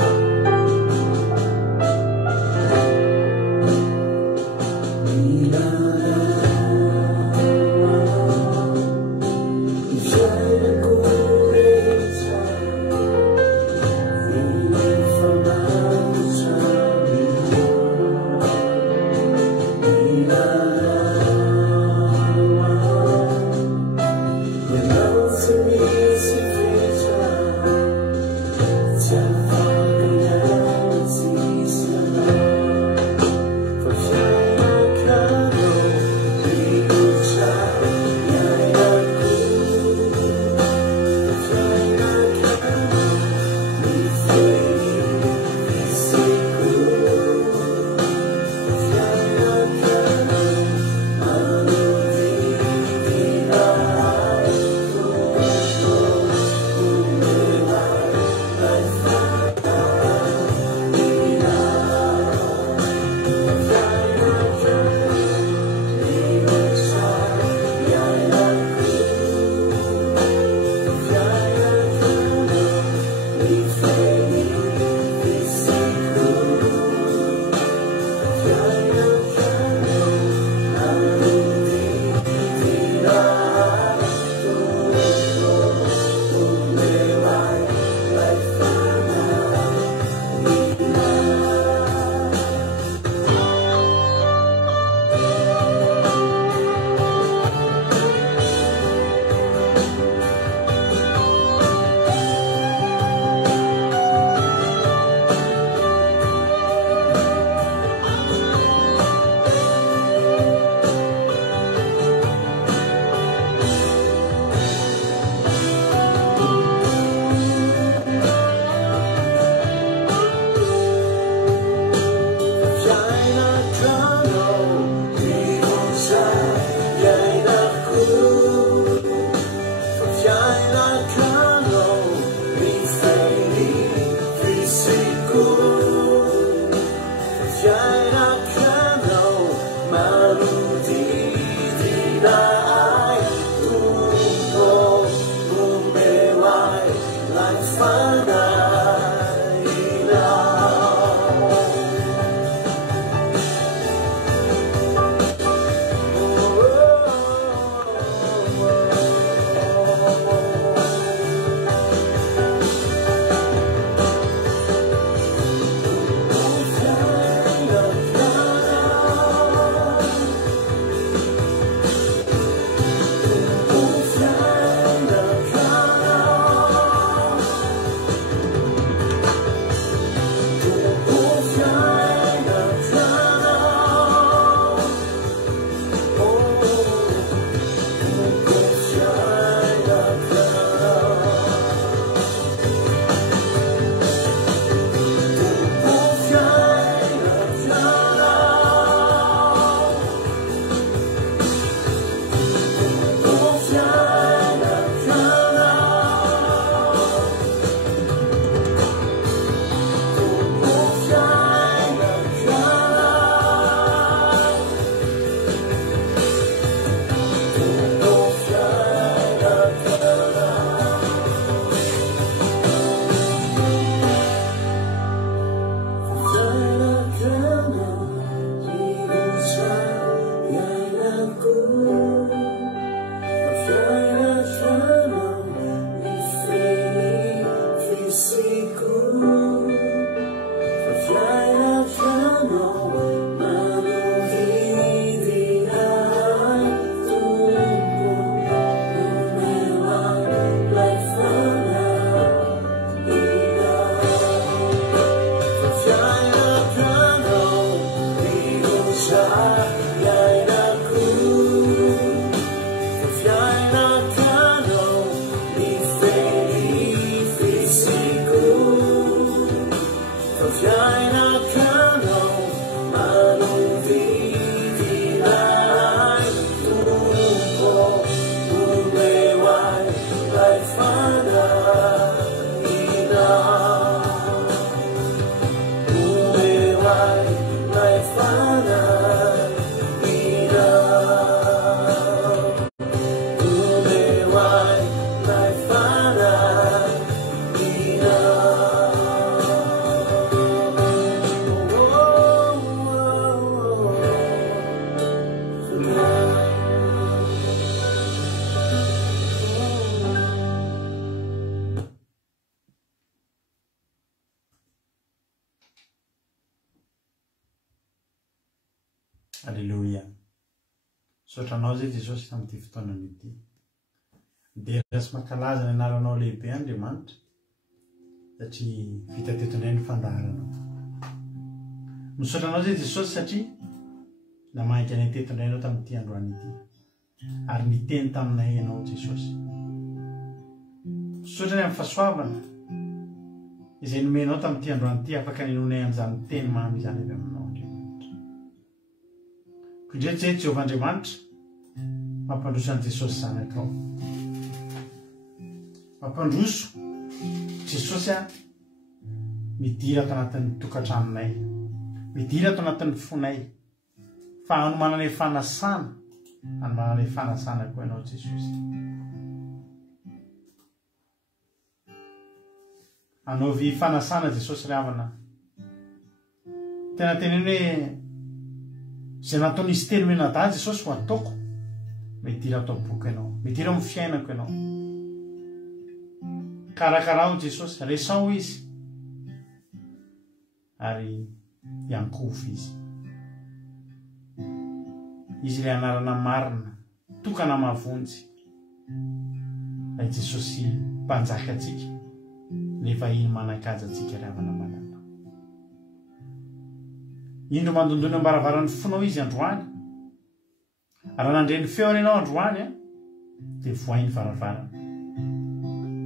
Sotranao zay Jesosy tamin'ity fotoanany ity. Dera sy mankalaza ny anaranao lehibe Andriamanitra satria vita teto indray ny fandaharanao. Misotranao zay Jesosy satria namanika anay teto indray ianao tamin'ity androany ity. Ary niteny taminay ianao Jesosy. Misotra amin'ny fahasoavana izay nomenao tamin'ity androany ity afaka ninonay an'izany teny mamy izany avy aminao Andriamanitra. Indray tsy Jehovah Andriamanitra mampandroso an Jesosy zanakao. Mampandroso Jesosy midira ato anatin'ny tokantranonay, midira ato anatin'ny fonay, fa hanomananay fanasana, hanomananay fanasana koa ianao Jesosy. Hanaovy fanasana Jesosy ry havana. Tena teneny hoe izay nataon'izy telo menadà Jesosy ho ataoko, midira ato boky ianao, midira amin'ny fiainako ianao. Karakarao Jesosy, resao izy ary iankofo izy. Izy ilay anarana marina, tokana mavonjy. Ilay Jesosy mpanjaka atsika, nefa iny manan-kaja atsika ry havana malala. Indro mandondona ambaravarany fonao izy androany. Raha nandreny feo ianao androany dia voainy varavarana.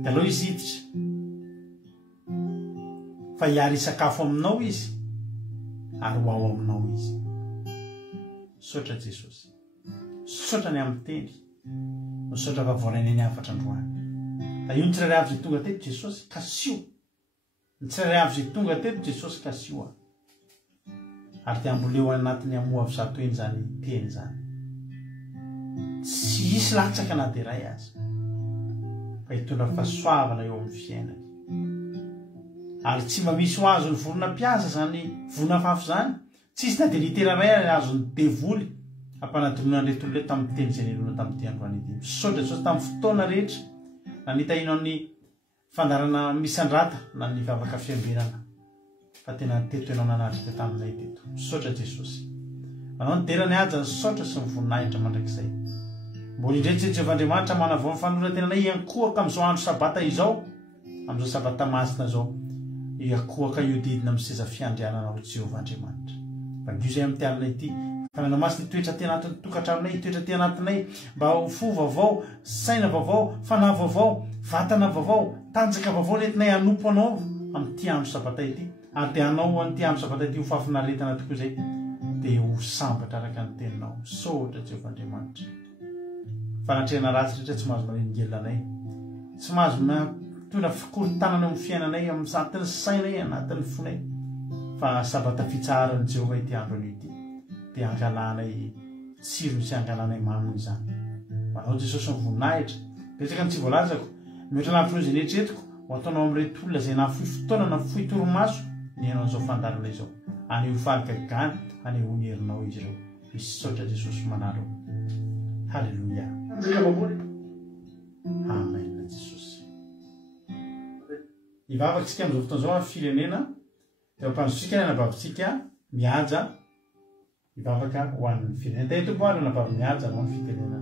Dia aloha izy hiditra fa hiary sakafo aminao izy ary ho ao aminao izy. Sotra Jesosy, sotra ny amin'ny teny, sotra fa voalaina ny afatra androany. Da io ny tsirairay avy izay tonga teto Jesosy kasio, ny tsirairay avy izay tonga teto Jesosy kasio ary dia amboleo anatiny amoa avy zato eny zany teny zany. Tsy hisy latsaka na dia iray aza fa hitondra fahasoavana eo amin'ny fiainany. Ary tsy mba misy ho azo ny volonam-piasa zany volonam-pafy zany, tsisy na dia litera ray azo ny devoly hampanadinona an'ilay tolona tamin'ny teny izay nelona tamin'ity androany ity. Misaotra Jesosy tamin'ny fotoana rehetra na nitahinao ny fandarana misandrata na ny vavaka fiambenana, fa tena teto ianao nanatrika taminay teto. Misaotra Jesosy. Manao ny derany aja ny saotra sy ny voninahitra mandrakizay. Mbola indray tsy Jehovah Andriamanitra manavao ny fanorantenanay iankohaka amin'izao andro sabata izao, amin'izao sabata masina izao, iankohaka io didina amin'ny seza fiandriananao Jehovah Andriamanitra. Io zay amin'ny tialinay ity, fa nanao masina toetra ty anatin'ny tokantranonay, toetra ty anatinay mba ho fo vaovao, saina vaovao, fanahy vaovao, vatana vaovao, tanjaka vaovao nentinay hanompo anao amin'ity andro sabata ity. Ary dia anao an'ity andro sabata ity ho fafinaretana tokoa zay dia ho sambatra araka ny teninao. Misaotra Jehovah Andriamanitra. Fanatrehana ratsy rehetra tsy mahazo manengelanay, tsy mahazo mitondra fikorontanana amin'ny fiainanay, anatin'ny sainay, anatin'ny fonay. Fa sabata fitsarany Jehovah ity andro ity dia angalanay tsiro sy angalanay maminy izany. Manao Jesosy ny voninahitra, betsaka ny tsy voalazako, mihoatra lavitra izay neritreretiko ho ataonao amin'ireto olona izay nafoy fotoana na foy toromaso ny ianao izao fandarana izao. Aneho falikagany, aneho ny herinao izy ireo. Misaotra Jesosy manalo. Halleluja. Amen Jesosy. Ivavaka isika amin'izao fotoana izao amin'ny firenena, dia mpanjosika ny anabavitsika mihaja ivavaka ho an'ny firenena. Dia tompo ary anabavy mihaja no amin'ny fitenena.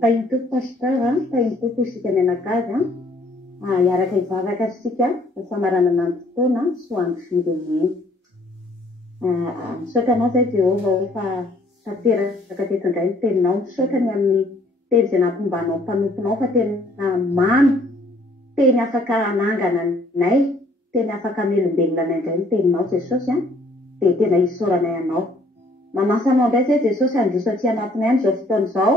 Tahitoko pasteur, tahitoko isika mianakaja, iaraka ivavaka sika famaranana ny fotoana sy ho an'ny firenena. Misaotra anao zay Jehovah efa tanteraka teto indray ny teninao, misaotra ny amin'ny teny izay nampombanao mpanomponao fa tena mamy, teny afaka anangana nay, teny afaka amelombelona indray ny teninao Jesosy dia tena isaoranay anao. Manasa anao indray zay Jesosy androso aty anatinay amin'izao fotoana izao.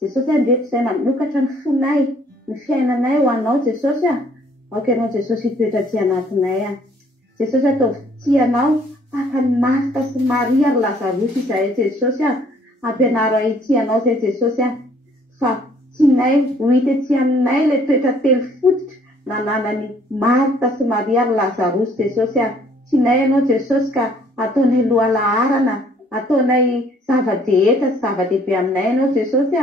Jesosy andreto izay manokatra ny fonay, ny fiainanay ho anao Jesosy aoka ianao Jesosy hitoetra aty anatinay. Jesosy ataovy tianao tahaka ny Marta sy Maria ary Lazarosy izay Jesosy ampianaro ity anao zay Jesosy fa tianay ho hita ety aminay ilay toetra telo fototra nananany Marta sy Maria ary Lazarosy Jesosy tianay ianao Jesosy ka ataonay lohalaharana, ataonay zava-dehetra sy zava-dehibe aminay ianao Jesosy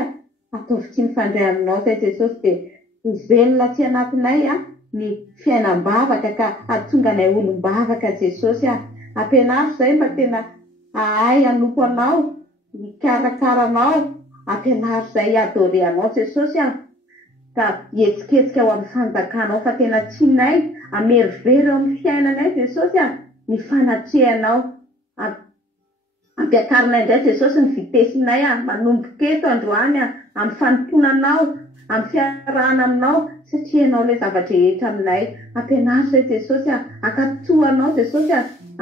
ataovy tsy mifandray aminao zay Jesosy dia ho velona aty anatinay ny fiainam-bavaka ka ahatonga anay olom-bavaka Jesosy ampianaro zay mba tena ay anompo anao mikarakaranao ampianary zay adoreanao Jesosy ka hetsiketsika ao amin'ny fanjakanao fa tena tsy nay amerivery eo amin'ny fiainanay Jesosy ny fanatrehanao ampiakarinay indray Jesosy ny vitesinay manomboka eto androany amin'ny fanomponanao amin'ny fiarahana aminao satria anao ilay zava-drehetra aminay ampianary zay Jesosy akatoanao Jesosy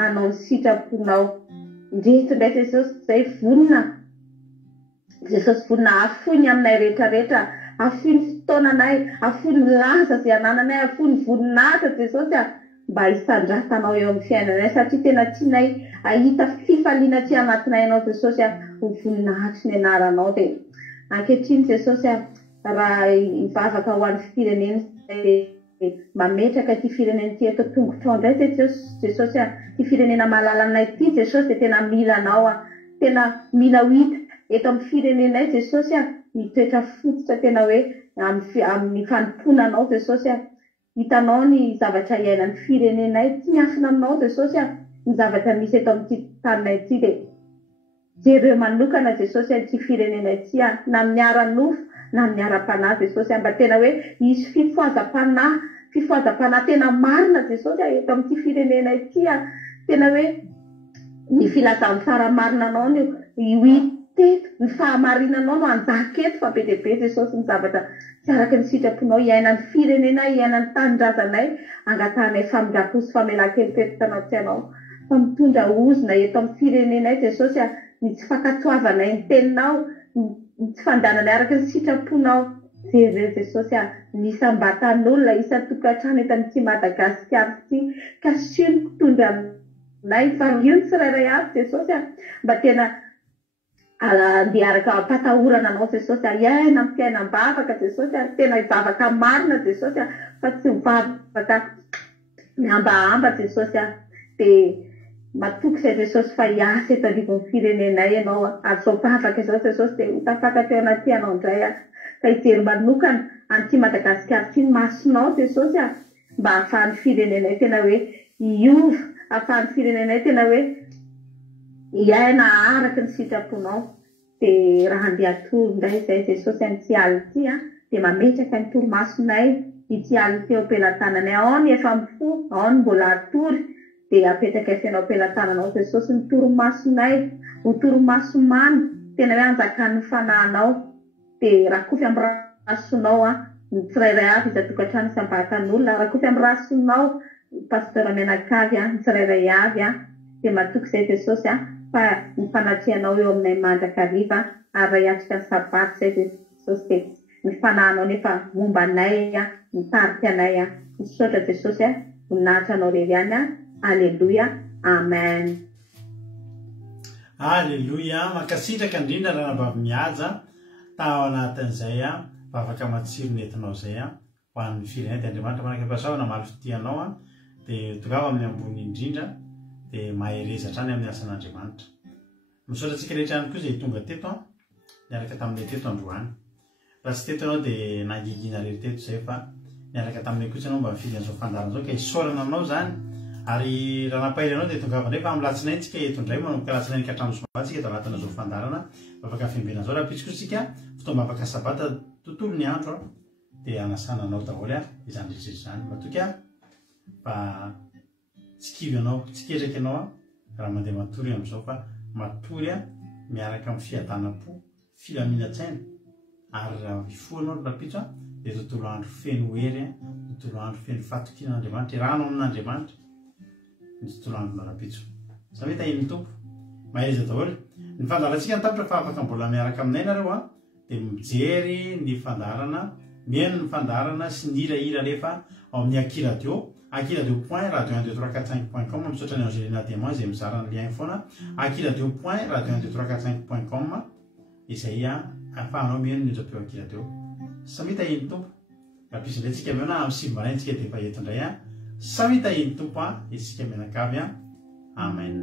anao ny sitraponao indreto indray Jesosy zay vonina Jesosy vonina afony aminay rehetrarehetra afony fotoananay afony laza zay anananay afony voninahitra Jesosy mba hisandratanao eo amin'ny fiainanay satria tena tianay ahita fifaliana tsy anatinay anao Jesosy ho voninahitry ny anaranao dia ankehitriny Jesosy raha hivavaka ho an'ny fireneny mametraka ty fireneny ty eto tongotrao indray Jesosy ty firenena malalanay ty Jesosy dia tena mila anao tena mila ho hita eto amin'ny firenenay Jesosy mitoetra fototra tena hoe amin'ny fanomponanao Jesosy hitanao ny zavatra iainan'ny firenenay tsy miafina aminao Jesosy ny zavatra misy eto amin'ity taninay ity dia jereo manokana Jesosy ty firenenay ty na miara-nofo na miara-panahy Jesosy mba tena hoe hisy fifoazam-panahy tena marina Jesosy eto amin'ity firenenay ty tena hoe ny filazan'ny faramarinanao ny teto ny fahamarinanao no anjaketo fa be dia be Jesosy ny zavatra tsy araky ny sitraponao iainan'ny firenena iainan'ny tanindrazanay angatanay famindraposy famelan-kelopetrotanao ty anao fa mitondra ozona eto amin'ny firenenay Jesosy ny tsy fankatoavanay ny teninao ny tsy fandananay araky ny sitraponao jereo Jesosy ny isam-batan'olona isa-tokantrano eto amin'ity Madagasikara ity ka sino mitondra nay variony tsirairay avy Jesosy mba tena andiaraka patahorana anao Jesosy iaina amin'ny fiainam-bavaka Jesosy tena hivavaka marina Jesosy fa tsy hivavaka miambahamba Jesosy dia matoky zay Jesosy fa hiasa eto anivon'ny firenenay ianao azao bavaka izao Jesosy dia hotafaka teo anaty anao indray ka hijery manokana an'ity Madagasikara ty ny masonao Jesosy mba ahafahan'ny firenenay tena hoe hiova ahafahan'ny firenenay tena hoe iaina araky ny sitraponao dia raha andeha atory indray zay Jesosy an'ity aly ity dia mametraka ny toromasonay ity aly ity eo ampelantananay ao ny efa mifo ao ny mbola atory dia apetraka ifianao ampelantananao Jesosy ny toromasonay ho toromaso mamy tena hoe anjakan'ny fanahinao dia rakofy amin'ny rasonao ny tsirairay avy izatokantrano sy ambatan'olona rakofy amin'ny rasonao pastora Menakavy ny tsirairay avy dia matoky zay Jesosy fa ny fanatrehanao eo aminay mandrakariva ary hiatrika ny sabaty zay Jesosy dia ny fanahinao nefa momba anay mitarika anay misaotra Jesosy voninahitra anao rery any Alleluia amen Alleluia makasitraka indrindra raha nabavy mihaja tao anatin'izay vavaka matsiro nentinao zay ho an'ny firenena dia Andriamanitra manaka ampiasao namaly fitianao dia tongava amin'ny ambony indrindra dia maherezatra any amin'ny asan'Andriamanitra misaotra antsika rehetra ihany koa izay tonga teto niaraka taminay teto androany raha tsy teto ianao dia nangigina rery teto zay fa niaraka taminay kosa ianao mba mifidy an'izao fandarana zao ka hisaorana aminao zany ary raha nampahery anao dia tongava ndray fa amin'ny latsinainy tsika eto indray manomboka latsinainy ka hatramin'ny zoma tsika eto anatina zao fandarana afaka fiambena zao raha pitsiko tsika fotoamba afaka sabata tontolo ny andro dia anasana anao daholo izany rehetra zany matoky fa tsy kivy anao tsy ketraky ianao raha mandeha matory amin'izao fa matory miaraka amin'ny fiadanam-po filaminatsaina ary raha ifo anao rapitso dia tontolo andro feno hery tontolo andro feno fatokin'Andriamanitra rano amin'Andriamanitra ny tontolo andro narapitso samy tahiny tompo mahaiza daholo ny fandarantsika ny tapitra fa afaka mbola miaraka aminay nareo dia mijery ny fandarana mihaino ny fandarana sy ny hirahira rehefa ao amin'ny akiradio point radio 12345.com misaotra ny Angelina Diamant izay mizara ny lien foana akiradio point radio 12345.com izay ahafahanao mihaino ny indrapeo akiradio samy tahiny tompo raha pisy indray tsika miona amin'ny sivy-maraintsika dia efa eto indray samy tahiny tompo isika Menakavy amen